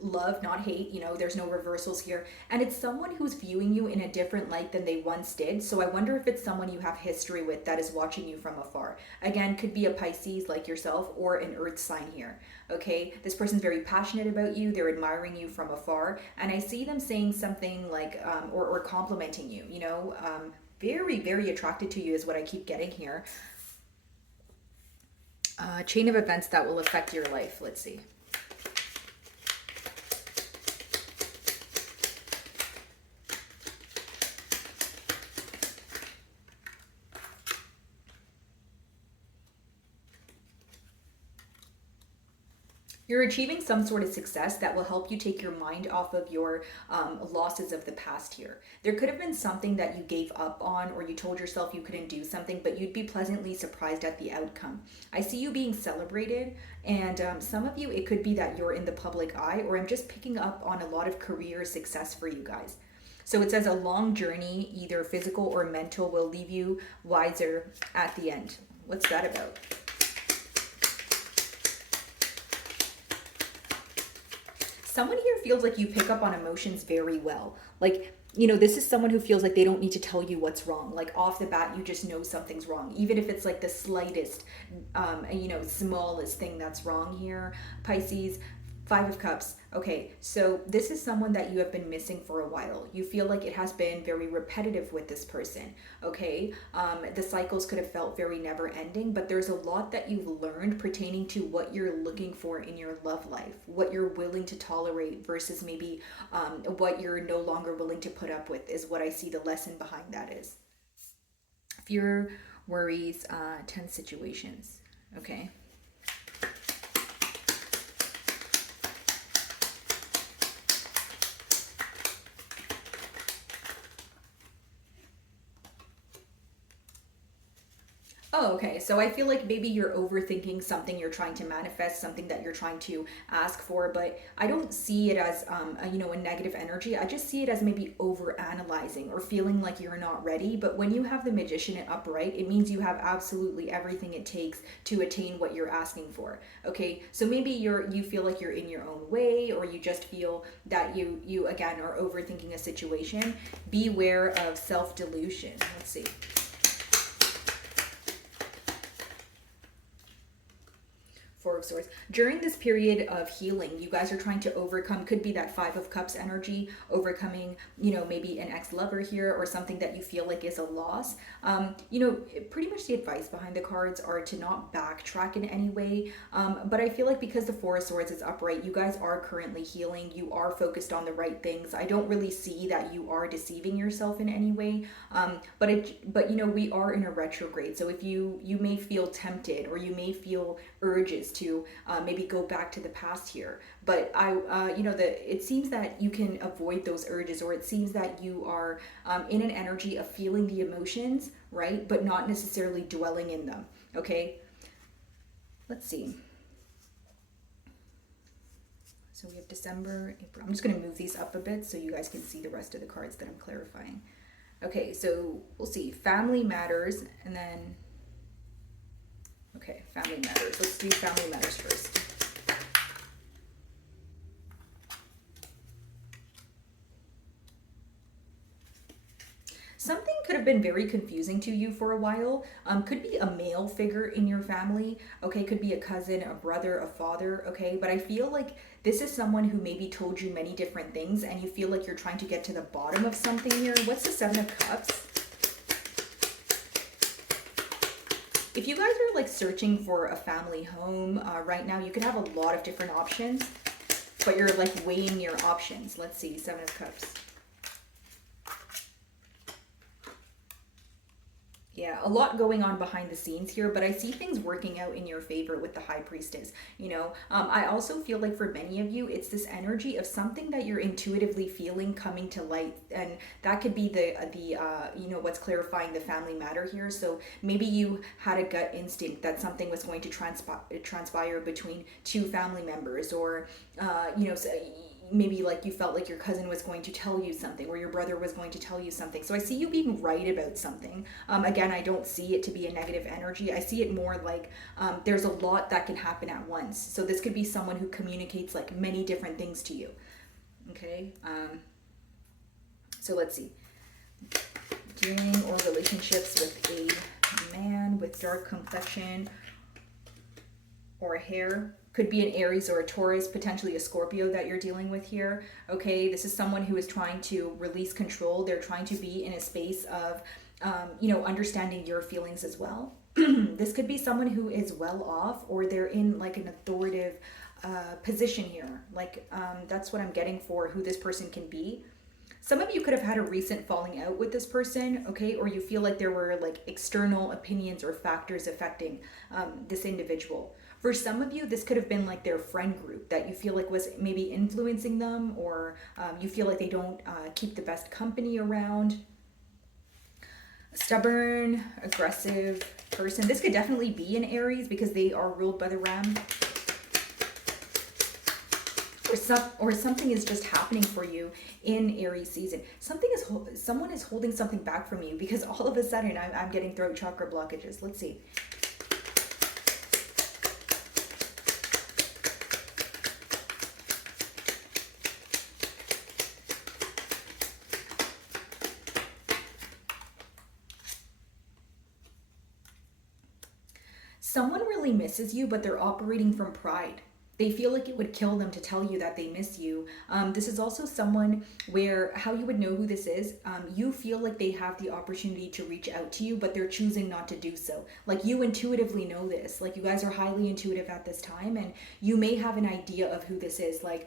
love, not hate. You know, there's no reversals here. And it's someone who's viewing you in a different light than they once did. So I wonder if it's someone you have history with that is watching you from afar. Again, could be a Pisces like yourself or an earth sign here. Okay, this person's very passionate about you. They're admiring you from afar. And I see them saying something like, or complimenting you, you know, very, very attracted to you is what I keep getting here. Chain of events that will affect your life. Let's see. You're achieving some sort of success that will help you take your mind off of your losses of the past here. There could have been something that you gave up on or you told yourself you couldn't do something, but you'd be pleasantly surprised at the outcome. I see you being celebrated, and some of you, it could be that you're in the public eye, or I'm just picking up on a lot of career success for you guys. So it says a long journey, either physical or mental, will leave you wiser at the end. What's that about? Someone here feels like you pick up on emotions very well. Like, you know, this is someone who feels like they don't need to tell you what's wrong. Like off the bat, you just know something's wrong. Even if it's like the slightest, you know, smallest thing that's wrong here. Pisces, 5 of Cups. Okay, so this is someone that you have been missing for a while. You feel like it has been very repetitive with this person, okay? The cycles could have felt very never ending, but there's a lot that you've learned pertaining to what you're looking for in your love life, what you're willing to tolerate versus maybe what you're no longer willing to put up with is what I see the lesson behind that is. Fear, worries, tense situations, okay? Oh, okay. So I feel like maybe you're overthinking something you're trying to manifest, something that you're trying to ask for, but I don't see it as, you know, a negative energy. I just see it as maybe over analyzing or feeling like you're not ready. But when you have the Magician upright, it means you have absolutely everything it takes to attain what you're asking for. Okay. So maybe you feel like you're in your own way, or you just feel that you again are overthinking a situation. Beware of self-delusion. Let's see. Four of Swords. During this period of healing, you guys are trying to overcome, could be that Five of Cups energy, overcoming, you know, maybe an ex-lover here or something that you feel like is a loss. You know, pretty much the advice behind the cards are to not backtrack in any way. But I feel like because the Four of Swords is upright, you guys are currently healing. You are focused on the right things. I don't really see that you are deceiving yourself in any way. But you know, we are in a retrograde. So if you may feel tempted, or you may feel urges to maybe go back to the past here. But you know, it seems that you can avoid those urges, or it seems that you are in an energy of feeling the emotions, right? But not necessarily dwelling in them. Okay. Let's see. So we have December, April. I'm just going to move these up a bit so you guys can see the rest of the cards that I'm clarifying. Okay, so we'll see. Family matters, and then... Okay, family matters. Let's do family matters first. Something could have been very confusing to you for a while. Could be a male figure in your family. Okay, could be a cousin, a brother, a father. Okay, but I feel like this is someone who maybe told you many different things, and you feel like you're trying to get to the bottom of something here. What's the Seven of Cups? If you guys are like searching for a family home right now, you could have a lot of different options, but you're like weighing your options. Let's see, Seven of Cups. Yeah, a lot going on behind the scenes here, but I see things working out in your favor with the High Priestess. You know, I also feel like for many of you, it's this energy of something that you're intuitively feeling coming to light, and that could be the you know, what's clarifying the family matter here. So maybe you had a gut instinct that something was going to transpire between two family members, or you know, maybe like you felt like your cousin was going to tell you something, or your brother was going to tell you something. So I see you being right about something. Again, I don't see it to be a negative energy. I see it more like there's a lot that can happen at once. So this could be someone who communicates like many different things to you. Okay. So let's see. Dealing or relationships with a man with dark complexion or hair. Could be an Aries or a Taurus, potentially a Scorpio that you're dealing with here. Okay, this is someone who is trying to release control. They're trying to be in a space of, you know, understanding your feelings as well. This could be someone who is well off, or they're in like an authoritative position here. Like that's what I'm getting for who this person can be. Some of you could have had a recent falling out with this person, okay? Or you feel like there were like external opinions or factors affecting this individual. For some of you, this could have been like their friend group that you feel like was maybe influencing them, or you feel like they don't keep the best company around. A stubborn, aggressive person. This could definitely be an Aries because they are ruled by the Ram. Or something is just happening for you in Aries season. Someone is holding something back from you, because all of a sudden I'm getting throat chakra blockages. Let's see. Someone really misses you, but they're operating from pride. They feel like it would kill them to tell you that they miss you. This is also someone where, how you would know who this is, you feel like they have the opportunity to reach out to you, but they're choosing not to do so. Like, you intuitively know this. Like, you guys are highly intuitive at this time, and you may have an idea of who this is. Like,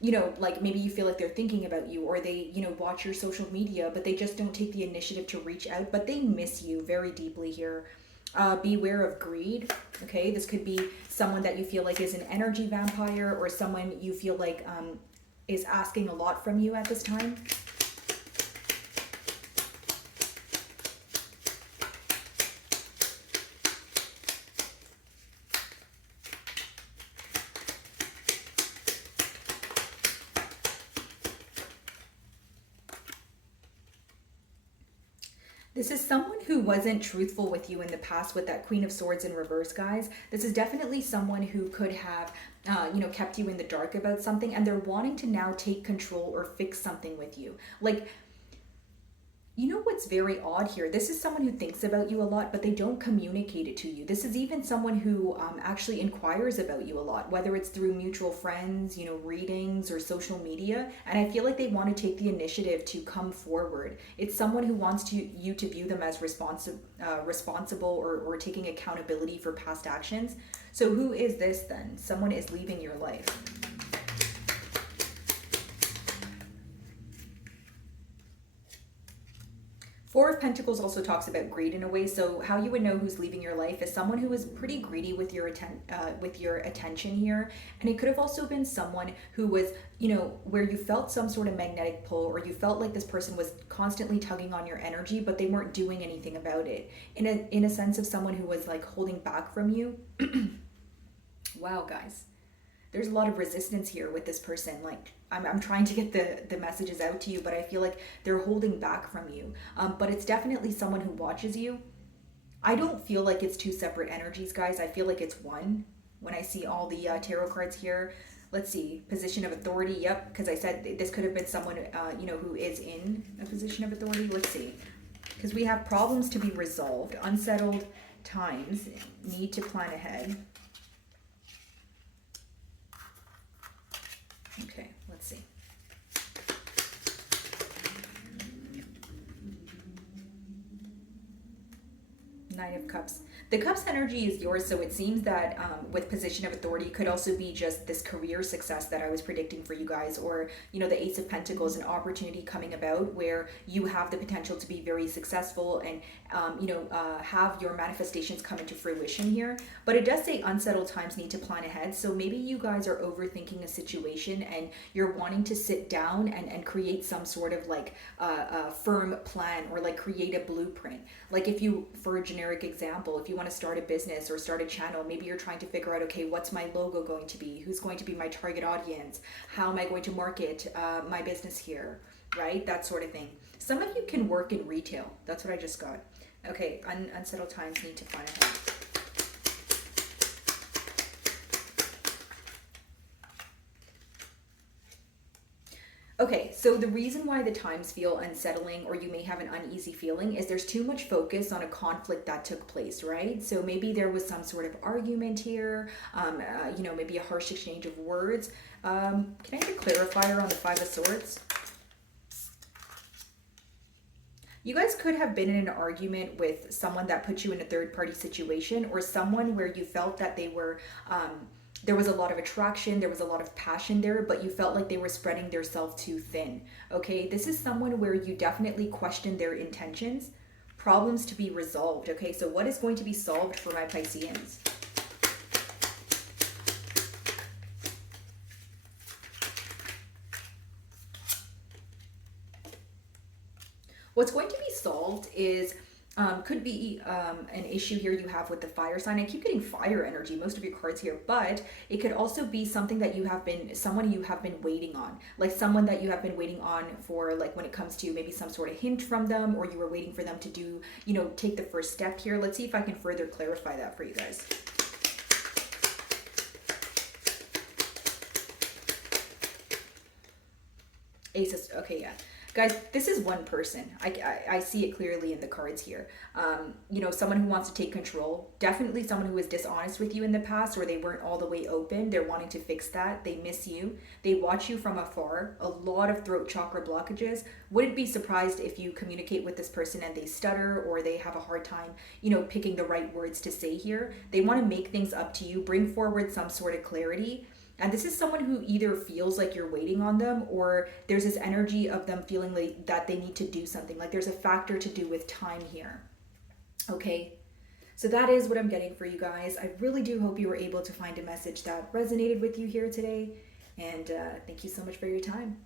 you know, like maybe you feel like they're thinking about you, or they, you know, watch your social media, but they just don't take the initiative to reach out, but they miss you very deeply here. Beware of greed. Okay, this could be someone that you feel like is an energy vampire, or someone you feel like is asking a lot from you at this time. This is someone who wasn't truthful with you in the past with that Queen of Swords in reverse, guys. This is definitely someone who could have, you know, kept you in the dark about something, and they're wanting to now take control or fix something with you. Like, You know what's very odd here? This is someone who thinks about you a lot, but they don't communicate it to you. This is even someone who actually inquires about you a lot, whether it's through mutual friends, you know, readings or social media. And I feel like they want to take the initiative to come forward. It's someone who wants you to view them as responsible or taking accountability for past actions. So who is this then? Someone is leaving your life. Four of Pentacles also talks about greed in a way. So how you would know who's leaving your life is someone who is pretty greedy with your attention here. And it could have also been someone who was, you know, where you felt some sort of magnetic pull, or you felt like this person was constantly tugging on your energy, but they weren't doing anything about it. In a sense of someone who was like holding back from you. Wow, guys. There's a lot of resistance here with this person. Like, I'm trying to get the messages out to you, but I feel like they're holding back from you. But it's definitely someone who watches you. I don't feel like it's two separate energies, guys. I feel like it's one when I see all the tarot cards here. Let's see, position of authority. Yep, because I said this could have been someone, you know, who is in a position of authority. Let's see, because we have problems to be resolved, unsettled times, need to plan ahead. Okay, let's see. Nine of Cups. The Cups energy is yours, so it seems that with position of authority could also be just this career success that I was predicting for you guys, or, you know, the Ace of Pentacles, an opportunity coming about where you have the potential to be very successful and, you know, have your manifestations come into fruition here. But it does say unsettled times, need to plan ahead. So maybe you guys are overthinking a situation and you're wanting to sit down and create some sort of like a firm plan, or like create a blueprint. Like if you, for a generic example, if you want to start a business or start a channel, maybe you're trying to figure out, okay, what's my logo going to be? Who's going to be my target audience? How am I going to market my business here? Right? That sort of thing. Some of you can work in retail. That's what I just got. Okay, unsettled times, need to plan ahead. Okay, so the reason why the times feel unsettling, or you may have an uneasy feeling, is there's too much focus on a conflict that took place, right? So maybe there was some sort of argument here, you know, maybe a harsh exchange of words. Can I get a clarifier on the Five of Swords? You guys could have been in an argument with someone that put you in a third-party situation, or someone where you felt that they were... there was a lot of attraction, there was a lot of passion there, but you felt like they were spreading themselves too thin. Okay, this is someone where you definitely question their intentions. Problems to be resolved. Okay, so what is going to be solved for my Pisceans? What's going to be solved is... could be an issue here you have with the fire sign. I keep getting fire energy, most of your cards here, but it could also be something that you have been, someone you have been waiting on, like someone that you have been waiting on for, like when it comes to maybe some sort of hint from them, or you were waiting for them to do, you know, take the first step here. Let's see if I can further clarify that for you guys. Aces, okay, yeah. Guys, this is one person. I see it clearly in the cards here. You know, someone who wants to take control. Definitely someone who was dishonest with you in the past, or they weren't all the way open. They're wanting to fix that. They miss you. They watch you from afar. A lot of throat chakra blockages. Wouldn't be surprised if you communicate with this person and they stutter, or they have a hard time, you know, picking the right words to say here. They want to make things up to you, bring forward some sort of clarity. And this is someone who either feels like you're waiting on them, or there's this energy of them feeling like that they need to do something. Like there's a factor to do with time here. Okay, so that is what I'm getting for you guys. I really do hope you were able to find a message that resonated with you here today. And thank you so much for your time.